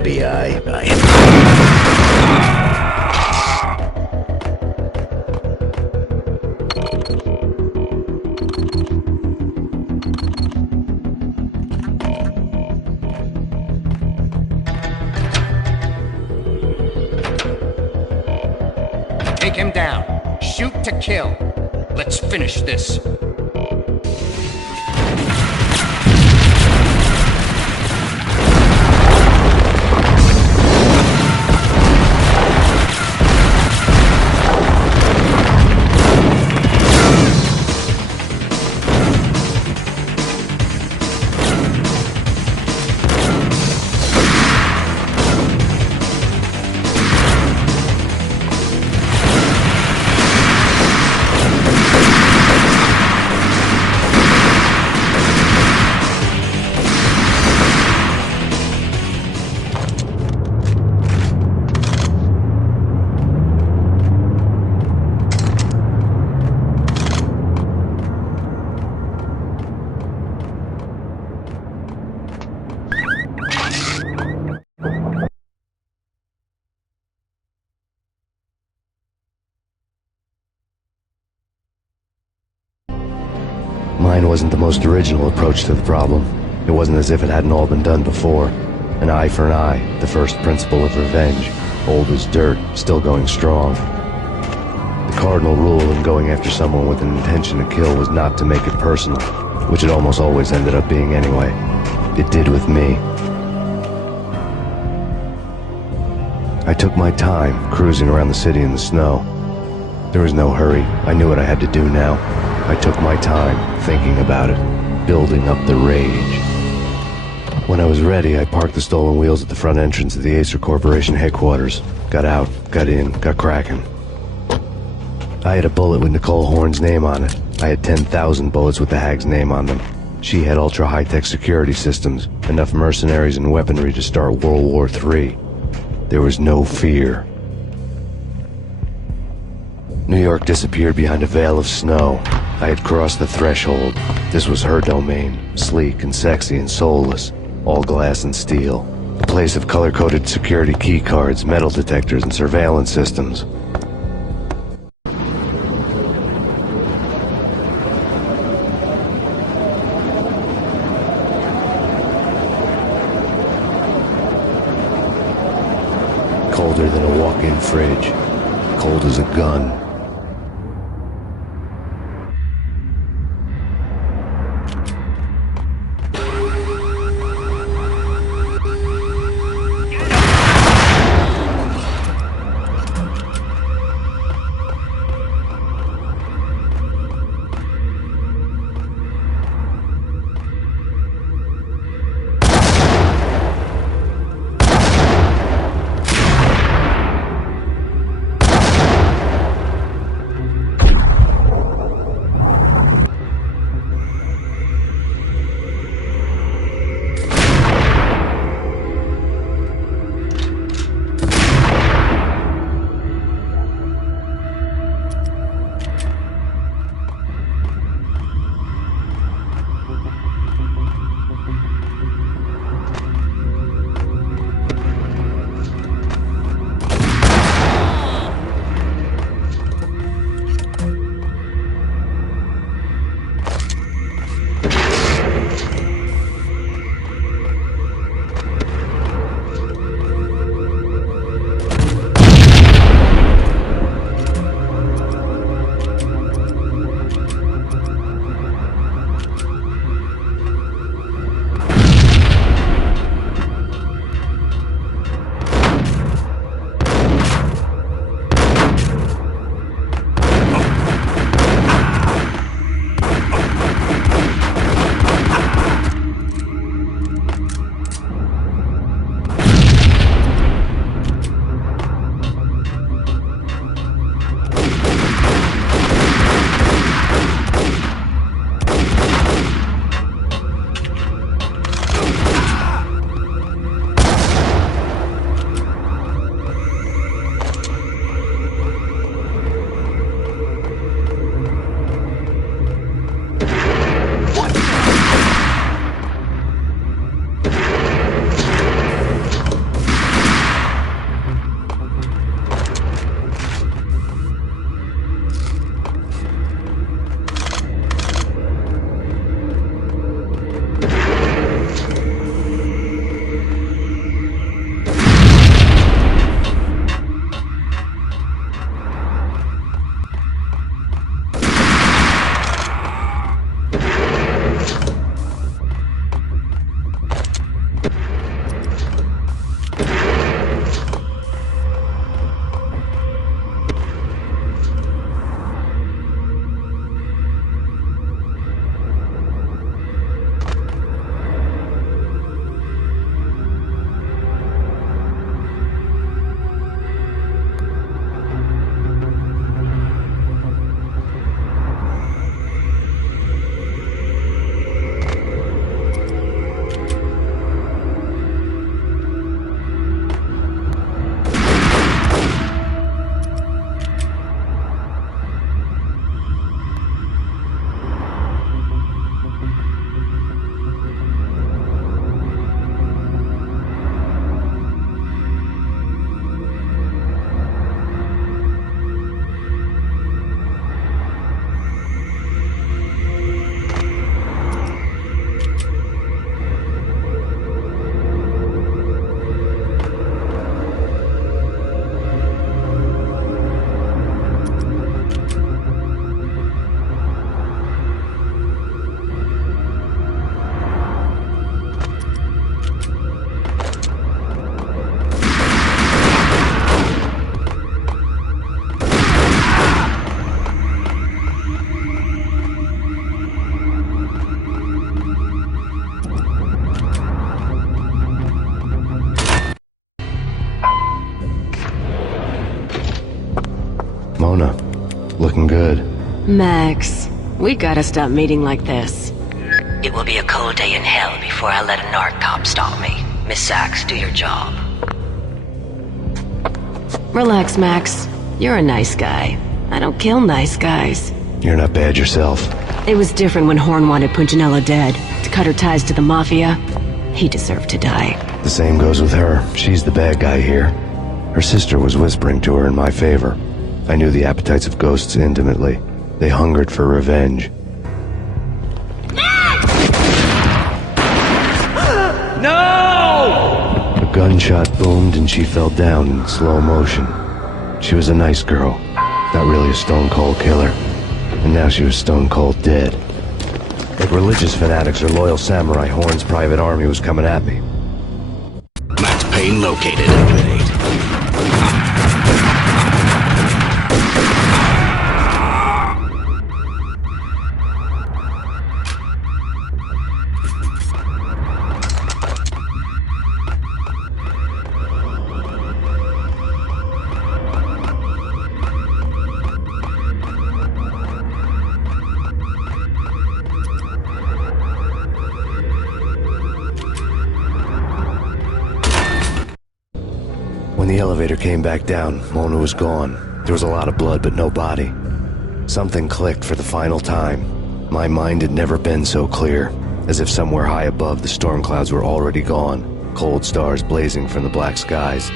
FBI. Take him down. Shoot to kill. Let's finish this. Mine wasn't the most original approach to the problem. It wasn't as if it hadn't all been done before. An eye for an eye, the first principle of revenge. Old as dirt, still going strong. The cardinal rule in going after someone with an intention to kill was not to make it personal, which it almost always ended up being anyway. It did with me. I took my time, cruising around the city in the snow. There was no hurry. I knew what I had to do now. I took my time, thinking about it, building up the rage. When I was ready, I parked the stolen wheels at the front entrance of the Acer Corporation headquarters. Got out, got in, got cracking. I had a bullet with Nicole Horn's name on it. I had 10,000 bullets with the hag's name on them. She had ultra-high-tech security systems, enough mercenaries and weaponry to start World War III. There was no fear. New York disappeared behind a veil of snow. I had crossed the threshold. This was her domain, sleek and sexy and soulless, all glass and steel. A place of color-coded security key cards, metal detectors, and surveillance systems. Colder than a walk-in fridge. Cold as a gun. Mona, looking good. Max, we gotta stop meeting like this. It will be a cold day in hell before I let a narc cop stop me. Miss Sachs, do your job. Relax, Max. You're a nice guy. I don't kill nice guys. You're not bad yourself. It was different when Horn wanted Punchinello dead. To cut her ties to the Mafia. He deserved to die. The same goes with her. She's the bad guy here. Her sister was whispering to her in my favor. I knew the appetites of ghosts intimately. They hungered for revenge. No! A gunshot boomed and she fell down in slow motion. She was a nice girl, not really a stone-cold killer. And now she was stone-cold dead. Like religious fanatics or loyal samurai, Horn's private army was coming at me. Max Payne located. When the elevator came back down, Mona was gone. There was a lot of blood, but no body. Something clicked for the final time. My mind had never been so clear, as if somewhere high above the storm clouds were already gone, cold stars blazing from the black skies.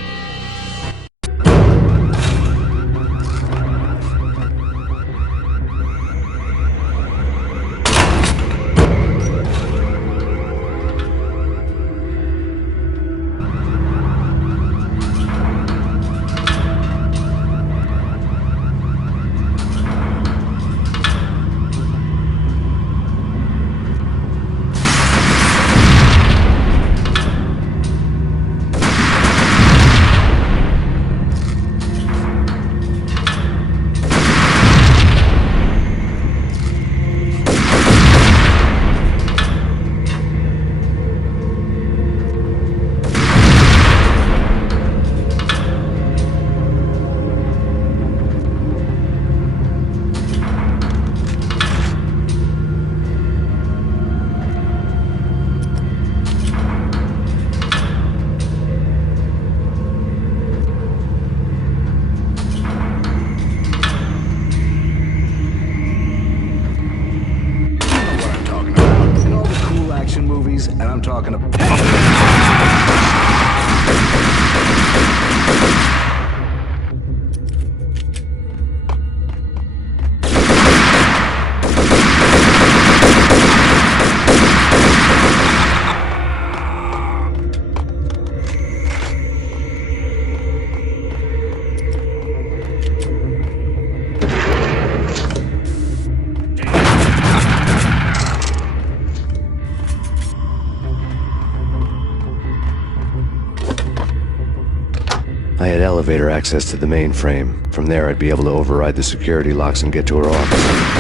And I'm talking about... I had elevator access to the mainframe. From there, I'd be able to override the security locks and get to her office.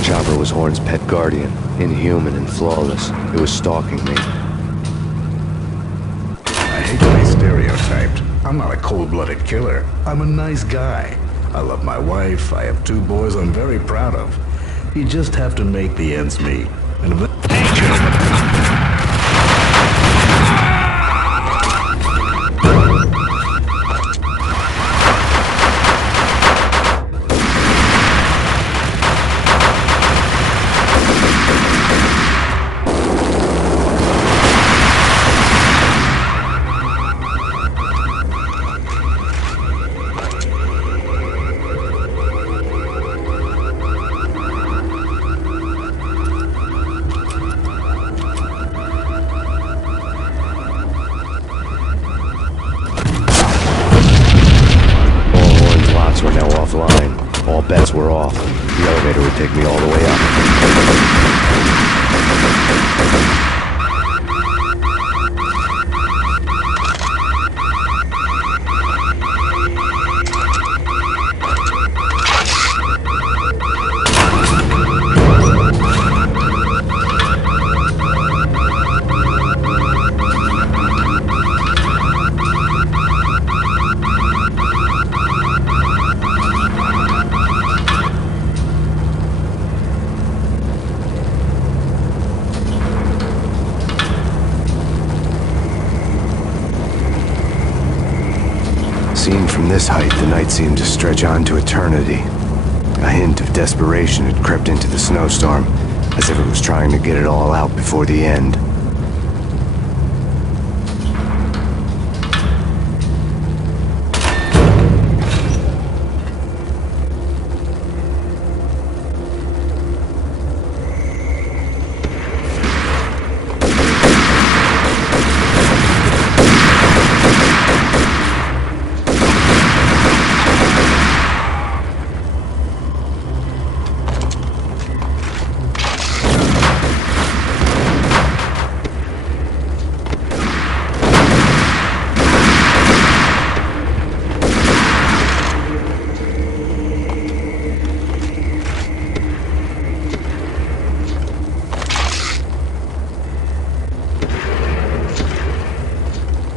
Chopper was Horn's pet guardian, inhuman and flawless. It was stalking me. I hate to be stereotyped. I'm not a cold-blooded killer. I'm a nice guy. I love my wife. I have 2 boys I'm very proud of. You just have to make the ends meet. And way up. Seen from this height, the night seemed to stretch on to eternity. A hint of desperation had crept into the snowstorm, as if it was trying to get it all out before the end.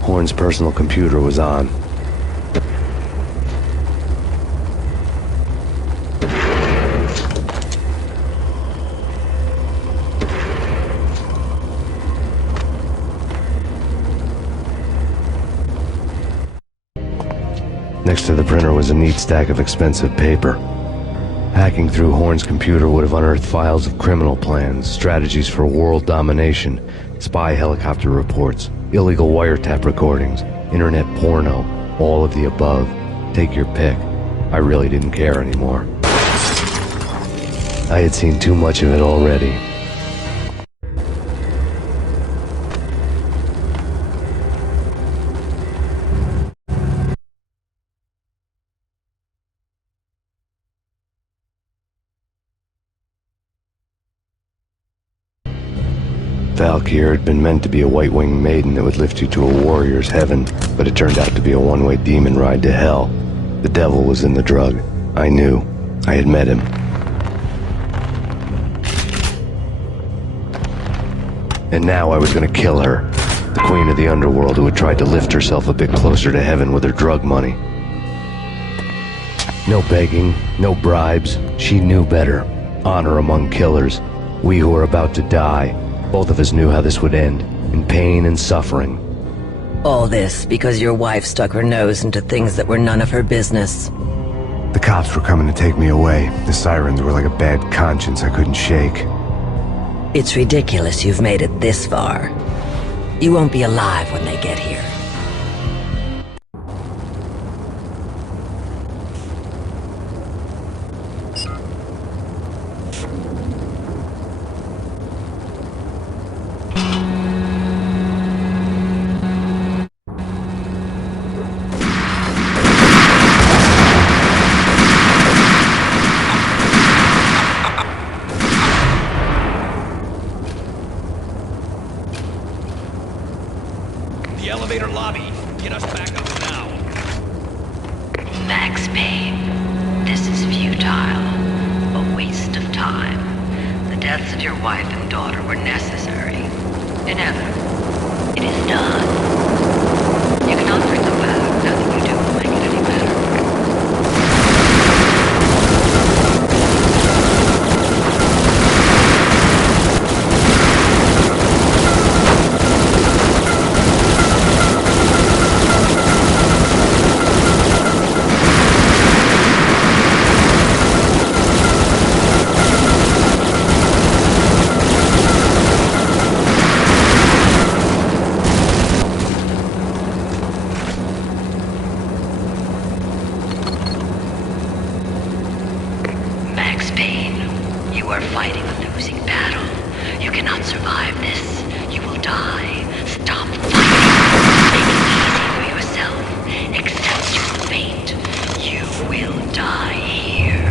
Horn's personal computer was on. Next to the printer was a neat stack of expensive paper. Hacking through Horn's computer would have unearthed files of criminal plans, strategies for world domination, spy helicopter reports, illegal wiretap recordings, internet porno, all of the above. Take your pick. I really didn't care anymore. I had seen too much of it already. Valkyr had been meant to be a white-winged maiden that would lift you to a warrior's heaven, but it turned out to be a one-way demon ride to hell. The devil was in the drug. I knew. I had met him. And now I was gonna kill her. The queen of the underworld who had tried to lift herself a bit closer to heaven with her drug money. No begging, no bribes. She knew better. Honor among killers. We who were about to die. Both of us knew how this would end, in pain and suffering. All this because your wife stuck her nose into things that were none of her business. The cops were coming to take me away. The sirens were like a bad conscience I couldn't shake. It's ridiculous you've made it this far. You won't be alive when they get here. The elevator lobby. Get us back up now. Max Payne, this is futile. A waste of time. The deaths of your wife and daughter were necessary. Inevitable. It is done. You cannot bring them back. Nothing you do will make it any better. Max Payne, you are fighting a losing battle. You cannot survive this. You will die. Stop fighting. Make it easy for yourself. Accept your fate. You will die here.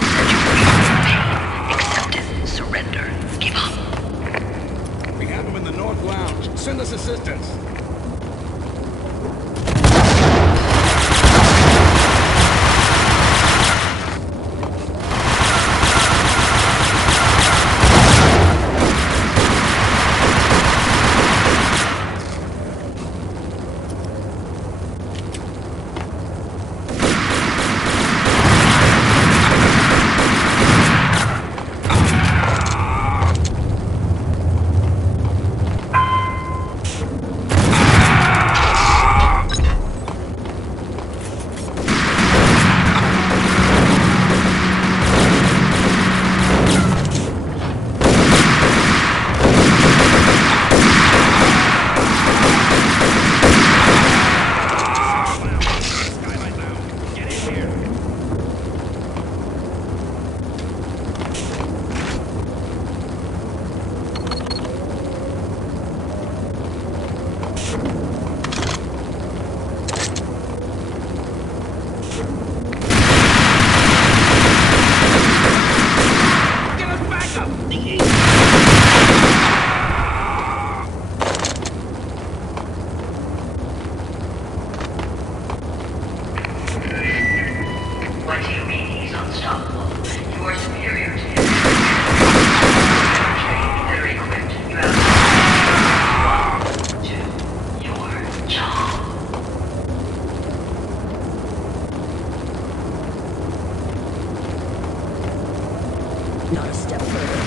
Said you were pain. Accept it. Surrender. Give up. We have him in the North Lounge. Send us assistance. Not a step further.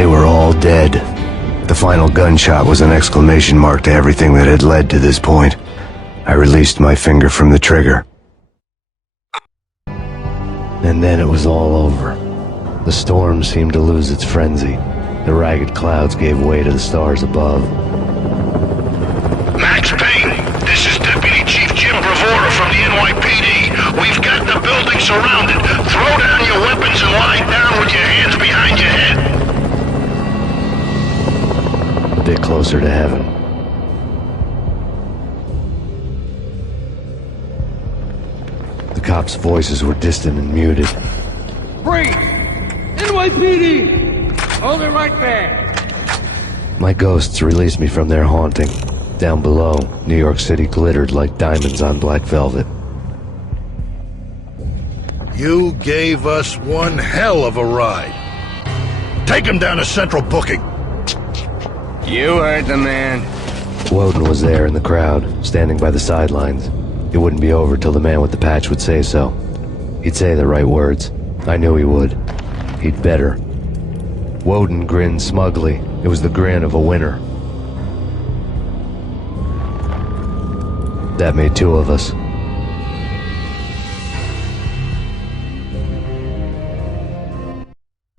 They were all dead. The final gunshot was an exclamation mark to everything that had led to this point. I released my finger from the trigger. And then it was all over. The storm seemed to lose its frenzy. The ragged clouds gave way to the stars above. Max Payne, this is Deputy Chief Jim Bravura from the NYPD. We've got the building surrounded. Throw down your weapons and lie down with your hands behind your head. A bit closer to heaven. The cops' voices were distant and muted. Freeze! NYPD! Hold it right there! My ghosts released me from their haunting. Down below, New York City glittered like diamonds on black velvet. You gave us one hell of a ride. Take him down to Central Booking. You heard the man. Woden was there in the crowd, standing by the sidelines. It wouldn't be over till the man with the patch would say so. He'd say the right words. I knew he would. He'd better. Woden grinned smugly. It was the grin of a winner. That made two of us.